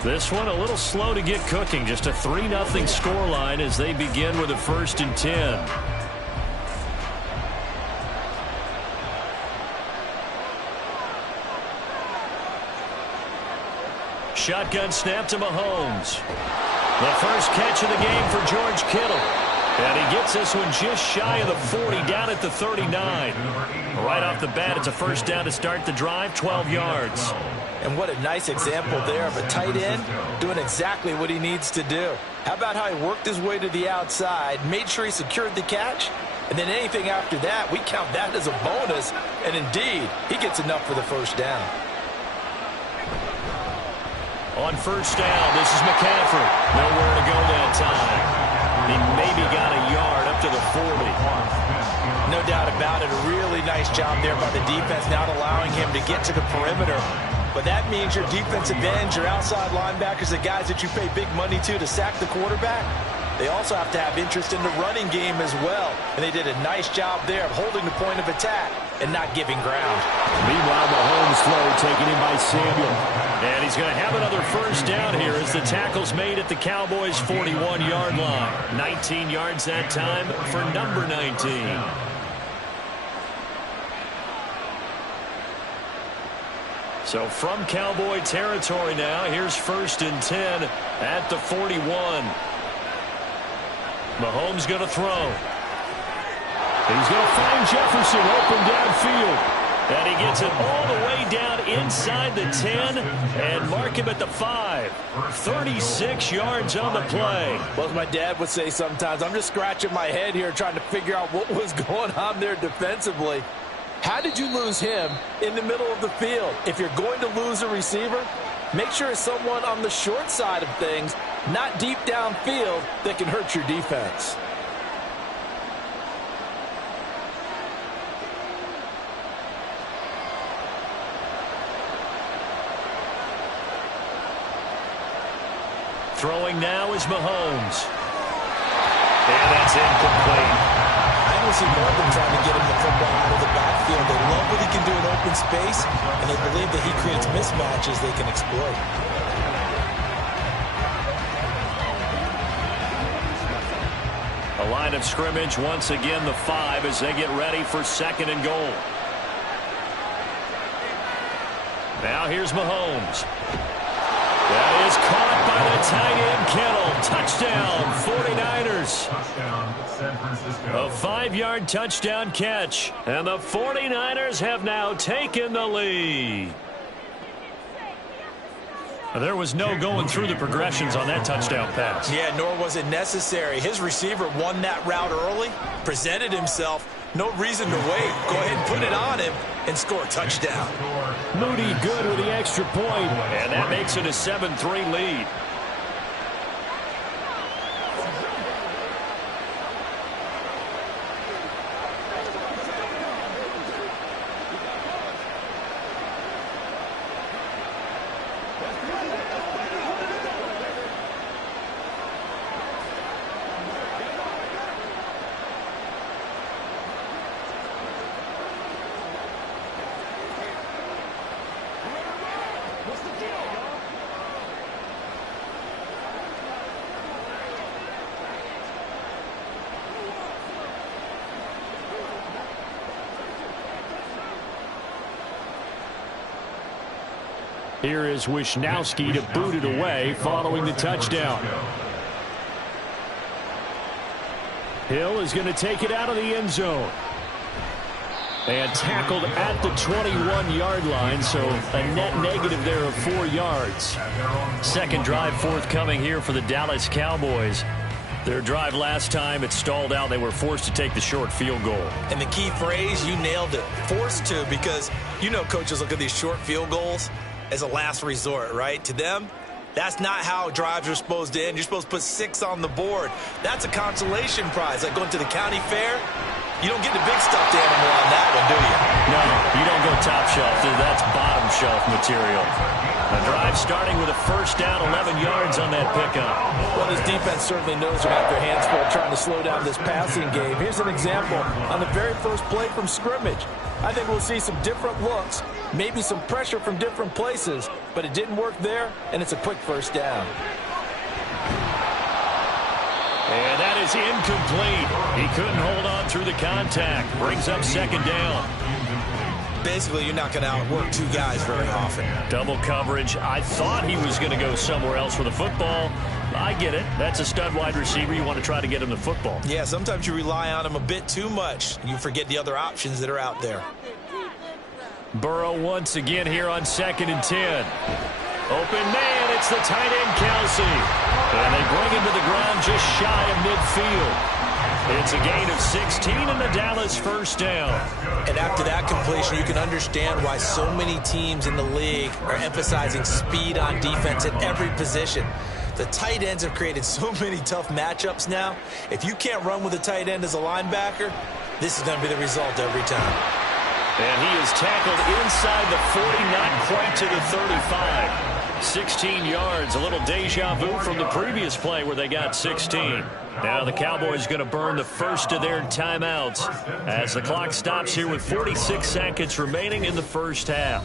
This one a little slow to get cooking. Just a 3-0 scoreline as they begin with a 1st and 10. Shotgun snap to Mahomes. The first catch of the game for George Kittle. And he gets this one just shy of the 40, down at the 39. Right off the bat, it's a 1st down to start the drive, 12 yards. And what a nice example there of a tight end doing exactly what he needs to do. How about how he worked his way to the outside, made sure he secured the catch, and then anything after that, we count that as a bonus. And indeed, he gets enough for the 1st down. On 1st down, this is McCaffrey. Nowhere to go that time. He maybe got a yard up to the 40. No doubt about it. A really nice job there by the defense, not allowing him to get to the perimeter. But that means your defensive ends, your outside linebackers, the guys that you pay big money to sack the quarterback, they also have to have interest in the running game as well. And they did a nice job there of holding the point of attack and not giving ground. Meanwhile, Mahomes' throw taken in by Samuel. And he's going to have another first down here as the tackle's made at the Cowboys' 41-yard line. 19 yards that time for number 19. So from Cowboy territory now, here's 1st and 10 at the 41. Mahomes going to throw. He's going to find Jefferson open downfield. And he gets it all the way down inside the 10 and mark him at the 5. 36 yards on the play. Well, as my dad would say sometimes, I'm just scratching my head here trying to figure out what was going on there defensively. How did you lose him in the middle of the field? If you're going to lose a receiver, make sure it's someone on the short side of things, not deep downfield, that can hurt your defense. Throwing now is Mahomes. And that's incomplete. I don't see more of them trying to get him the football out of the backfield. They love what he can do in open space, and they believe that he creates mismatches they can exploit. A line of scrimmage, once again the 5 as they get ready for 2nd and goal. Now here's Mahomes. That is caught by the tight end Kittle. Touchdown, 49ers. Touchdown, San Francisco. A 5-yard touchdown catch. And the 49ers have now taken the lead. There was no going through the progressions on that touchdown pass. Yeah, nor was it necessary. His receiver won that route early, presented himself. No reason to wait. Go ahead and put it on him and score a touchdown. Moody good with the extra point, and that makes it a 7-3 lead. Here is Wishnowski to boot it away following the touchdown. Hill is going to take it out of the end zone. And tackled at the 21-yard line, so a net negative there of 4 yards. Second drive forthcoming here for the Dallas Cowboys. Their drive last time, it stalled out. They were forced to take the short field goal. And the key phrase, you nailed it, forced to, because you know coaches look at these short field goals as a last resort, right? To them, that's not how drives are supposed to end. You're supposed to put 6 on the board. That's a consolation prize, like going to the county fair. You don't get the big stuffed animal on that one, do you? No, you don't go top shelf. That's bottom shelf material. The drive starting with a first down, 11 yards on that pickup. Well, this defense certainly knows they're at their hands full trying to slow down this passing game. Here's an example on the very first play from scrimmage. I think we'll see some different looks, maybe some pressure from different places, but it didn't work there, and it's a quick first down. And that is incomplete. He couldn't hold on through the contact. Brings up second down. Basically, you're not going to outwork 2 guys very often. Double coverage. I thought he was going to go somewhere else for the football. I get it. That's a stud wide receiver. You want to try to get him the football. Yeah, sometimes you rely on him a bit too much. You forget the other options that are out there. Burrow once again here on 2nd and 10. Open man, it's the tight end Kelsey. And they bring him to the ground just shy of midfield. It's a gain of 16 and the Dallas first down. And after that completion, you can understand why so many teams in the league are emphasizing speed on defense at every position. The tight ends have created so many tough matchups now. If you can't run with a tight end as a linebacker, this is going to be the result every time. And he is tackled inside the 40, not quite to the 35. 16 yards, a little deja vu from the previous play where they got 16. Now the Cowboys going to burn the first of their timeouts as the clock stops here with 46 seconds remaining in the first half.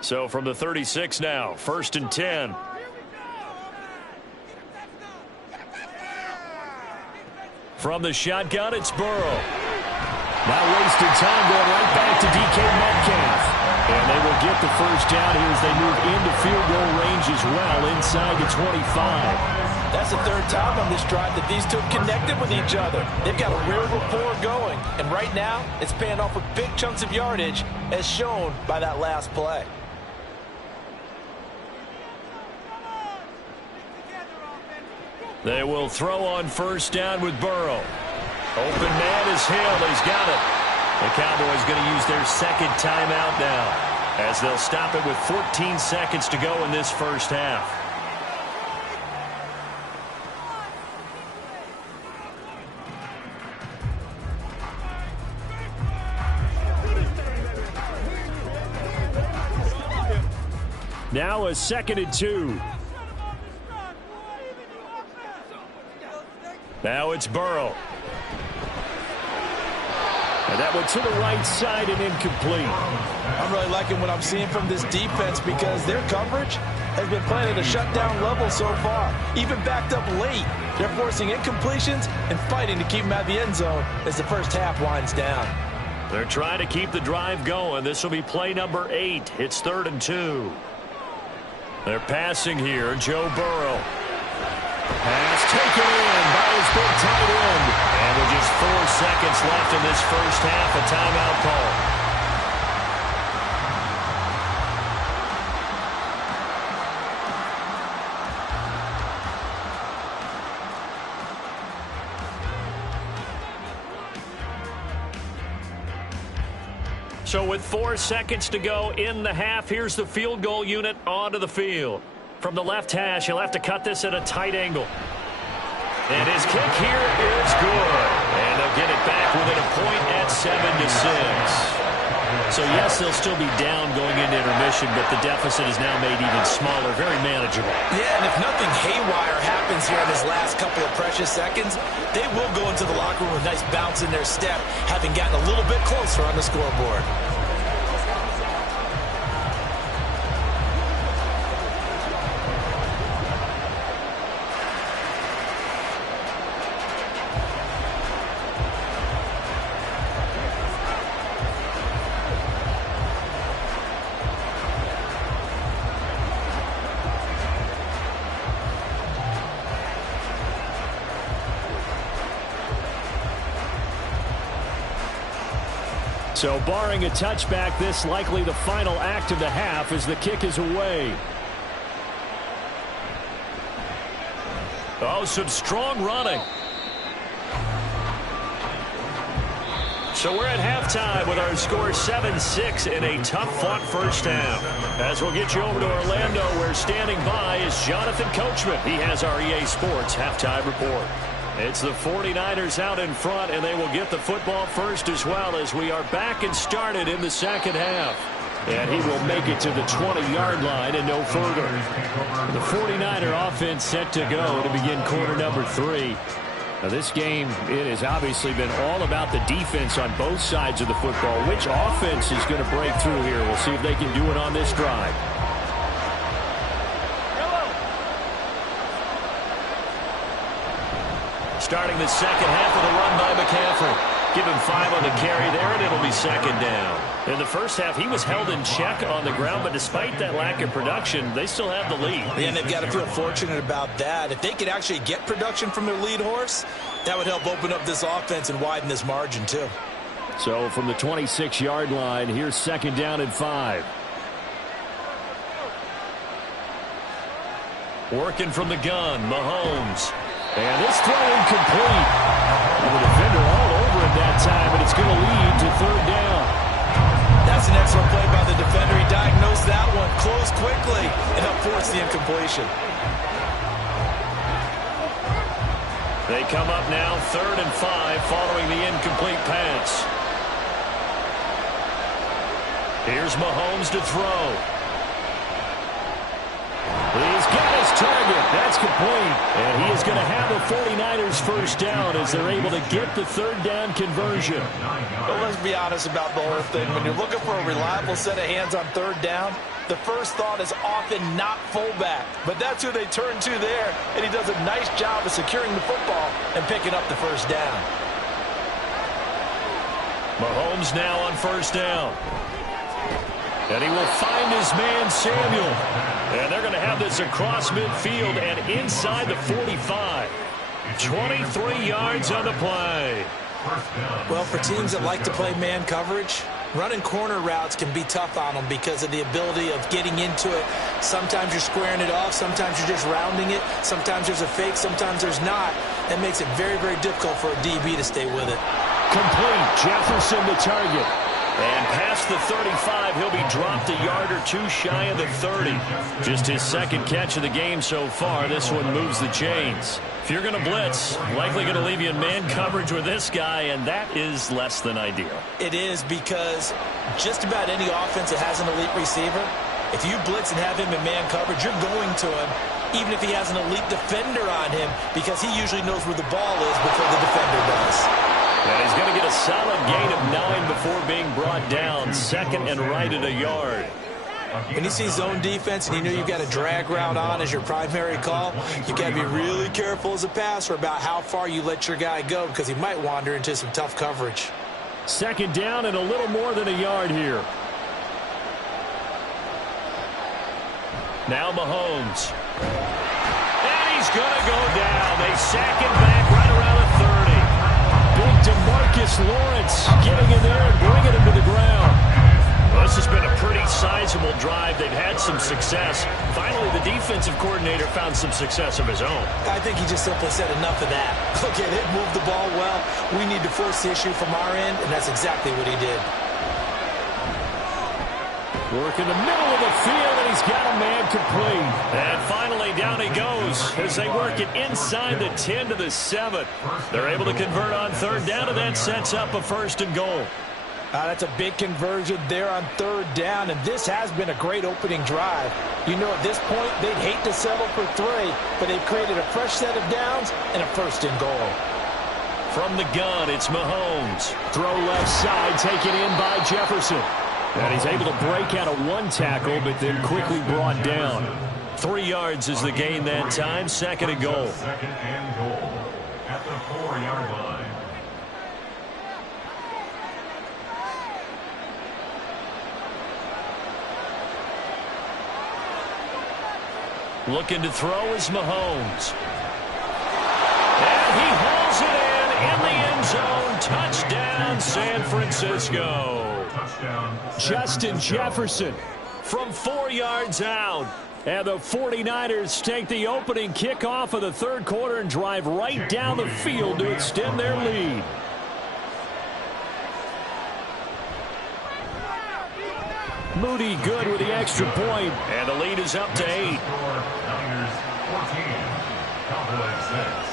So from the 36 now, 1st and 10. From the shotgun, it's Burrow. Now wasted time going right back to DK Metcalf. And they will get the first down here as they move into field goal range as well inside the 25. That's the third time on this drive that these two have connected with each other. They've got a real rapport going. And right now, it's paying off with big chunks of yardage as shown by that last play. They will throw on first down with Burrow. Open man is Hill. He's got it. The Cowboys going to use their second timeout now as they'll stop it with 14 seconds to go in this first half. Now a 2nd and 2. Now it's Burrow. And that one to the right side and incomplete. I'm really liking what I'm seeing from this defense because their coverage has been playing at a shutdown level so far. Even backed up late, they're forcing incompletions and fighting to keep them out of the end zone as the first half winds down. They're trying to keep the drive going. This will be play number 8. It's 3rd and 2. They're passing here. Joe Burrow. Pass taken in by his big tight end. And with just 4 seconds left in this first half, a timeout call. So with 4 seconds to go in the half, here's the field goal unit onto the field. From the left hash, he'll have to cut this at a tight angle. And his kick here is good. And they'll get it back within a point at 7-6. So yes, they'll still be down going into intermission, but the deficit is now made even smaller, very manageable. Yeah, and if nothing haywire happens here in this last couple of precious seconds, they will go into the locker room with a nice bounce in their step, having gotten a little bit closer on the scoreboard. So barring a touchback, this likely the final act of the half as the kick is away. Oh, some strong running. So we're at halftime with our score 7-6 in a tough-fought first half. As we'll get you over to Orlando, where standing by is Jonathan Coachman. He has our EA Sports halftime report. It's the 49ers out in front, and they will get the football first as well as we are back and started in the second half. And he will make it to the 20-yard line and no further. The 49er offense set to go to begin quarter number 3. Now this game, it has obviously been all about the defense on both sides of the football. Which offense is going to break through here? We'll see if they can do it on this drive. Starting the second half with a run by McCaffrey. Give him 5 on the carry there, and it'll be second down. In the first half, he was held in check on the ground, but despite that lack of production, they still have the lead. Yeah, and they've got to feel fortunate about that. If they could actually get production from their lead horse, that would help open up this offense and widen this margin, too. So from the 26-yard line, here's second down and 5. Working from the gun, Mahomes. And this throw incomplete. And the defender all over him that time, and it's going to lead to third down. That's an excellent play by the defender. He diagnosed that one, closed quickly, and helped force the incompletion. They come up now 3rd and 5 following the incomplete pass. Here's Mahomes to throw. He's got his target. That's complete. And he is going to have the 49ers first down as they're able to get the 3rd down conversion. Well, let's be honest about the whole thing. When you're looking for a reliable set of hands on 3rd down, the first thought is often not fullback. But that's who they turn to there, and he does a nice job of securing the football and picking up the first down. Mahomes now on first down. And he will find his man, Samuel. And they're going to have this across midfield and inside the 45. 23 yards on the play. Well, for teams that like to play man coverage, running corner routes can be tough on them because of the ability of getting into it. Sometimes you're squaring it off. Sometimes you're just rounding it. Sometimes there's a fake. Sometimes there's not. That makes it very, very difficult for a DB to stay with it. Complete. Jefferson the target. And past the 35, he'll be dropped a yard or two shy of the 30. Just his 2nd catch of the game so far. This one moves the chains. If you're going to blitz, likely going to leave you in man coverage with this guy, and that is less than ideal. It is, because just about any offense that has an elite receiver, if you blitz and have him in man coverage, you're going to him, even if he has an elite defender on him, because he usually knows where the ball is before the defender does. And he's going to get a solid gain of 9 before being brought down. 2nd and right at a yard. When you see zone defense and you know you've got a drag route on as your primary call, you've got to be really careful as a passer about how far you let your guy go, because he might wander into some tough coverage. 2nd down and a little more than a yard here. Now Mahomes. And he's going to go down. They sack him back right around the 30. Big DeMarcus Lawrence getting in there and bringing him to the ground. Well, this has been a pretty sizable drive. They've had some success. Finally, the defensive coordinator found some success of his own. I think he just simply said enough of that. Look at it, move the ball well. We need to force the issue from our end, and that's exactly what he did. Work in the middle of the field, and he's got a man complete. And finally, down he goes as they work it inside the 10 to the 7. They're able to convert on 3rd down, and that sets up a 1st and goal. That's a big conversion there on 3rd down, and this has been a great opening drive. You know, at this point, they'd hate to settle for 3, but they've created a fresh set of downs and a 1st and goal. From the gun, it's Mahomes. Throw left side, taken in by Jefferson. And he's able to break out of 1 tackle, but then quickly brought down. 3 yards is the gain that time. 2nd and goal. 2nd and goal at the 4-yard line. Looking to throw is Mahomes. And he hauls it in the end zone. Touchdown, San Francisco. Touchdown. Justin Jefferson from 4 yards out. And the 49ers take the opening kickoff of the 3rd quarter and drive right down the field to extend their lead. Moody good with the extra point, and the lead is up to 8. Niners 14, Cowboys 6.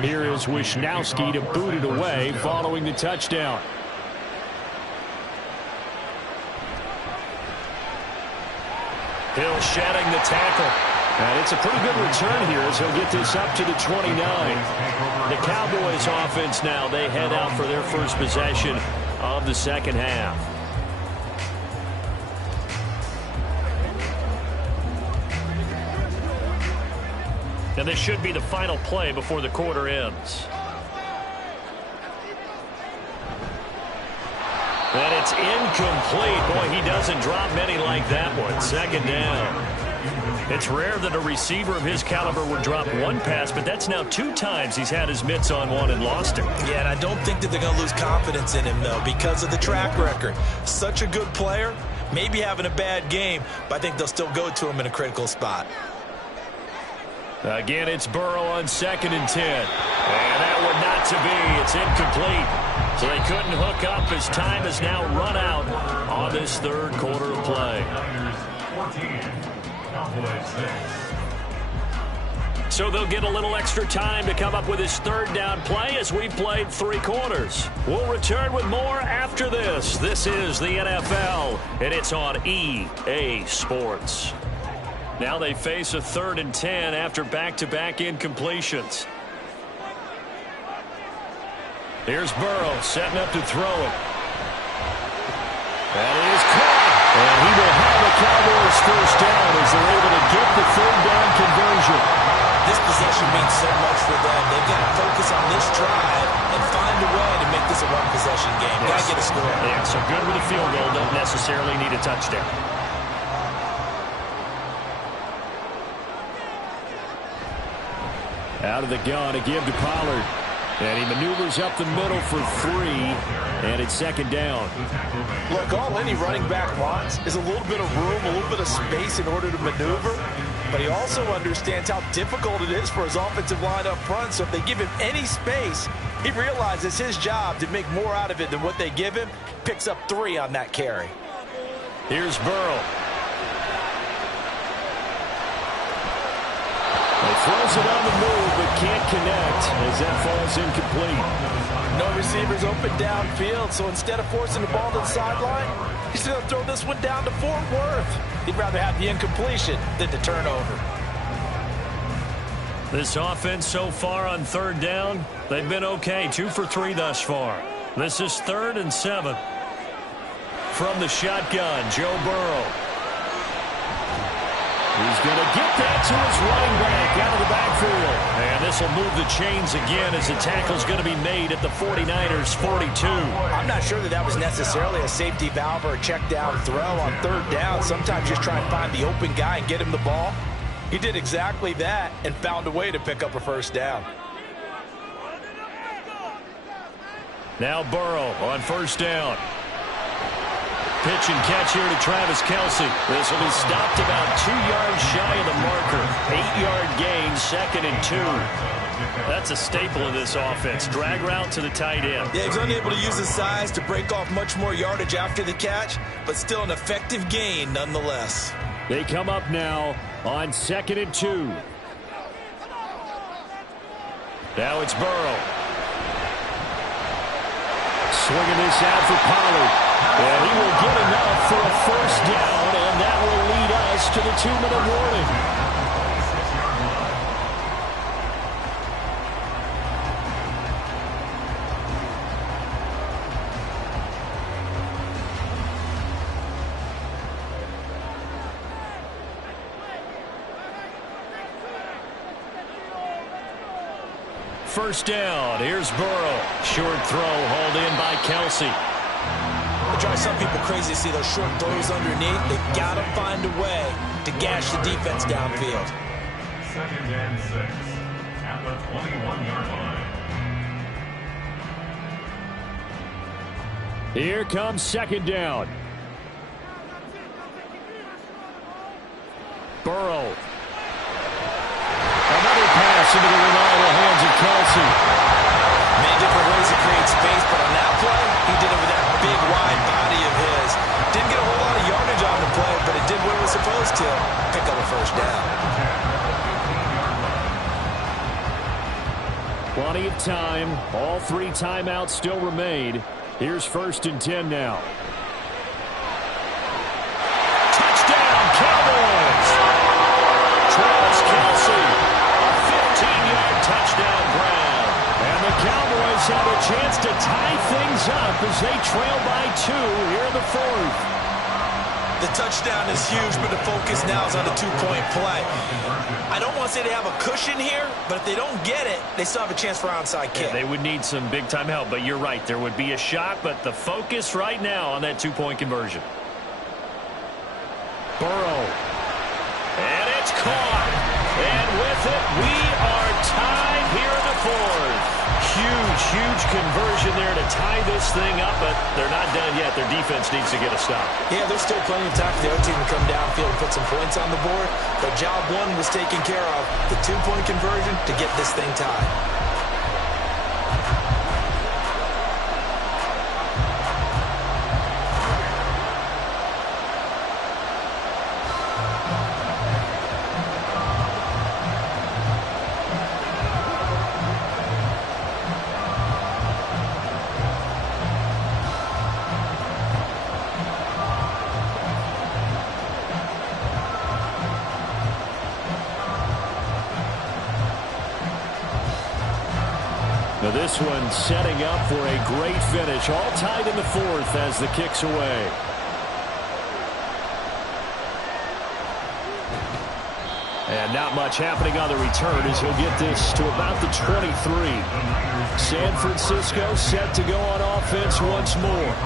Here is Wisnowski to boot it away following the touchdown. Hill shedding the tackle. And it's a pretty good return here as he'll get this up to the 29. The Cowboys offense now, they head out for their first possession of the 2nd half. And this should be the final play before the quarter ends. And it's incomplete. Boy, he doesn't drop many like that one. Second down. It's rare that a receiver of his caliber would drop one pass, but that's now 2 times he's had his mitts on one and lost it. Yeah, and I don't think that they're going to lose confidence in him, though, because of the track record. Such a good player, maybe having a bad game, but I think they'll still go to him in a critical spot. Again, it's Burrow on 2nd and 10. And that one not to be. It's incomplete. So they couldn't hook up as time has now run out on this third quarter of play. So they'll get a little extra time to come up with his third down play as we've played 3 quarters. We'll return with more after this. This is the NFL, and it's on EA Sports. Now they face a 3rd and 10 after back-to-back incompletions. Here's Burrow setting up to throw it. That is caught. And he will have the Cowboys first down as they're able to get the 3rd down conversion. This possession means so much for them. They've got to focus on this drive and find a way to make this a one-possession game. Got to get a score. Yeah, so good with a field goal. Don't necessarily need a touchdown. Out of the gun to give to Pollard. And he maneuvers up the middle for 3, and it's 2nd down. Look, all any running back wants is a little bit of room, a little bit of space in order to maneuver. But he also understands how difficult it is for his offensive line up front. So if they give him any space, he realizes his job to make more out of it than what they give him. Picks up 3 on that carry. Here's Burrow. He throws it on the move, but can't connect as that falls incomplete. No receivers open downfield, so instead of forcing the ball to the sideline, he's going to throw this one down to Fort Worth. He'd rather have the incompletion than the turnover. This offense so far on 3rd down, they've been okay. 2 for 3 thus far. This is 3rd and 7. From the shotgun, Joe Burrow. He's going to get that to his running back out of the backfield. And this will move the chains again as the tackle's going to be made at the 49ers' 42. I'm not sure that was necessarily a safety valve or a check down throw on 3rd down. Sometimes just try and find the open guy and get him the ball. He did exactly that and found a way to pick up a 1st down. Now Burrow on 1st down. Pitch and catch here to Travis Kelce. This will be stopped about 2 yards shy of the marker. 8-yard gain, 2nd and 2. That's a staple of this offense. Drag route to the tight end. Yeah, he's unable to use his size to break off much more yardage after the catch, but still an effective gain nonetheless. They come up now on 2nd and 2. Now it's Burrow. Swinging this out for Pollard. And he will get enough for a 1st down, and that will lead us to the 2-minute warning. First down. Here's Burrow. Short throw hauled in by Kelce. It drives some people crazy to see those short throws underneath. They got to find a way to gash the defense downfield. 2nd and 6 at the 21-yard line. Here comes 2nd down. Burrow. Another pass into the reliable hands of Kelce. Many different ways to create space, but on that play, he did it with that big, wide body of his. Didn't get a whole lot of yardage on the play, but it did what it was supposed to. Pick up a 1st down. Plenty of time. All 3 timeouts still remain. Here's 1st and 10 now. Touchdown, Cowboys! Travis Kelce, a 15-yard touchdown grab. And the Cowboys have a chance to tie things up as they trail by 2 here in the 4th. The touchdown is huge, but the focus now is on the two-point play. I don't want to say they have a cushion here, but if they don't get it, they still have a chance for onside kick. Yeah, they would need some big-time help, but you're right. There would be a shot, but the focus right now on that two-point conversion. Burrow. And it's caught. And with it, we are tied here in the fourth. Huge, huge conversion there to tie this thing up, but they're not done yet. Their defense needs to get a stop. Yeah, there's still plenty of time for the other team to come downfield and put some points on the board, but job one was taken care of. The two-point conversion to get this thing tied. Now this one setting up for a great finish. All tied in the fourth as the kick's away. And not much happening on the return as he'll get this to about the 23. San Francisco set to go on offense once more.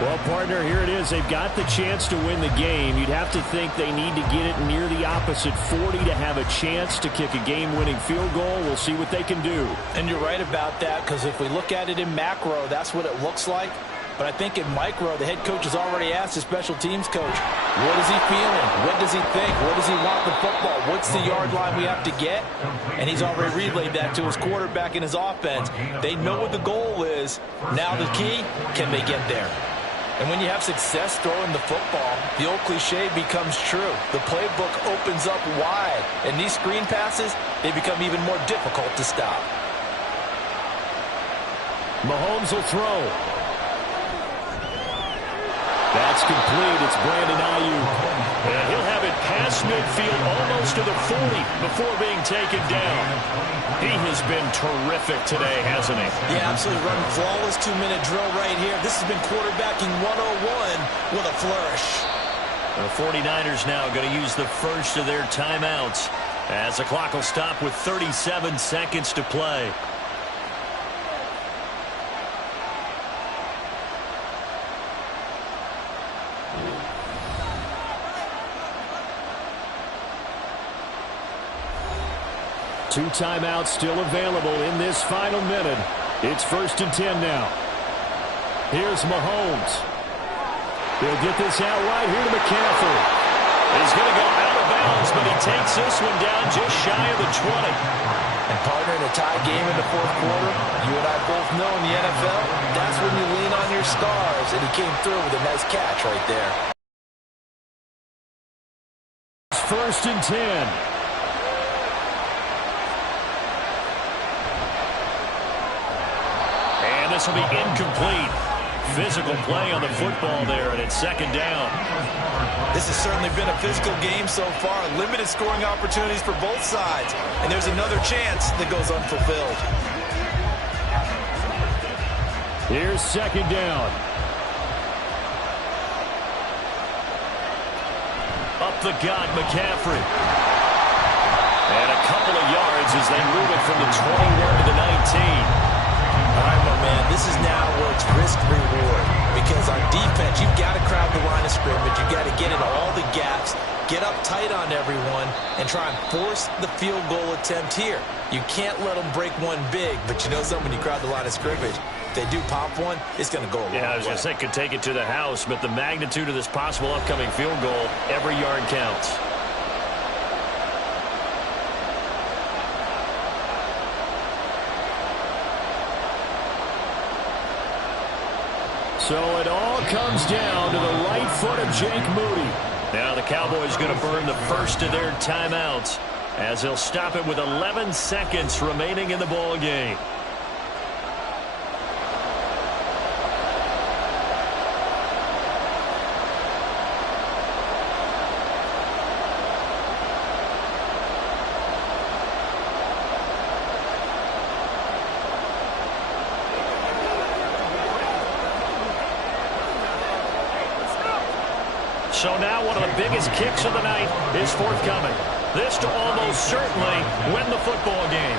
Well, partner, here it is. They've got the chance to win the game. You'd have to think they need to get it near the opposite 40 to have a chance to kick a game-winning field goal. We'll see what they can do. And you're right about that, because if we look at it in macro, that's what it looks like. But I think in micro, the head coach has already asked his special teams coach, what is he feeling? What does he think? What does he want the football? What's the yard line we have to get? And he's already relayed that to his quarterback and his offense. They know what the goal is. Now the key, can they get there? And when you have success throwing the football, the old cliche becomes true. The playbook opens up wide. And these screen passes, they become even more difficult to stop. Mahomes will throw. That's complete. It's Brandon Ayuk. And he'll have it past midfield almost to the 40 before being taken down. He has been terrific today, hasn't he? Yeah, absolutely. Running flawless 2-minute drill right here. This has been quarterbacking 101 with a flourish. The 49ers now going to use the first of their timeouts as the clock will stop with 37 seconds to play. Two timeouts still available in this final minute. It's 1st and 10 now. Here's Mahomes. He'll get this out right here to McCaffrey. He's going to go out of bounds, but he takes this one down just shy of the 20. And partner, in a tie game in the fourth quarter, you and I both know in the NFL, that's when you lean on your stars. And he came through with a nice catch right there. 1st and 10. This will be incomplete. Physical play on the football there, and it's 2nd down. This has certainly been a physical game so far. Limited scoring opportunities for both sides. And there's another chance that goes unfulfilled. Here's 2nd down. Up the gut, McCaffrey. And a couple of yards as they move it from the 21 to the 19. All right, my man, this is now where it's risk-reward. Because on defense, you've got to crowd the line of scrimmage. You've got to get into all the gaps, get up tight on everyone, and try and force the field goal attempt here. You can't let them break one big, but you know something, when you crowd the line of scrimmage, if they do pop one, it's going to go a long way. Yeah, I was going to say, could take it to the house, but the magnitude of this possible upcoming field goal, every yard counts. So it all comes down to the right foot of Jake Moody. Now the Cowboys going to burn the first of their timeouts as they'll stop it with 11 seconds remaining in the ball game. So now one of the biggest kicks of the night is forthcoming. This to almost certainly win the football game.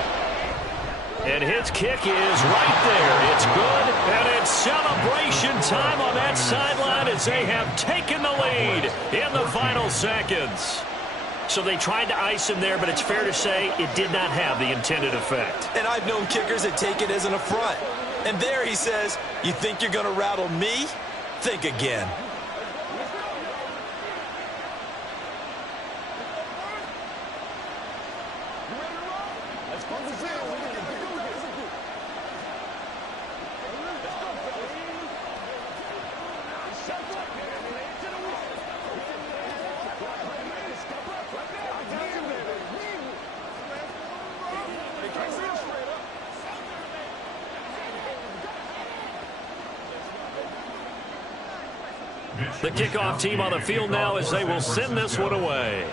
And his kick is right there. It's good, and it's celebration time on that sideline as they have taken the lead in the final seconds. So they tried to ice him there, but it's fair to say it did not have the intended effect. And I've known kickers that take it as an affront. And there he says, you think you're going to rattle me? Think again. The kickoff team on the field now as they will send this one away.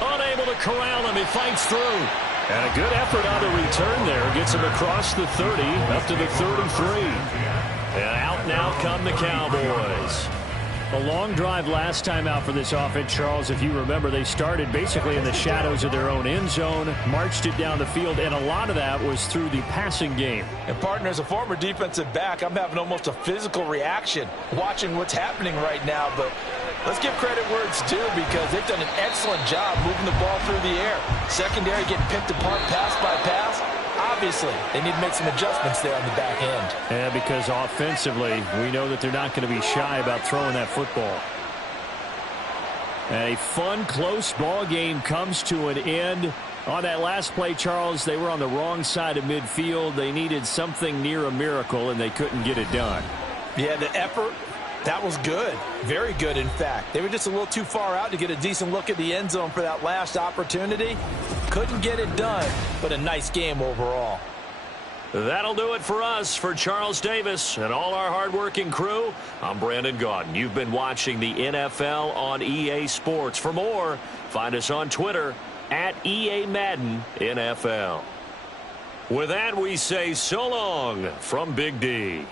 Unable to corral him. He fights through. And a good effort on the return there. Gets him across the 30, up to the 33. And out now come the Cowboys. A long drive last time out for this offense, Charles. If you remember, they started basically in the shadows of their own end zone, marched it down the field, and a lot of that was through the passing game. And, partner, as a former defensive back, I'm having almost a physical reaction watching what's happening right now. But let's give credit where it's due because they've done an excellent job moving the ball through the air. Secondary getting picked apart pass by pass. Obviously, they need to make some adjustments there on the back end. Yeah, because offensively, we know that they're not going to be shy about throwing that football. And a fun, close ball game comes to an end. On that last play, Charles, they were on the wrong side of midfield. They needed something near a miracle, and they couldn't get it done. Yeah, the effort, that was good. Very good, in fact. They were just a little too far out to get a decent look at the end zone for that last opportunity. Couldn't get it done, but a nice game overall. That'll do it for us. For Charles Davis and all our hardworking crew, I'm Brandon Gaudin. You've been watching the NFL on EA Sports. For more, find us on Twitter at EA Madden NFL. With that, we say so long from Big D.